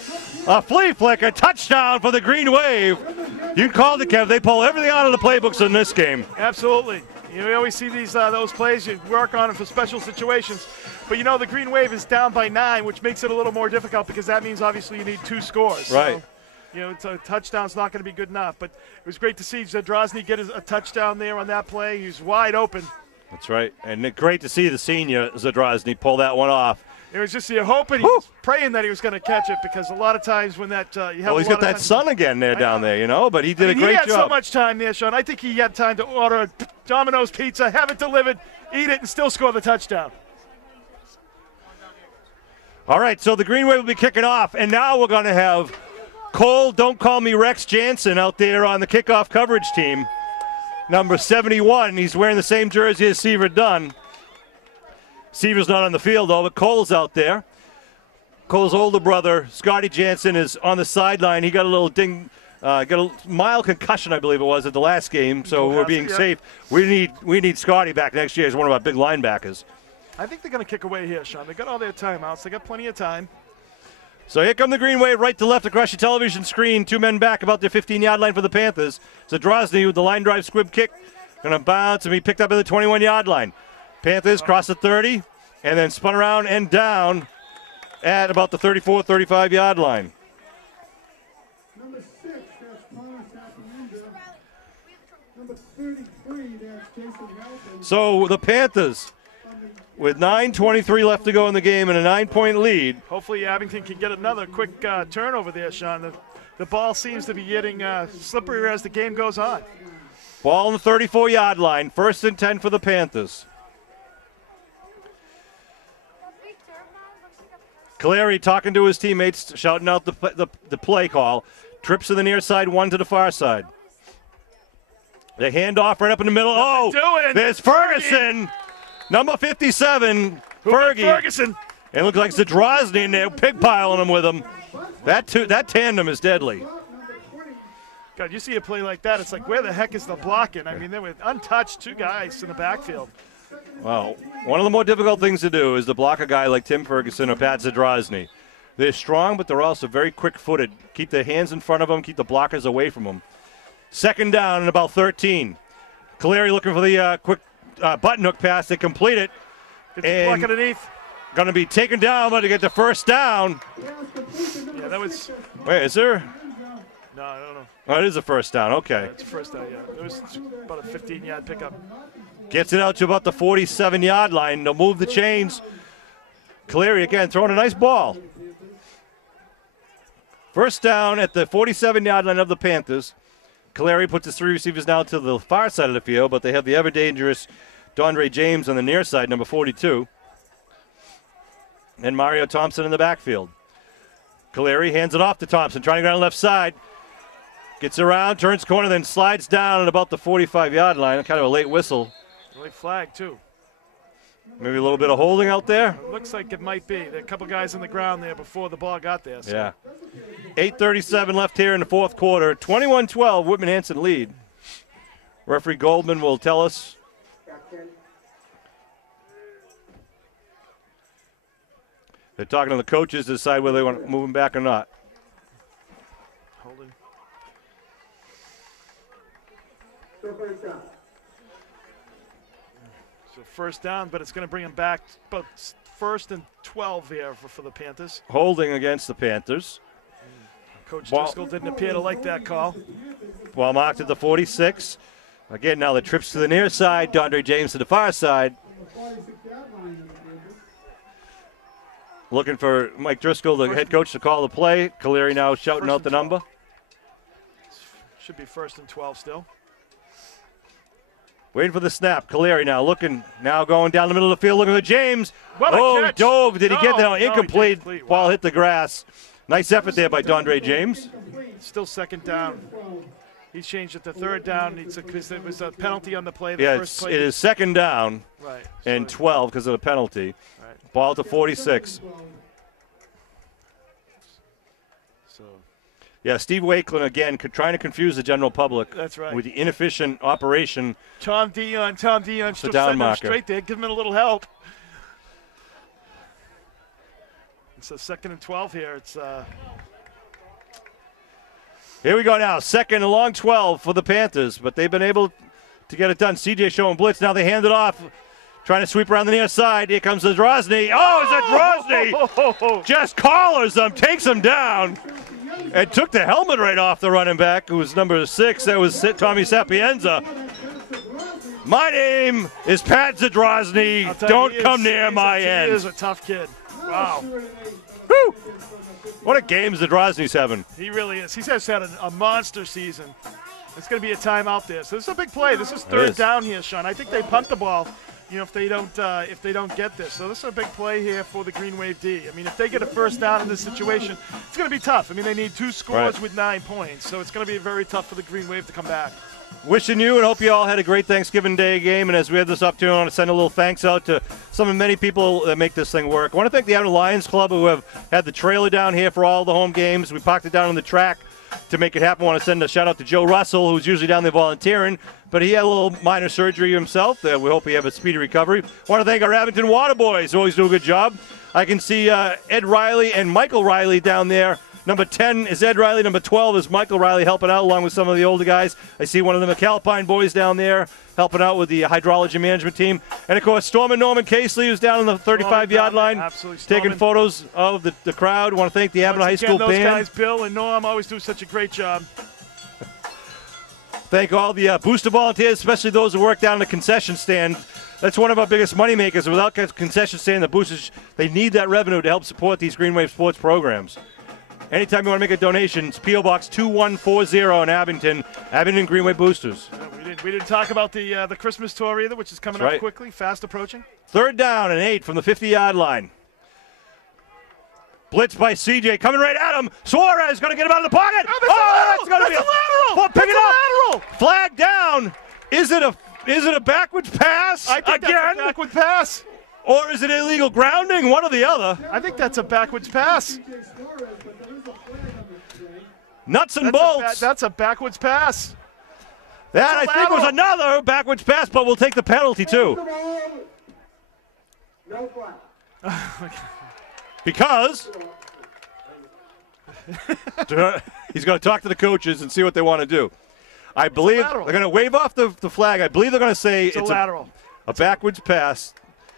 a flea flicker, touchdown for the Green Wave. You called it, Kev. They pull everything out of the playbooks in this game. Absolutely. You know, we always see these those plays. You work on them for special situations. But, you know, the Green Wave is down by 9, which makes it a little more difficult because that means obviously you need 2 scores. Right. So, you know, a touchdown's not going to be good enough. But it was great to see Zadrozny get a touchdown there on that play. He was wide open. That's right. And great to see the senior Zadrozny pull that one off. It was just, you're hoping, he was praying that he was going to catch it because a lot of times when that you have He's got that sun again there down there, you know, but he did a great job. He had so much time there, Sean. I think he had time to order a Domino's pizza, have it delivered, eat it, and still score the touchdown. All right, so the Green Wave will be kicking off, and now we're going to have Cole, don't call me Rex Jansen, out there on the kickoff coverage team. Number 71, he's wearing the same jersey as Seaver Dunn. Seaver's not on the field, though, but Cole's out there. Cole's older brother, Scotty Jansen, is on the sideline. He got a little got a mild concussion, I believe it was, at the last game, so we're being safe. We need Scotty back next year as one of our big linebackers. I think they're going to kick away here, Sean. They got all their timeouts. They got plenty of time. So here come the Green Wave, right to left across your television screen. 2 men back about their 15-yard line for the Panthers. Zadrozny with the line drive squib kick. Going to bounce and be picked up at the 21-yard line. Panthers cross the 30 and then spun around and down at about the 34, 35-yard line. Number 6, that's Thomas Appalinda. Number 33, that's Jason Helton. So the Panthers, with 9:23 left to go in the game and a 9-point lead. Hopefully Abington can get another quick turnover there, Sean. The ball seems to be getting slipperier as the game goes on. Ball on the 34-yard line. 1st and 10 for the Panthers. Caleri talking to his teammates, shouting out the play call. Trips to the near side, 1 to the far side. The handoff right up in the middle. There's Ferguson. Number 57, Ferguson. It looks like Zadrozny in there, pig piling him with him. That tandem is deadly. God, you see a play like that, it's like, where the heck is the blocking? I mean, they were untouched, 2 guys in the backfield. Well, one of the more difficult things to do is to block a guy like Tim Ferguson or Pat Zadrozny. They're strong, but they're also very quick-footed. Keep their hands in front of them, keep the blockers away from them. 2nd down and about 13. Caleri looking for the quick button hook pass. They complete it. It's block underneath. Going to be taken down, but to get the 1st down. Yeah, that was. Wait, is there? No, I don't know. Oh, it is a 1st down. Okay. Yeah, it's a 1st down, yeah. It was about a 15-yard pickup. Gets it out to about the 47-yard line. They'll move the chains. Caleri again throwing a nice ball. 1st down at the 47-yard line of the Panthers. Caleri puts his 3 receivers now to the far side of the field, but they have the ever-dangerous Dondre James on the near side, number 42. And Mario Thompson in the backfield. Caleri hands it off to Thompson, trying to go on the left side. Gets around, turns corner, then slides down at about the 45-yard line. Kind of a late whistle. Late flag, too. Maybe a little bit of holding out there. It looks like it might be. There are a couple guys on the ground there before the ball got there. So. Yeah. 8:37 left here in the 4th quarter. 21-12, Whitman Hanson lead. Referee Goldman will tell us. They're talking to the coaches to decide whether they want to move him back or not. Holding. So 1st down, but it's going to bring him back about 1st and 12 here for the Panthers. Holding against the Panthers. Coach Driscoll didn't appear to like that call. Ball marked at the 46. Again, now the trips to the near side. Dondre James to the far side. Looking for Mike Driscoll, the head coach, to call the play. Caleri now shouting out the number. Should be 1st and 12 still. Waiting for the snap. Caleri now looking, now going down the middle of the field, looking for James. What a catch. Dove. Did he get that? Incomplete. Wow. Ball hit the grass. Nice effort there by Dondre James. Still 2nd down. He changed it to 3rd down because there was a penalty on the play. Yes, it is 2nd down and 12 because of the penalty. Right. Ball to 46. So. Yeah, Steve Wakeland again trying to confuse the general public. That's right. With the inefficient operation. Tom Dion, the down marker. straight there, give him a little help. So 2nd and 12 here. It's Here we go now. 2nd and long 12 for the Panthers, but they've been able to get it done. CJ showing blitz. Now they hand it off. Trying to sweep around the near side. Here comes Zadrozny. Oh, Zadrozny just collars them, takes him down, and took the helmet right off the running back, who was number 6. That was Tommy Sapienza. My name is Pat Zadrozny. Don't come near my end. He is a tough kid. Wow. Woo! What a game Zadrozny's having. He really is. He's had a monster season. It's going to be a timeout there. So this is a big play. This is 3rd down here, Sean. I think they punt the ball. If they don't get this. So this is a big play here for the Green Wave D. I mean, if they get a 1st down in this situation, it's going to be tough. I mean, they need 2 scores with 9 points. So it's going to be very tough for the Green Wave to come back. Wishing you and hope you all had a great Thanksgiving Day game. And as we have this opportunity, I want to send a little thanks out to some of the many people that make this thing work. I want to thank the Abington Lions Club, who have had the trailer down here for all the home games. We parked it down on the track to make it happen. I want to send a shout out to Joe Russell, who's usually down there volunteering, but he had a little minor surgery himself. We hope he have a speedy recovery. I want to thank our Abington Water Boys, who always do a good job. I can see Ed Riley and Michael Riley down there. Number 10 is Ed Riley. Number 12 is Michael Riley, helping out along with some of the older guys. I see one of the McAlpine boys down there helping out with the hydrology management team. And, of course, Stormin' Norman Casely, who's down on the 35-yard line, taking photos of the crowd. I want to thank the Abington High School those band. Guys, Bill and Norm, always do such a great job. Thank all the booster volunteers, especially those who work down in the concession stand. That's one of our biggest money makers. Without the concession stand, the boosters, they need that revenue to help support these Green Wave sports programs. Anytime you want to make a donation, it's P.O. Box 2140 in Abington, Abington Green Wave Boosters. We didn't talk about the Christmas tour either, which is coming up quickly, fast approaching. 3rd down and 8 from the 50-yard line. Blitz by CJ, coming right at him. Suarez going to get him out of the pocket. That's going to be a lateral. Pick it up. Flag down. Is it a backwards pass? I think that's a backwards pass. Or is it illegal grounding? One or the other. I think that's a backwards pass. Nuts and bolts. That's a backwards pass. That, I think, was another backwards pass, but we'll take the penalty, too. Because he's going to talk to the coaches and see what they want to do. I believe they're going to wave off the flag. I believe they're going to say it's lateral. A backwards pass.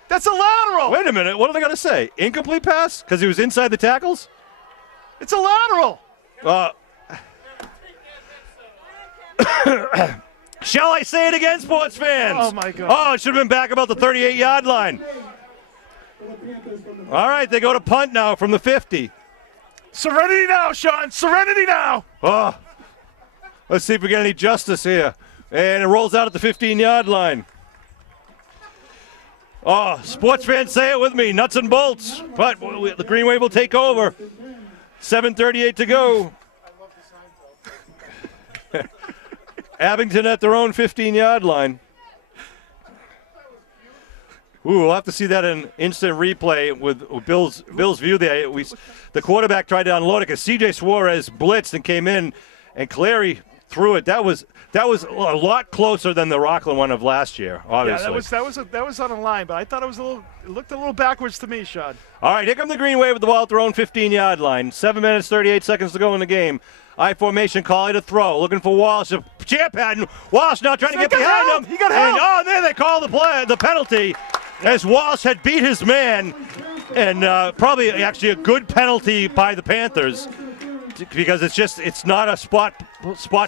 That's a lateral. Wait a minute. What are they going to say? Incomplete pass? Because he was inside the tackles? It's a lateral. Shall I say it again, sports fans? Oh, my God. Oh, it should have been back about the 38-yard line. All right, they go to punt now from the 50. Serenity now, Sean. Serenity now. Oh, let's see if we get any justice here. And it rolls out at the 15-yard line. Oh, sports fans, say it with me. Nuts and bolts. But the Green Wave will take over. 7:38 to go. Abington at their own 15-yard line. Ooh, we'll have to see that in instant replay with Bill's view there. The quarterback tried to unload it because C.J. Suarez blitzed and came in, and Clary threw it. That was a lot closer than the Rockland one of last year, obviously. Yeah, that was on a line, but I thought it looked a little backwards to me, Sean. All right, here come the Green Wave with the ball at their own 15-yard line. 7 minutes, 38 seconds to go in the game. I formation, call it a throw. Looking for Walsh. Chair pattern. Walsh now trying to get behind him. He got help. And there they call the penalty as Walsh had beat his man. And probably actually a good penalty by the Panthers because it's not a spot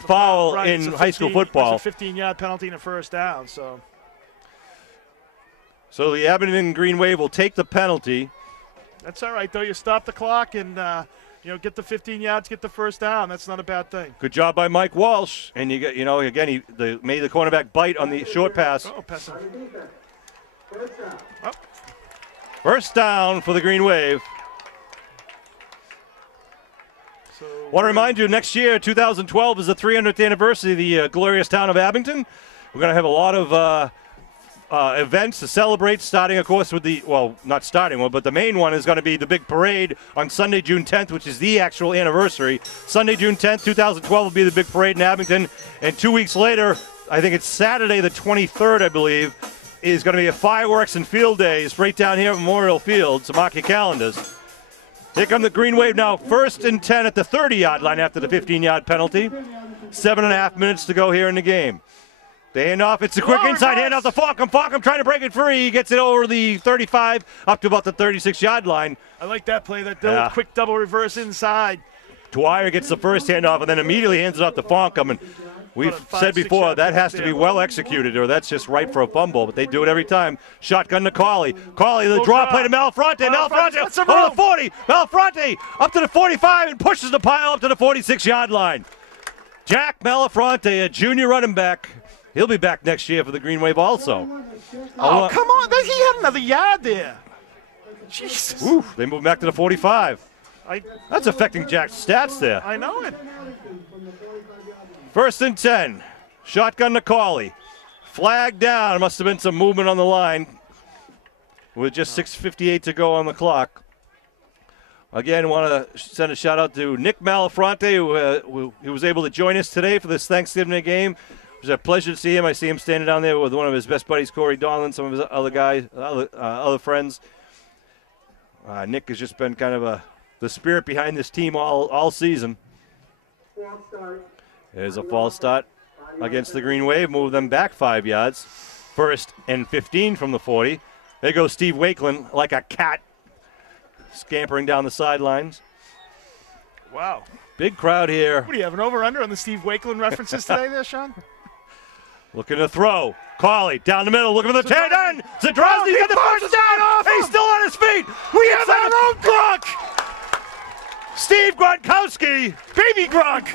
foul in high school football. It's a 15-yard penalty and a 1st down. So the Abington Green Wave will take the penalty. That's all right, though. You stop the clock and get the 15 yards, get the 1st down. That's not a bad thing. Good job by Mike Walsh. And he made the cornerback bite on the short pass. Oh, pass him. Oh. 1st down for the Green Wave. Want to remind you, next year, 2012, is the 300th anniversary of the glorious town of Abington. We're going to have a lot of events to celebrate, starting, of course, with not starting one, but the main one is going to be the big parade on Sunday, June 10th, which is the actual anniversary. Sunday, June 10th, 2012 will be the big parade in Abington. And 2 weeks later, I think it's Saturday the 23rd, I believe, is going to be a fireworks and field days right down here at Memorial Field, so mark your calendars. Here come the Green Wave now. 1st and 10 at the 30-yard line after the 15-yard penalty. 7.5 minutes to go here in the game. The handoff, it's a quick inside handoff to Falcom. Falcom trying to break it free. He gets it over the 35 up to about the 36-yard line. I like that play, that quick double reverse inside. Dwyer gets the first handoff and then immediately hands it off to Falcom. And we've said before that has to be well executed or that's just right for a fumble, but they do it every time. Shotgun to Cauley. Cauley, the draw play to Malfronte. Malfronte over the 40. Malfronte up to the 45 and pushes the pile up to the 46-yard line. Jack Malfronte, a junior running back. He'll be back next year for the Green Wave also. Oh, come on. He had another yard there. Jesus. Oof, they move back to the 45. That's affecting Jack's stats there. I know it. 1st and 10. Shotgun to Cauley. Flag down. Must have been some movement on the line with just 6:58 to go on the clock. Again, want to send a shout out to Nick Malafronte, who was able to join us today for this Thanksgiving game. It was a pleasure to see him. I see him standing down there with one of his best buddies, Corey Donlan, some of his other guys, other friends. Nick has just been kind of the spirit behind this team all season. There's a false start against the Green Wave. Move them back 5 yards. 1st and 15 from the 40. There goes Steve Wakeland like a cat, scampering down the sidelines. Wow. Big crowd here. What do you have, an over-under on the Steve Wakeland references today there, Sean? Looking to throw. Cauley down the middle, looking for the 10. Zadrozny got the first down. He's still on his feet. We have our own Gronk. Steve Gronkowski. Baby Gronk.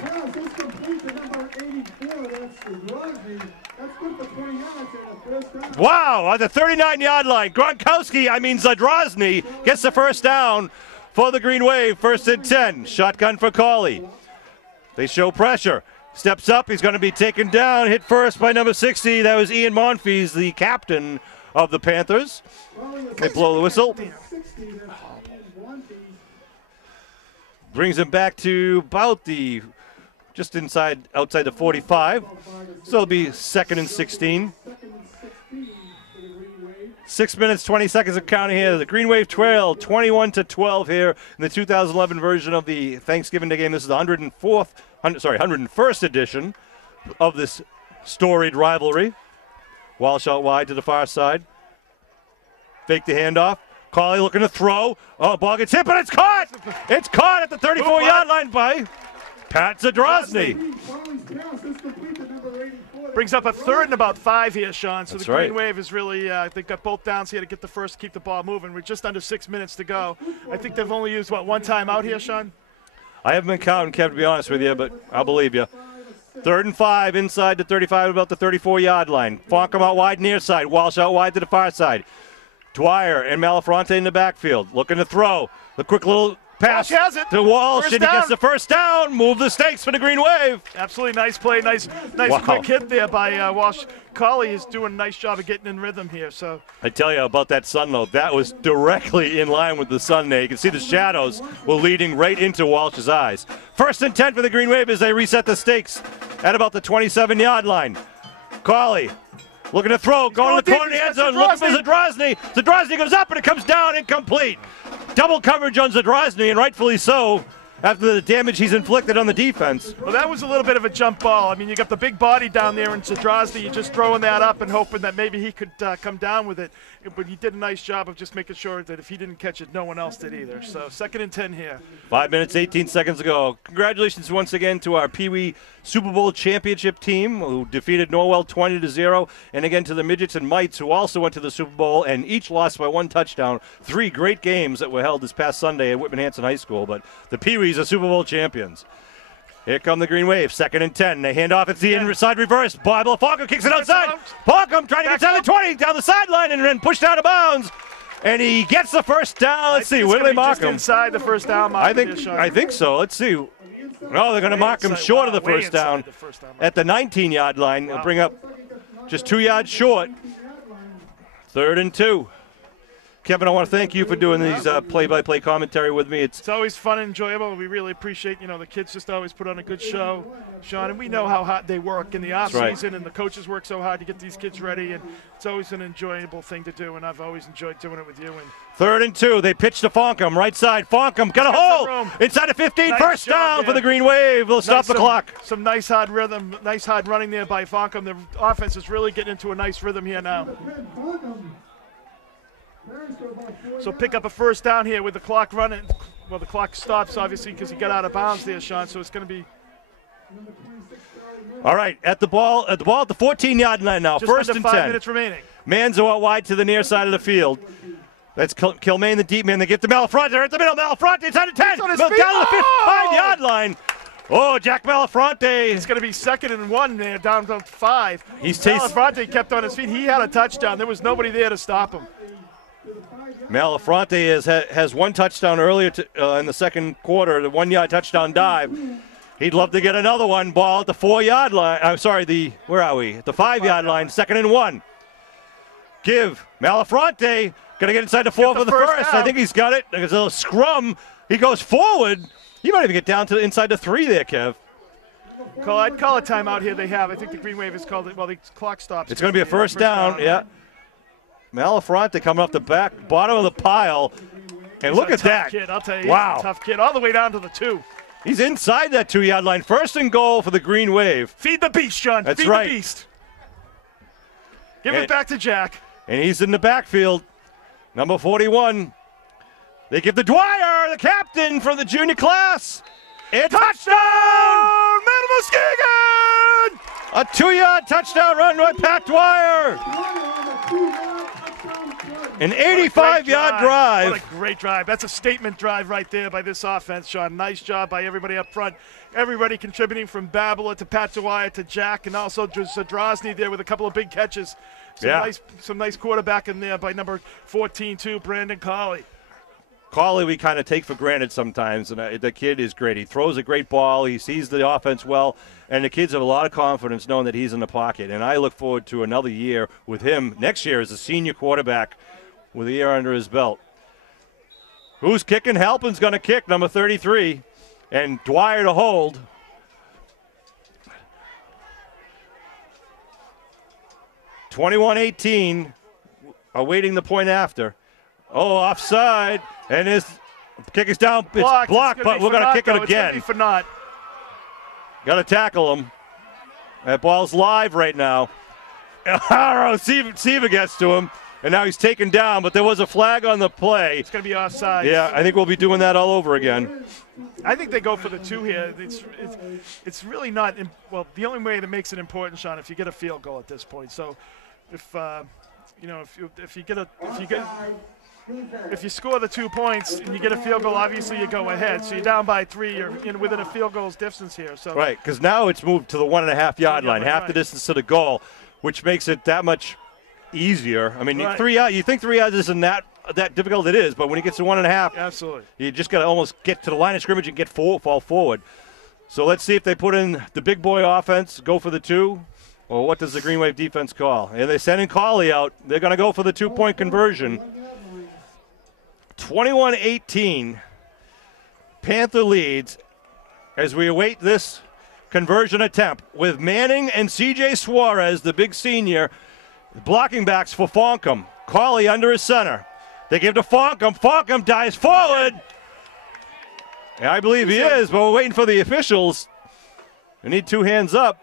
Wow, on the 39-yard line. Gronkowski, Zadrozny, gets the first down for the Green Wave. 1st and 10. Shotgun for Cauley. They show pressure. Steps up. He's going to be taken down. Hit first by number 60. That was Ian Monfils, the captain of the Panthers. They blow the whistle. Brings him back to about just outside the 45. So it'll be 2nd and 16. 6 minutes, 20 seconds of counting here. The Green Wave trail 21-12 here in the 2011 version of the Thanksgiving Day game. This is the 101st edition of this storied rivalry. Walsh out wide to the far side. Fake the handoff. Cauley looking to throw. Oh, ball gets hit, but it's caught! It's caught at the 34-yard line by Pat Zadrozny. Brings up a 3rd and about 5 here, Sean. So That's the Green right. Wave is really, they've got both downs here to get the first, keep the ball moving. We're just under 6 minutes to go. I think they've only used, one time out here, Sean? I haven't been counting, Kev, to be honest with you, but I'll believe you. 3rd and 5 inside the 35, about the 34-yard line. Falcom out wide near side. Walsh out wide to the far side. Dwyer and Malafronte in the backfield. Looking to throw. The quick little pass to Walsh, and he gets the first down. Move the stakes for the Green Wave. Absolutely nice play. Nice quick hit there by Walsh. Cauley is doing a nice job of getting in rhythm here. So I tell you about that sun, though. That was directly in line with the sun there. You can see the shadows were leading right into Walsh's eyes. 1st and 10 for the Green Wave as they reset the stakes at about the 27-yard line. Cauley looking to throw, going to the corner of the end zone, looking for Zadrozny. Zadrozny goes up and it comes down incomplete. Double coverage on Zadrozny, and rightfully so, after the damage he's inflicted on the defense. Well, that was a little bit of a jump ball. You got the big body down there in Zadrozny. You're just throwing that up and hoping that maybe he could come down with it. But he did a nice job of just making sure that if he didn't catch it, no one else did either. So 2nd and 10 here. 5 minutes, 18 seconds ago. Congratulations once again to our Pee Wee Super Bowl championship team who defeated Norwell 20-0. And again to the Midgets and Mites who also went to the Super Bowl and each lost by 1 touchdown. 3 great games that were held this past Sunday at Whitman Hanson High School. But the Pee Wees are Super Bowl champions. Here come the Green Wave, 2nd and 10. They hand off, it's the inside reverse. Bible Falcom kicks it outside. Falcom trying to get down the 20, down the sideline, and then pushed out of bounds. And he gets the first down. Let's see, where do they mark him? Inside the first down mark. I think so. Let's see. No, they're going to mark him short of the first down at the 19-yard line. They'll bring up just 2 yards short. 3rd and 2. Kevin, I want to thank you for doing these play-by-play commentary with me. It's always fun and enjoyable. We really appreciate, the kids just always put on a good show, Sean, and we know how hard they work in the off-season, and the coaches work so hard to get these kids ready, and it's always an enjoyable thing to do, and I've always enjoyed doing it with you. And 3rd and 2. They pitch to Fonkum, right side. Fonkum got a hole inside of 15. Nice first down there for the Green Wave. We'll stop the clock. Some nice hard rhythm, nice hard running there by Fonkum. The offense is really getting into a nice rhythm here now. So pick up a first down here with the clock running. Well, the clock stops, obviously, because he got out of bounds there, Sean, so it's going to be. All right, at the ball at the 14-yard line now. Just first under and 5 10. minutes remaining. Manzo out wide to the near side of the field. That's Kilmaine, the deep man. They get to Malafronte. They're at the middle. Malafronte inside of 10. On his Down feet. to the 5-yard line. Oh, Jack Malafronte. It's going to be 2nd and 1 there, down to 5. Malafronte kept on his feet. He had a touchdown. There was nobody there to stop him. Malafronte has one touchdown earlier in the second quarter, the 1-yard touchdown dive. He'd love to get another one. Ball at the 4-yard line. I'm sorry, where are we? The 5-yard line, 2nd and 1. Give Malafronte. Going to get inside the 4 for the first. I think he's got it. There's a little scrum. He goes forward. He might even get down to inside the 3 there, Kev. I'd call a timeout here. They have. I think the Green Wave has called it. Well, the clock stops. It's going to be a first down. Yeah. Malafronte coming off the bottom of the pile. And look at that. Kid, I'll tell you. Wow. He's a tough kid. All the way down to the 2. He's inside that 2-yard line. 1st and goal for the Green Wave. Feed the beast, John. That's Feed right. the beast. Give it back to Jack. And he's in the backfield. Number 41. They give the Dwyer, the captain from the junior class. And touchdown! Matt Muskegon! A 2-yard touchdown run by Pat Dwyer. An 85-yard drive. What a great drive. That's a statement drive right there by this offense, Sean. Nice job by everybody up front. Everybody contributing from Babela to Pat Dwyer to Jack, and also Zadrozny there with a couple of big catches. Some nice quarterback in there by number 14, too, Brandon Colley. Colley we kind of take for granted sometimes, and the kid is great. He throws a great ball. He sees the offense well, and the kids have a lot of confidence knowing that he's in the pocket. And I look forward to another year with him next year as a senior quarterback with a year under his belt. Who's kicking? Halpin's going to kick, number 33, and Dwyer to hold. (21-18), awaiting the point after. Oh, offside, and his kick is down. It's blocked, but we're going to kick it again. For not. Got to tackle him. That ball's live right now. Siva gets to him, and now he's taken down, but there was a flag on the play. It's going to be offside. Yeah, I think we'll be doing that all over again. I think they go for the 2 here. It's really not the only way that makes it important, Sean, if you get a field goal at this point. So if you score the 2 points and you get a field goal, obviously you go ahead. So you're down by 3. You're within a field goal's distance here. So right, because now it's moved to the 1.5-yard line, half the distance to the goal, which makes it that much easier. I mean, 3 yards. You think 3 yards isn't that difficult? It is, but when it gets to 1.5, absolutely, you just got to almost get to the line of scrimmage and fall forward. So let's see if they put in the big boy offense, go for the 2. Or what does the Green Wave defense call? And they're sending Colley out. They're going to go for the 2-point conversion. 21-18. Panther leads as we await this conversion attempt with Manning and C.J. Suarez, the big senior, blocking backs for Fonkum. Colley under his center. They give to Fonkum. Fonkum dives forward. And I believe he is, but we're waiting for the officials. We need 2 hands up.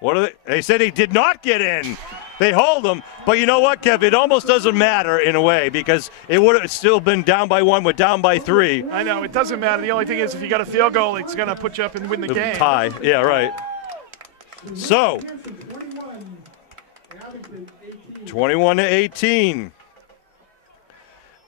What are they said he did not get in. They hold him. But you know what, Kev? It almost doesn't matter in a way because it would have still been down by 1. We're down by 3. I know. It doesn't matter. The only thing is if you got a field goal, it's going to put you up and win the game. Tie. Yeah, right. So, 21-18.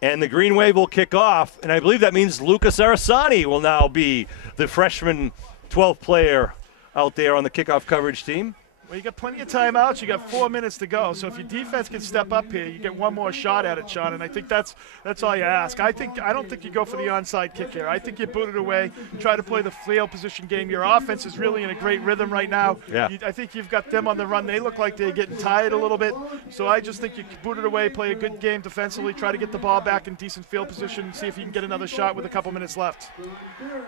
And the Green Wave will kick off. And I believe that means Lucas Arasani will now be the freshman 12th player out there on the kickoff coverage team. Well, you got plenty of timeouts. You got 4 minutes to go. So if your defense can step up here, you get one more shot at it, Sean. And I think that's all you ask. I don't think you go for the onside kick here. I think you boot it away, try to play the field position game. Your offense is really in a great rhythm right now. Yeah. I think you've got them on the run. They look like they're getting tired a little bit. So I just think you boot it away, play a good game defensively, try to get the ball back in decent field position, and see if you can get another shot with a couple minutes left.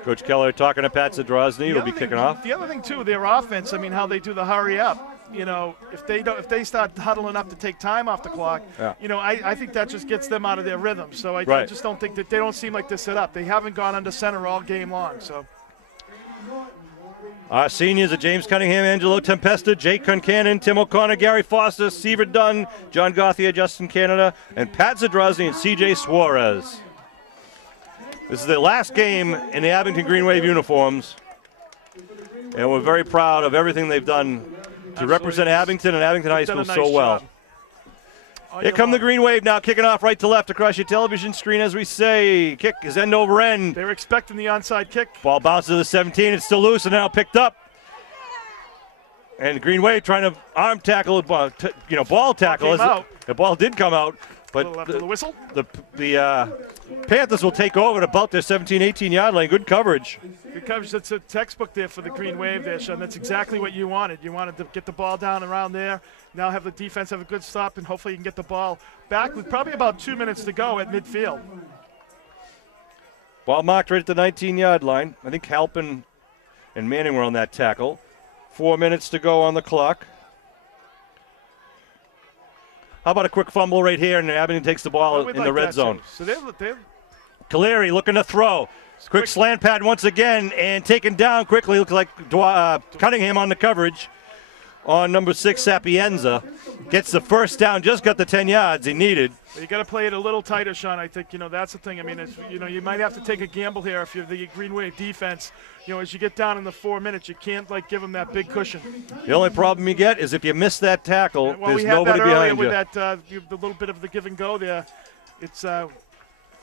Coach Keller talking to Pat Zadrozny. He'll be kicking off. The other thing too, their offense. I mean, how they do the hurry up. You know, if they start huddling up to take time off the clock, you know, I think that just gets them out of their rhythm. So I just don't think that they don't seem like they're set up. They haven't gone under center all game long. So our seniors are James Cunningham, Angelo Tempesta, Jake Concannon, Tim O'Connor, Gary Foster, Seaver Dunn, John Gauthier, Justin Canada, and Pat Zadrozny and C.J. Suarez. This is the last game in the Abington Green Wave uniforms, and we're very proud of everything they've done to represent Abington and Abington High School so well. Here come the Green Wave now, kicking off right to left across your television screen as we say. Kick is end over end. They were expecting the onside kick. Ball bounces to the 17. It's still loose and now picked up. And Green Wave trying to arm tackle, ball tackle. The ball did come out, but the whistle. The Panthers will take over at about their 17, 18-yard line. Good coverage. Good coverage. That's a textbook there for the Green Wave there, Sean. That's exactly what you wanted. You wanted to get the ball down around there. Now have the defense have a good stop, and hopefully you can get the ball back with probably about 2 minutes to go at midfield. Ball marked right at the 19-yard line. I think Halpin and Manning were on that tackle. 4 minutes to go on the clock. How about a quick fumble right here, and Abington takes the ball in the red zone. So they're Caleri looking to throw. Quick slant pad once again, and taken down quickly. Looks like Cunningham on the coverage on number 6, Sapienza. Gets the first down, just got the 10 yards he needed. You got to play it a little tighter, Sean. I think, that's the thing. I mean, you might have to take a gamble here if you're the Green Wave defense. As you get down in the 4 minutes, you can't, give them that big cushion. The only problem you get is if you miss that tackle, there's nobody behind you. With that, the little bit of the give and go there,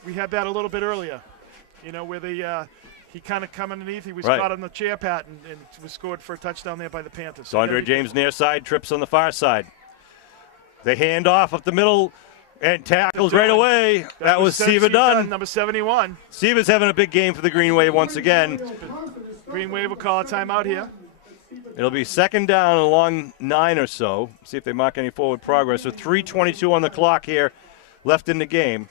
we had that a little bit earlier. Where he kind of come underneath. He was caught on the chair pat and was scored for a touchdown there by the Panthers. So Andre James near side, trips on the far side. They hand off up the middle and tackles right away. That was Seaver Dunn. Number 71. Seaver's having a big game for the Green Wave once again. Green Wave will call a timeout here. It'll be second down along 9 or so. See if they mark any forward progress. So 3:22 on the clock here left in the game.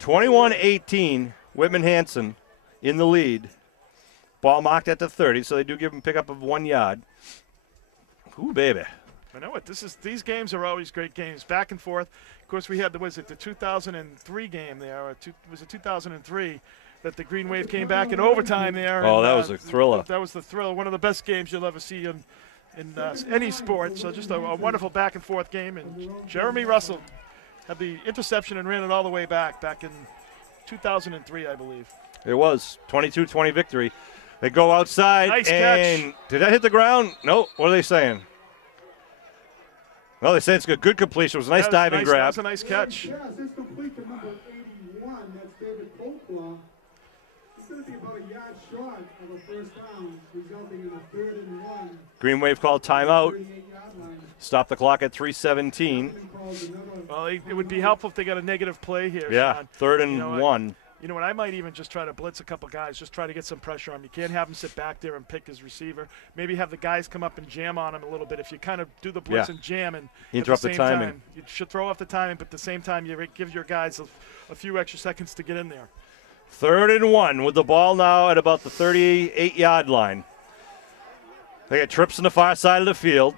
21-18. Whitman Hanson in the lead. Ball marked at the 30, so they do give him pickup of 1 yard. Ooh, baby. I know what these games are always great games, back and forth. Of course, we had the 2003 game there, or was it 2003 that the Green Wave came back in overtime there? Oh, that was a thriller. That was the thriller, one of the best games you'll ever see in any sport. So just a wonderful back and forth game. And Jeremy Russell had the interception and ran it all the way back in 2003, I believe. It was 22-20 victory. They go outside. Nice and catch. Did that hit the ground? No. What are they saying? Well, they say it's a good completion. It was a nice diving grab. That was a nice catch. Yes, it's complete to number 81. That's David Folklaw. It's going to be about a yard short of a first down, resulting in a 3rd and 1. Green Wave called timeout. Stop the clock at 3:17. Well, it would be helpful if they got a negative play here. Yeah, Sean. 3rd and 1. You know what? I might even just try to blitz a couple guys, just try to get some pressure on him. You can't have him sit back there and pick his receiver. Maybe have the guys come up and jam on him a little bit. If you kind of do the blitz and jam and interrupt the timing. You should throw off the timing, but at the same time, you give your guys a few extra seconds to get in there. 3rd and 1 with the ball now at about the 38-yard line. They get trips on the far side of the field.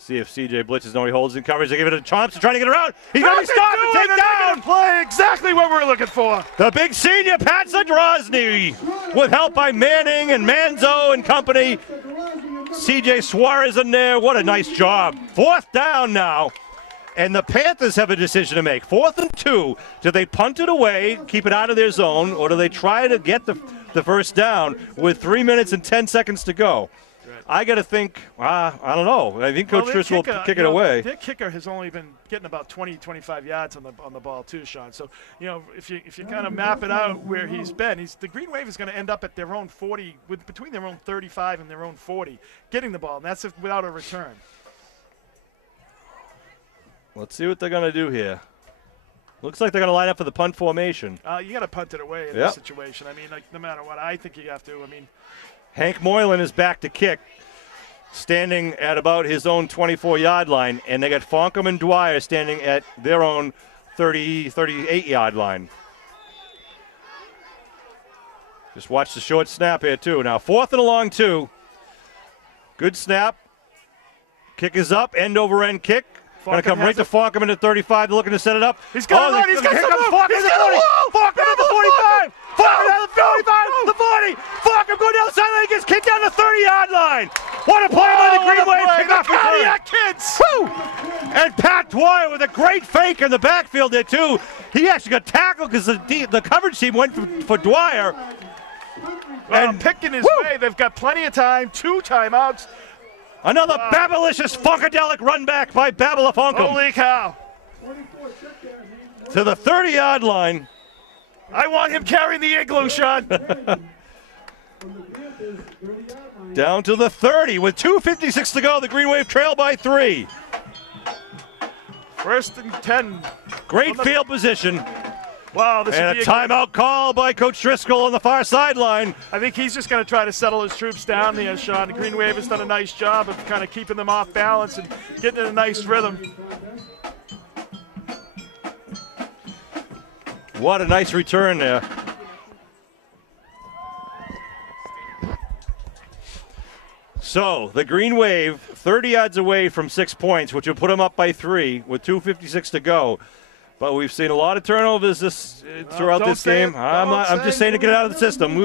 See if C.J. blitzes. No, he holds in coverage. They give it to Thompson, trying to get around. He's going to be stopped and take down. Play exactly what we're looking for. The big senior, Pat Zadrozny, with help by Manning and Manzo and company. C.J. Suarez in there. What a nice job. 4th down now. And the Panthers have a decision to make. 4th and 2. Do they punt it away, keep it out of their zone, or do they try to get the first down with 3 minutes and 10 seconds to go? I got to think, I don't know. I think Coach Driscoll will kick it away. Their kicker has only been getting about 20, 25 yards on the ball too, Sean. So, if you kind of map it out where he's been, the Green Wave is going to end up at their own 40, between their own 35 and their own 40, getting the ball, and that's without a return. Let's see what they're going to do here. Looks like they're going to line up for the punt formation. You got to punt it away in this situation. I mean, no matter what, I think you have to. I mean, Hank Moylan is back to kick, standing at about his own 24-yard line, and they got Fonkum and Dwyer standing at their own 38-yard line. Just watch the short snap here, too. Now, 4th and a long 2. Good snap. Kick is up, end-over-end kick. Going to come right to Fonkum into 35. They're looking to set it up. He's got it. He's got here some comes room. Fonkum He's at the 40. Fonkum at the 45. Fonkum at the 35. The 40. Fonkum going down the sideline. He gets kicked down the 30-yard line. What a play by the Green Wave. The Cardiac Kids. Woo! And Pat Dwyer with a great fake in the backfield there, too. He actually got tackled because the coverage team went for Dwyer. And picking his way. They've got plenty of time. 2 timeouts. Another Babylicious Funkadelic run back by Babala Fonkum. Holy cow. To the 30-yard line. I want him carrying the igloo, Sean. Down to the 30 with 2:56 to go. The Green Wave trail by 3. 1st and 10. Great field position. Wow, this and a timeout call by Coach Driscoll on the far sideline. I think he's just going to try to settle his troops down there, Sean. The Green Wave has done a nice job of kind of keeping them off balance and getting in a nice rhythm. What a nice return there. So the Green Wave 30 yards away from 6 points, which will put them up by 3 with 2:56 to go. But we've seen a lot of turnovers throughout this game. I'm just saying to get it out of the system.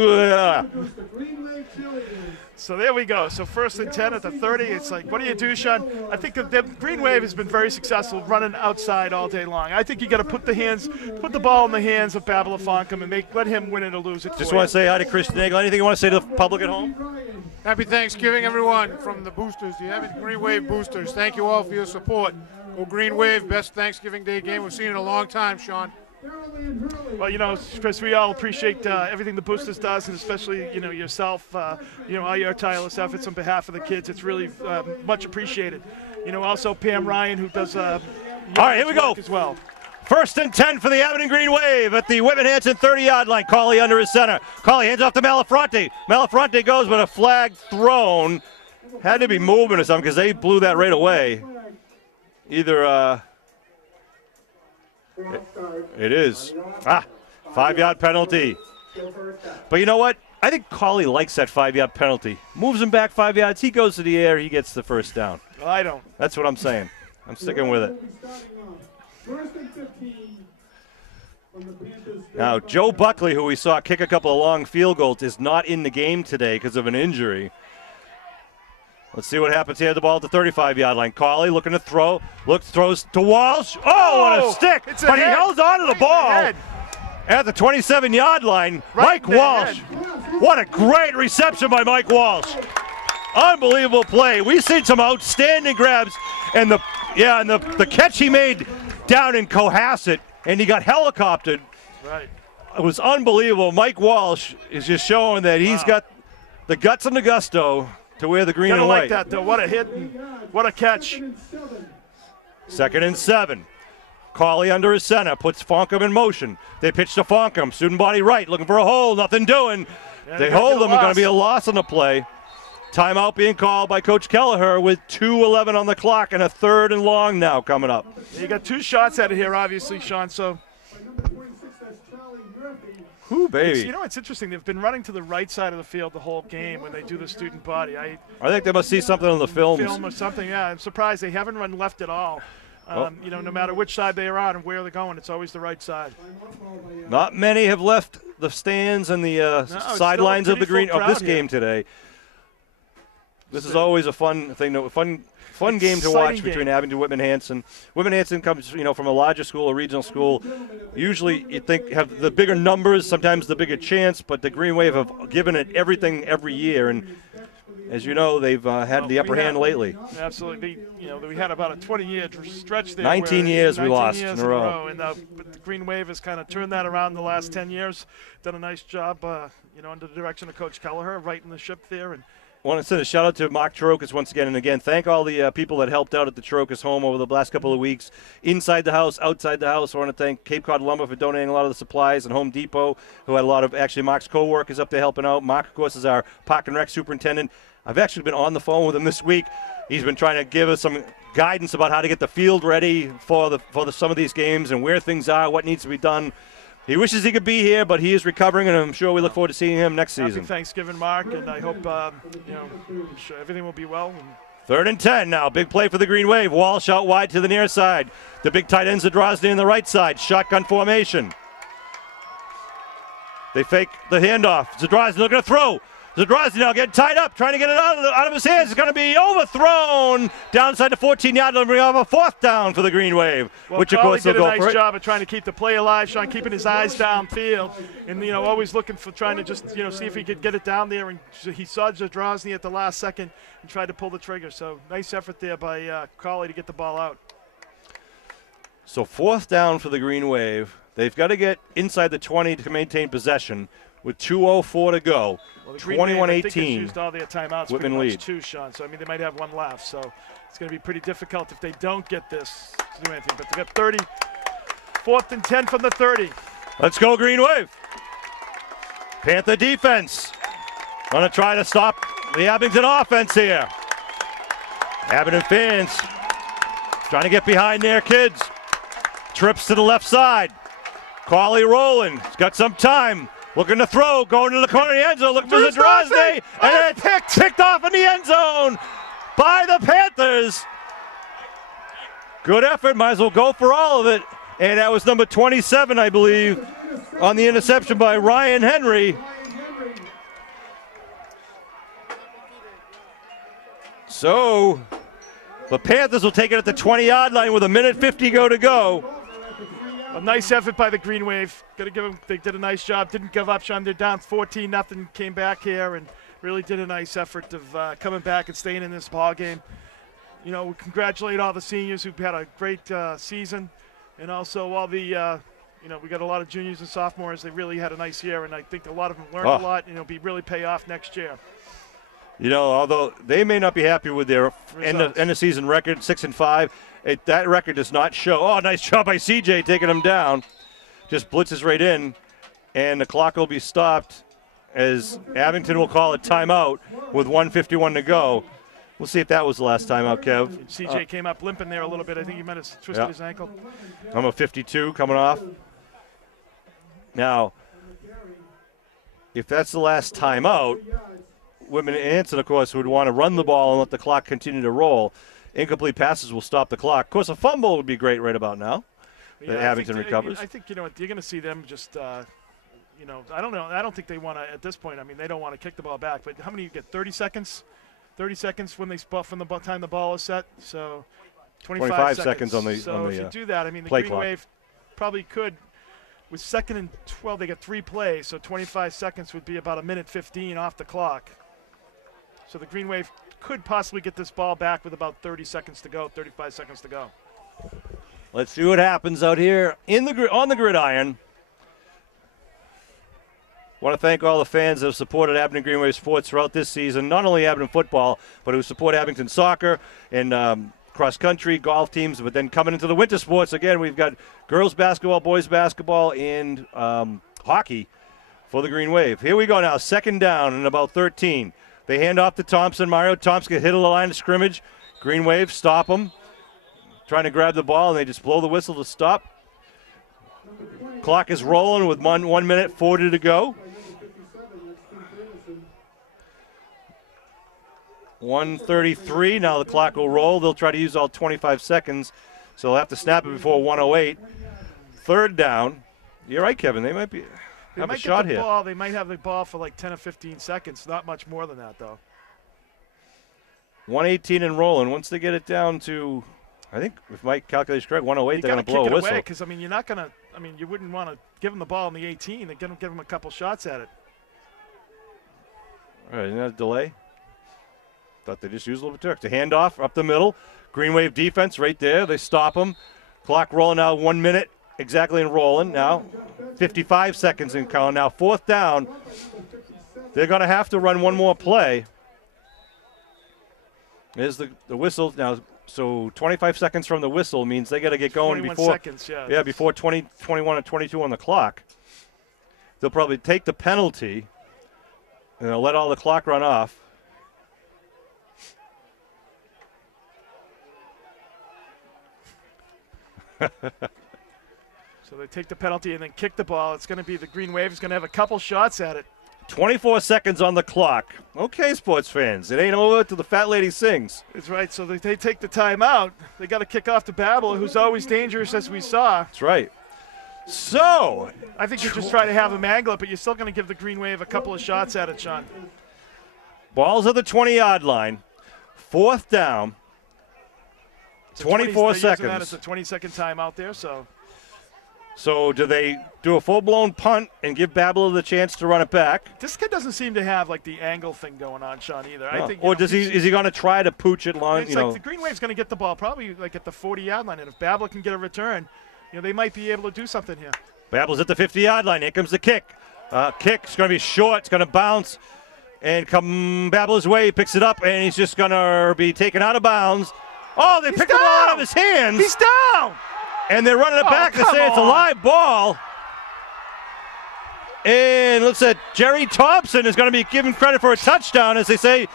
So there we go. So 1st and 10 at the 30. It's like, what do you do, Sean? I think the Green Wave has been very successful running outside all day long. I think you got to put the ball in the hands of Babala Fonkum and let him win it or lose it. Just want to say hi to Chris Nagel. Anything you want to say to the public at home? Happy Thanksgiving, everyone, from the boosters, the Abington Green Wave boosters. Thank you all for your support. Go Green Wave, best Thanksgiving Day game we've seen in a long time, Sean. Well, Chris, we all appreciate everything the Boosters does, and especially, yourself, all your tireless efforts on behalf of the kids. It's really much appreciated. Also Pam Ryan, who does all right, here we go. As well. 1st and 10 for the Abington Green Wave at the Whitman Hanson 30-yard line. Cauley under his center. Cauley hands off to Malafronte. Malafronte goes with a flag thrown. Had to be moving or something because they blew that right away. Either it is 5-yard penalty. But you know what? I think Cauley likes that 5-yard penalty. Moves him back 5 yards. He goes to the air. He gets the first down. Well, I don't. That's what I'm saying. I'm sticking with it. Now, Joe Buckley, who we saw kick a couple of long field goals, is not in the game today because of an injury. Let's see what happens here at the ball at the 35-yard line. Cauley looking to throw. Throws to Walsh. Oh, what a stick. But he held on to the ball at the 27-yard line. Mike Walsh. What a great reception by Mike Walsh. Unbelievable play. We've seen some outstanding grabs. And the catch he made down in Cohasset, and he got helicoptered. Right. It was unbelievable. Mike Walsh is just showing that he's got the guts and the gusto to wear the green and white. Like that, though. What a hit and what a catch. 2nd and 7. Cauley under his center, puts Fonkum in motion. They pitch to Fonkum, student body right, looking for a hole, nothing doing. They hold him, going to be a loss on the play. Timeout being called by Coach Kelleher with 2:11 on the clock and a 3rd and long now coming up. You got 2 shots at it here, obviously, Sean, so. Ooh, baby. It's interesting. They've been running to the right side of the field the whole game when they do the student body. I think they must see something on the films. Film or something, yeah. I'm surprised they haven't run left at all. No matter which side they are on and where they're going, it's always the right side. Not many have left the stands and the sidelines of the green of this game today. This is always a fun thing, fun game to watch between Abington and Whitman Hanson. Whitman Hanson comes, from a larger school, a regional school. Usually, you think have the bigger numbers, sometimes the bigger chance, but the Green Wave have given it everything every year, and as you know, they've had the upper hand lately. Absolutely. We had about a 20-year stretch there. 19 years we lost in a row. But the Green Wave has kind of turned that around in the last 10 years. Done a nice job, under the direction of Coach Kelleher, righting the ship there. And I want to send a shout out to Mark Chirocas once again. And again, thank all the people that helped out at the Chirocas home over the last couple of weeks. Inside the house, outside the house. I want to thank Cape Cod Lumber for donating a lot of the supplies, and Home Depot, who had a lot of, actually, Mark's co-workers up there helping out. Mark, of course, is our Park and Rec superintendent. I've actually been on the phone with him this week. He's been trying to give us some guidance about how to get the field ready for some of these games and where things are, what needs to be done. He wishes he could be here, but he is recovering, and I'm sure we look forward to seeing him next season. Happy Thanksgiving, Mark, and I hope I'm sure everything will be well. 3rd and 10 now. Big play for the Green Wave. Walsh out wide to the near side. The big tight end Zadrozny on the right side. Shotgun formation. They fake the handoff. Zadrozny looking to throw. Zadrozny now getting tied up, trying to get it out of his hands. It's going to be overthrown down inside the 14-yard line. We have a 4th down for the Green Wave, which of course they'll go for it. Did a nice job of trying to keep the play alive, Sean, keeping his eyes downfield, and always looking for trying to just see if he could get it down there. And he saw Zadrozny at the last second and tried to pull the trigger. So nice effort there by Colley to get the ball out. So 4th down for the Green Wave. They've got to get inside the 20 to maintain possession with 2:04 to go. Well, 21-18. Used all their timeouts. Whitman lead. Too, Sean. So they might have one left. So it's going to be pretty difficult if they don't get this to do anything. But they got 30. 4th and 10 from the 30. Let's go, Green Wave. Panther defense. Going to try to stop the Abington offense here. Abington fans trying to get behind their kids. Trips to the left side. Colley rolling. He's got some time. Looking to throw, going to the corner of the end zone, looking for Zadrozny, and it's picked off in the end zone by the Panthers. Good effort, might as well go for all of it. And that was number 27, I believe, on the interception by Ryan Henry. So the Panthers will take it at the 20-yard line with 1:50 to go. A nice effort by the Green Wave. Got to give them. They did a nice job. Didn't give up, Sean. They're down 14-0. Came back here and really did a nice effort of coming back and staying in this ball game. We congratulate all the seniors who've had a great season, and also all the. We got a lot of juniors and sophomores. They really had a nice year, and I think a lot of them learned a lot, and it'll be really pay off next year. Although they may not be happy with their end of season record, 6-5. That record does not show. Oh, nice job by CJ taking him down. Just blitzes right in, and the clock will be stopped as Abington will call a timeout with 1:51 to go. We'll see if that was the last timeout, Kev. CJ came up limping there a little bit. I think he might have twisted his ankle. Number 52 coming off. Now, if that's the last timeout, Whitman and Anson, of course, would want to run the ball and let the clock continue to roll. Incomplete passes will stop the clock. Of course, a fumble would be great right about now. That Abington recovers. I think, you're going to see them just, I don't know. I don't think they want to, at this point, they don't want to kick the ball back. But how many you get? 30 seconds? 30 seconds from the time the ball is set. So 25 seconds on the So if you do that, the play Green clock. Wave probably could. With 2nd and 12, they get 3 plays. So 25 seconds would be about 1:15 off the clock. So the Green Wave could possibly get this ball back with about 30 seconds to go, 35 seconds to go. Let's see what happens out here on the gridiron. Want to thank all the fans that have supported Abington Green Wave sports throughout this season, not only Abington football, but who support Abington soccer and cross country, golf teams, but then coming into the winter sports, again, we've got girls basketball, boys basketball, and hockey for the Green Wave. Here we go now, 2nd down and about 13. They hand off to Thompson. Mario Thompson gets hit on the line of scrimmage. Green Wave stop him. Trying to grab the ball, and they just blow the whistle to stop. Clock is rolling with 1:40 to go. 1:33. Now the clock will roll. They'll try to use all 25 seconds, so they'll have to snap it before 1:08. 3rd down. You're right, Kevin. They might be... have a shot here. They might have the ball for like 10 or 15 seconds. Not much more than that, though. 1:18 and rolling. Once they get it down to, I think, if my calculation's correct, 1:08, they're going to blow a whistle. Because, you're not going to, you wouldn't want to give them the ball in the 18. They're going to give them a couple shots at it. All right, isn't that a delay? thought they just used a little bit of tricks. A handoff up the middle. Green Wave defense right there. They stop them. Clock rolling now, 1 minute exactly and rolling now. 55 seconds in count. Now 4th down. They're going to have to run one more play. There's the whistle now. So 25 seconds from the whistle means they got to get going before seconds, yeah. Before 20, 21, and 22 on the clock. They'll probably take the penalty and they'll let all the clock run off. So they take the penalty and then kick the ball. It's going to be the Green Wave is going to have a couple shots at it. 24 seconds on the clock. Okay, sports fans, it ain't over till the fat lady sings. That's right. So they take the timeout. They got to kick off to Babel, who's always dangerous, as we saw. That's right. So I think you just try to have him angle it, but you're still going to give the Green Wave a couple of shots at it, Sean. Ball's at the 20-yard line. 4th down. 24 seconds. It's a 20-second timeout there, so. So do they do a full-blown punt and give Babel the chance to run it back? This kid doesn't seem to have like the angle thing going on, Sean, either. No. I think. Or is he going to try to pooch it long? It's like the Green Wave's going to get the ball probably like at the 40-yard line, and if Babel can get a return, they might be able to do something here. Babel's at the 50-yard line. Here comes the kick. Kick's going to be short. It's going to bounce and come Babel's way. He picks it up, and he's just going to be taken out of bounds. Oh, they picked the ball out of his hands. He's down. And they're running it back to say it's a live ball. And looks like Jerry Thompson is going to be given credit for a touchdown, as they say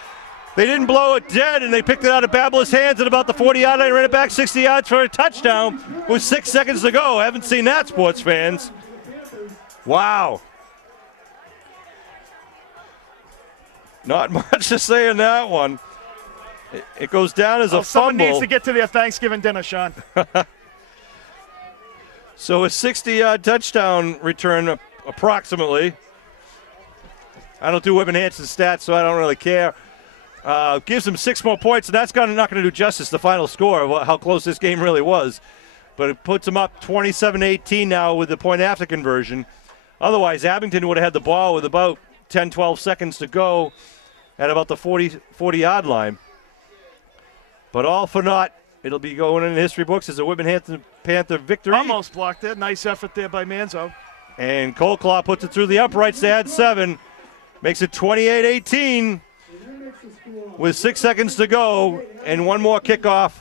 they didn't blow it dead, and they picked it out of Babel's hands at about the 40-yard line, ran it back 60 yards for a touchdown with 6 seconds to go. I haven't seen that, sports fans. Wow. Not much to say in that one. It goes down as a someone fumble. Needs to get to their Thanksgiving dinner, Sean. So a 60-yard touchdown return, approximately. I don't do Whitman Hanson's stats, so I don't really care. Gives them 6 more points, and that's not going to do justice to the final score of how close this game really was. But it puts them up 27-18 now with the point-after conversion. Otherwise, Abington would have had the ball with about 10, 12 seconds to go at about the 40-yard line. But all for naught. It'll be going in the history books as a Whitman Hanson Panther victory. Almost blocked it. Nice effort there by Manzo. And Coleclaw puts it through the uprights to add 7. Makes it 28-18 with 6 seconds to go and one more kickoff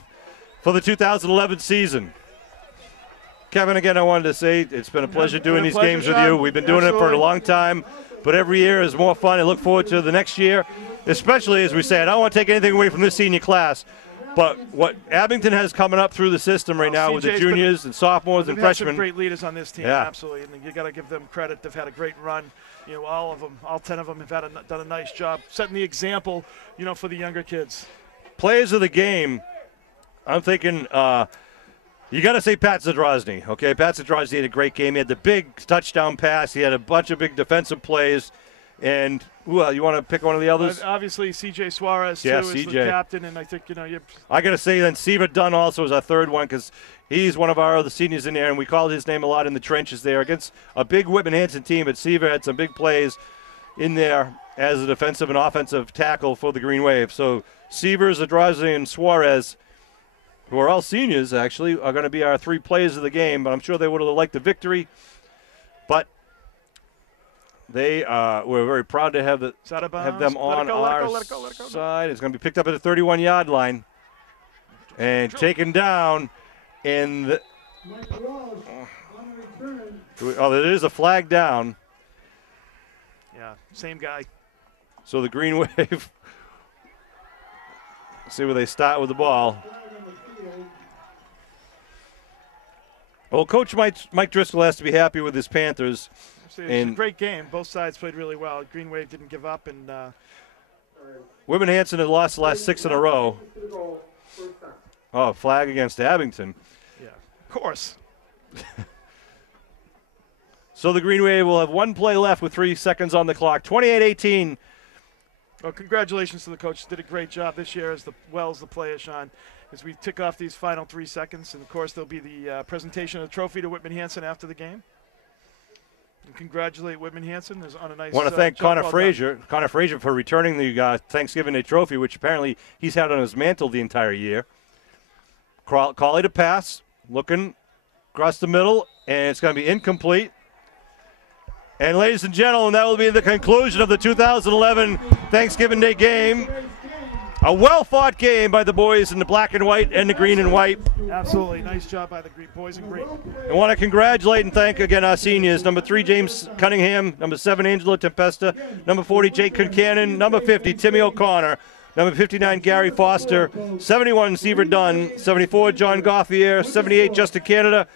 for the 2011 season. Kevin, again, I wanted to say it's been a pleasure doing these games with you. We've been doing it for a long time, but every year is more fun. I look forward to the next year, especially, as we say, I don't want to take anything away from this senior class. But what Abington has coming up through the system right now with the juniors and sophomores and freshmen. Some great leaders on this team, yeah. Absolutely. And you got to give them credit. They've had a great run. All of them, all 10 of them have done a nice job setting the example, for the younger kids. Players of the game, I'm thinking you got to say Pat Zadrozny, okay? Pat Zadrozny had a great game. He had the big touchdown pass. He had a bunch of big defensive plays. And you want to pick one of the others? Obviously, C.J. Suarez, yeah, too, is the captain. And I think, I got to say then Seaver Dunn also is our third one because he's one of our other seniors in there, and we called his name a lot in the trenches there against a big Whitman Hanson team. But Seaver had some big plays in there as a defensive and offensive tackle for the Green Wave. So Seaver, Zadrozny, and Suarez, who are all seniors, actually, are going to be our 3 players of the game. But I'm sure they would have liked the victory. But we're very proud to have them on our side. It's going to be picked up at the 31-yard line and taken down in there is a flag down. Yeah, same guy. So the Green Wave, see where they start with the ball. Well, Coach Mike Driscoll has to be happy with his Panthers. It's a great game. Both sides played really well. Green Wave didn't give up, and Whitman Hanson had lost the last 6 in a row. Oh, flag against Abington. Yeah, of course. So the Green Wave will have 1 play left with 3 seconds on the clock. 28-18. Well, congratulations to the coach. Did a great job this year as well as the players, Sean. As we tick off these final 3 seconds, and of course there'll be the presentation of the trophy to Whitman Hanson after the game. And congratulate Whitman Hanson on a nice. I want to thank Connor Frazier for returning the Thanksgiving Day trophy, which apparently he's had on his mantle the entire year. Call it a pass, looking across the middle, and it's going to be incomplete. And ladies and gentlemen, that will be the conclusion of the 2011 Thanksgiving Day game. A well-fought game by the boys in the black and white and the green and white. Absolutely. Nice job by the boys in green. I want to congratulate and thank again our seniors. Number 3, James Cunningham. Number 7, Angelo Tempesta. Number 40, Jake Concannon. Number 50, Timmy O'Connor. Number 59, Gary Foster. 71, Seaver Dunn. 74, John Gauthier. 78, Justin Canada.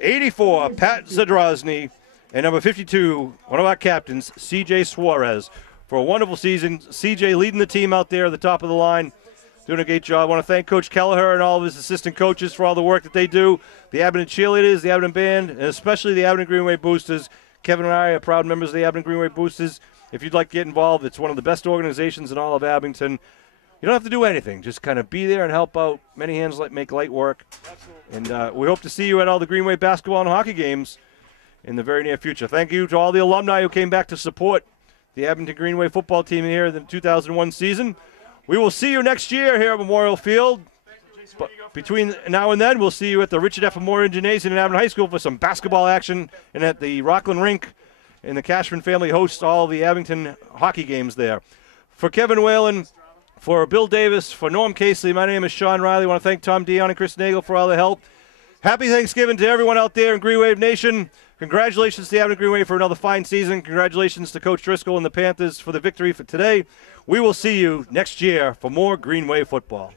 84, Pat Zadrozny. And number 52, one of our captains, C.J. Suarez. For a wonderful season. C.J. leading the team out there at the top of the line. Doing a great job. I want to thank Coach Kelleher and all of his assistant coaches for all the work that they do. The Abington cheerleaders, the Abington band, and especially the Abington Greenway Boosters. Kevin and I are proud members of the Abington Greenway Boosters. If you'd like to get involved, it's one of the best organizations in all of Abington. You don't have to do anything. Just kind of be there and help out. Many hands make light work. Absolutely. And we hope to see you at all the Greenway basketball and hockey games in the very near future. Thank you to all the alumni who came back to support the Abington Greenway football team here in the 2001 season. We will see you next year here at Memorial Field. But between now and then, we'll see you at the Richard F. Memorial Gymnasium in Abington High School for some basketball action, and at the Rockland Rink, and the Cashman family hosts all the Abington hockey games there. For Kevin Whalen, for Bill Davis, for Norm Casely, my name is Sean Riley. I want to thank Tom Dion and Chris Nagel for all the help. Happy Thanksgiving to everyone out there in Green Wave Nation. Congratulations to the Abington Green Wave for another fine season. Congratulations to Coach Driscoll and the Panthers for the victory for today. We will see you next year for more Green Wave football.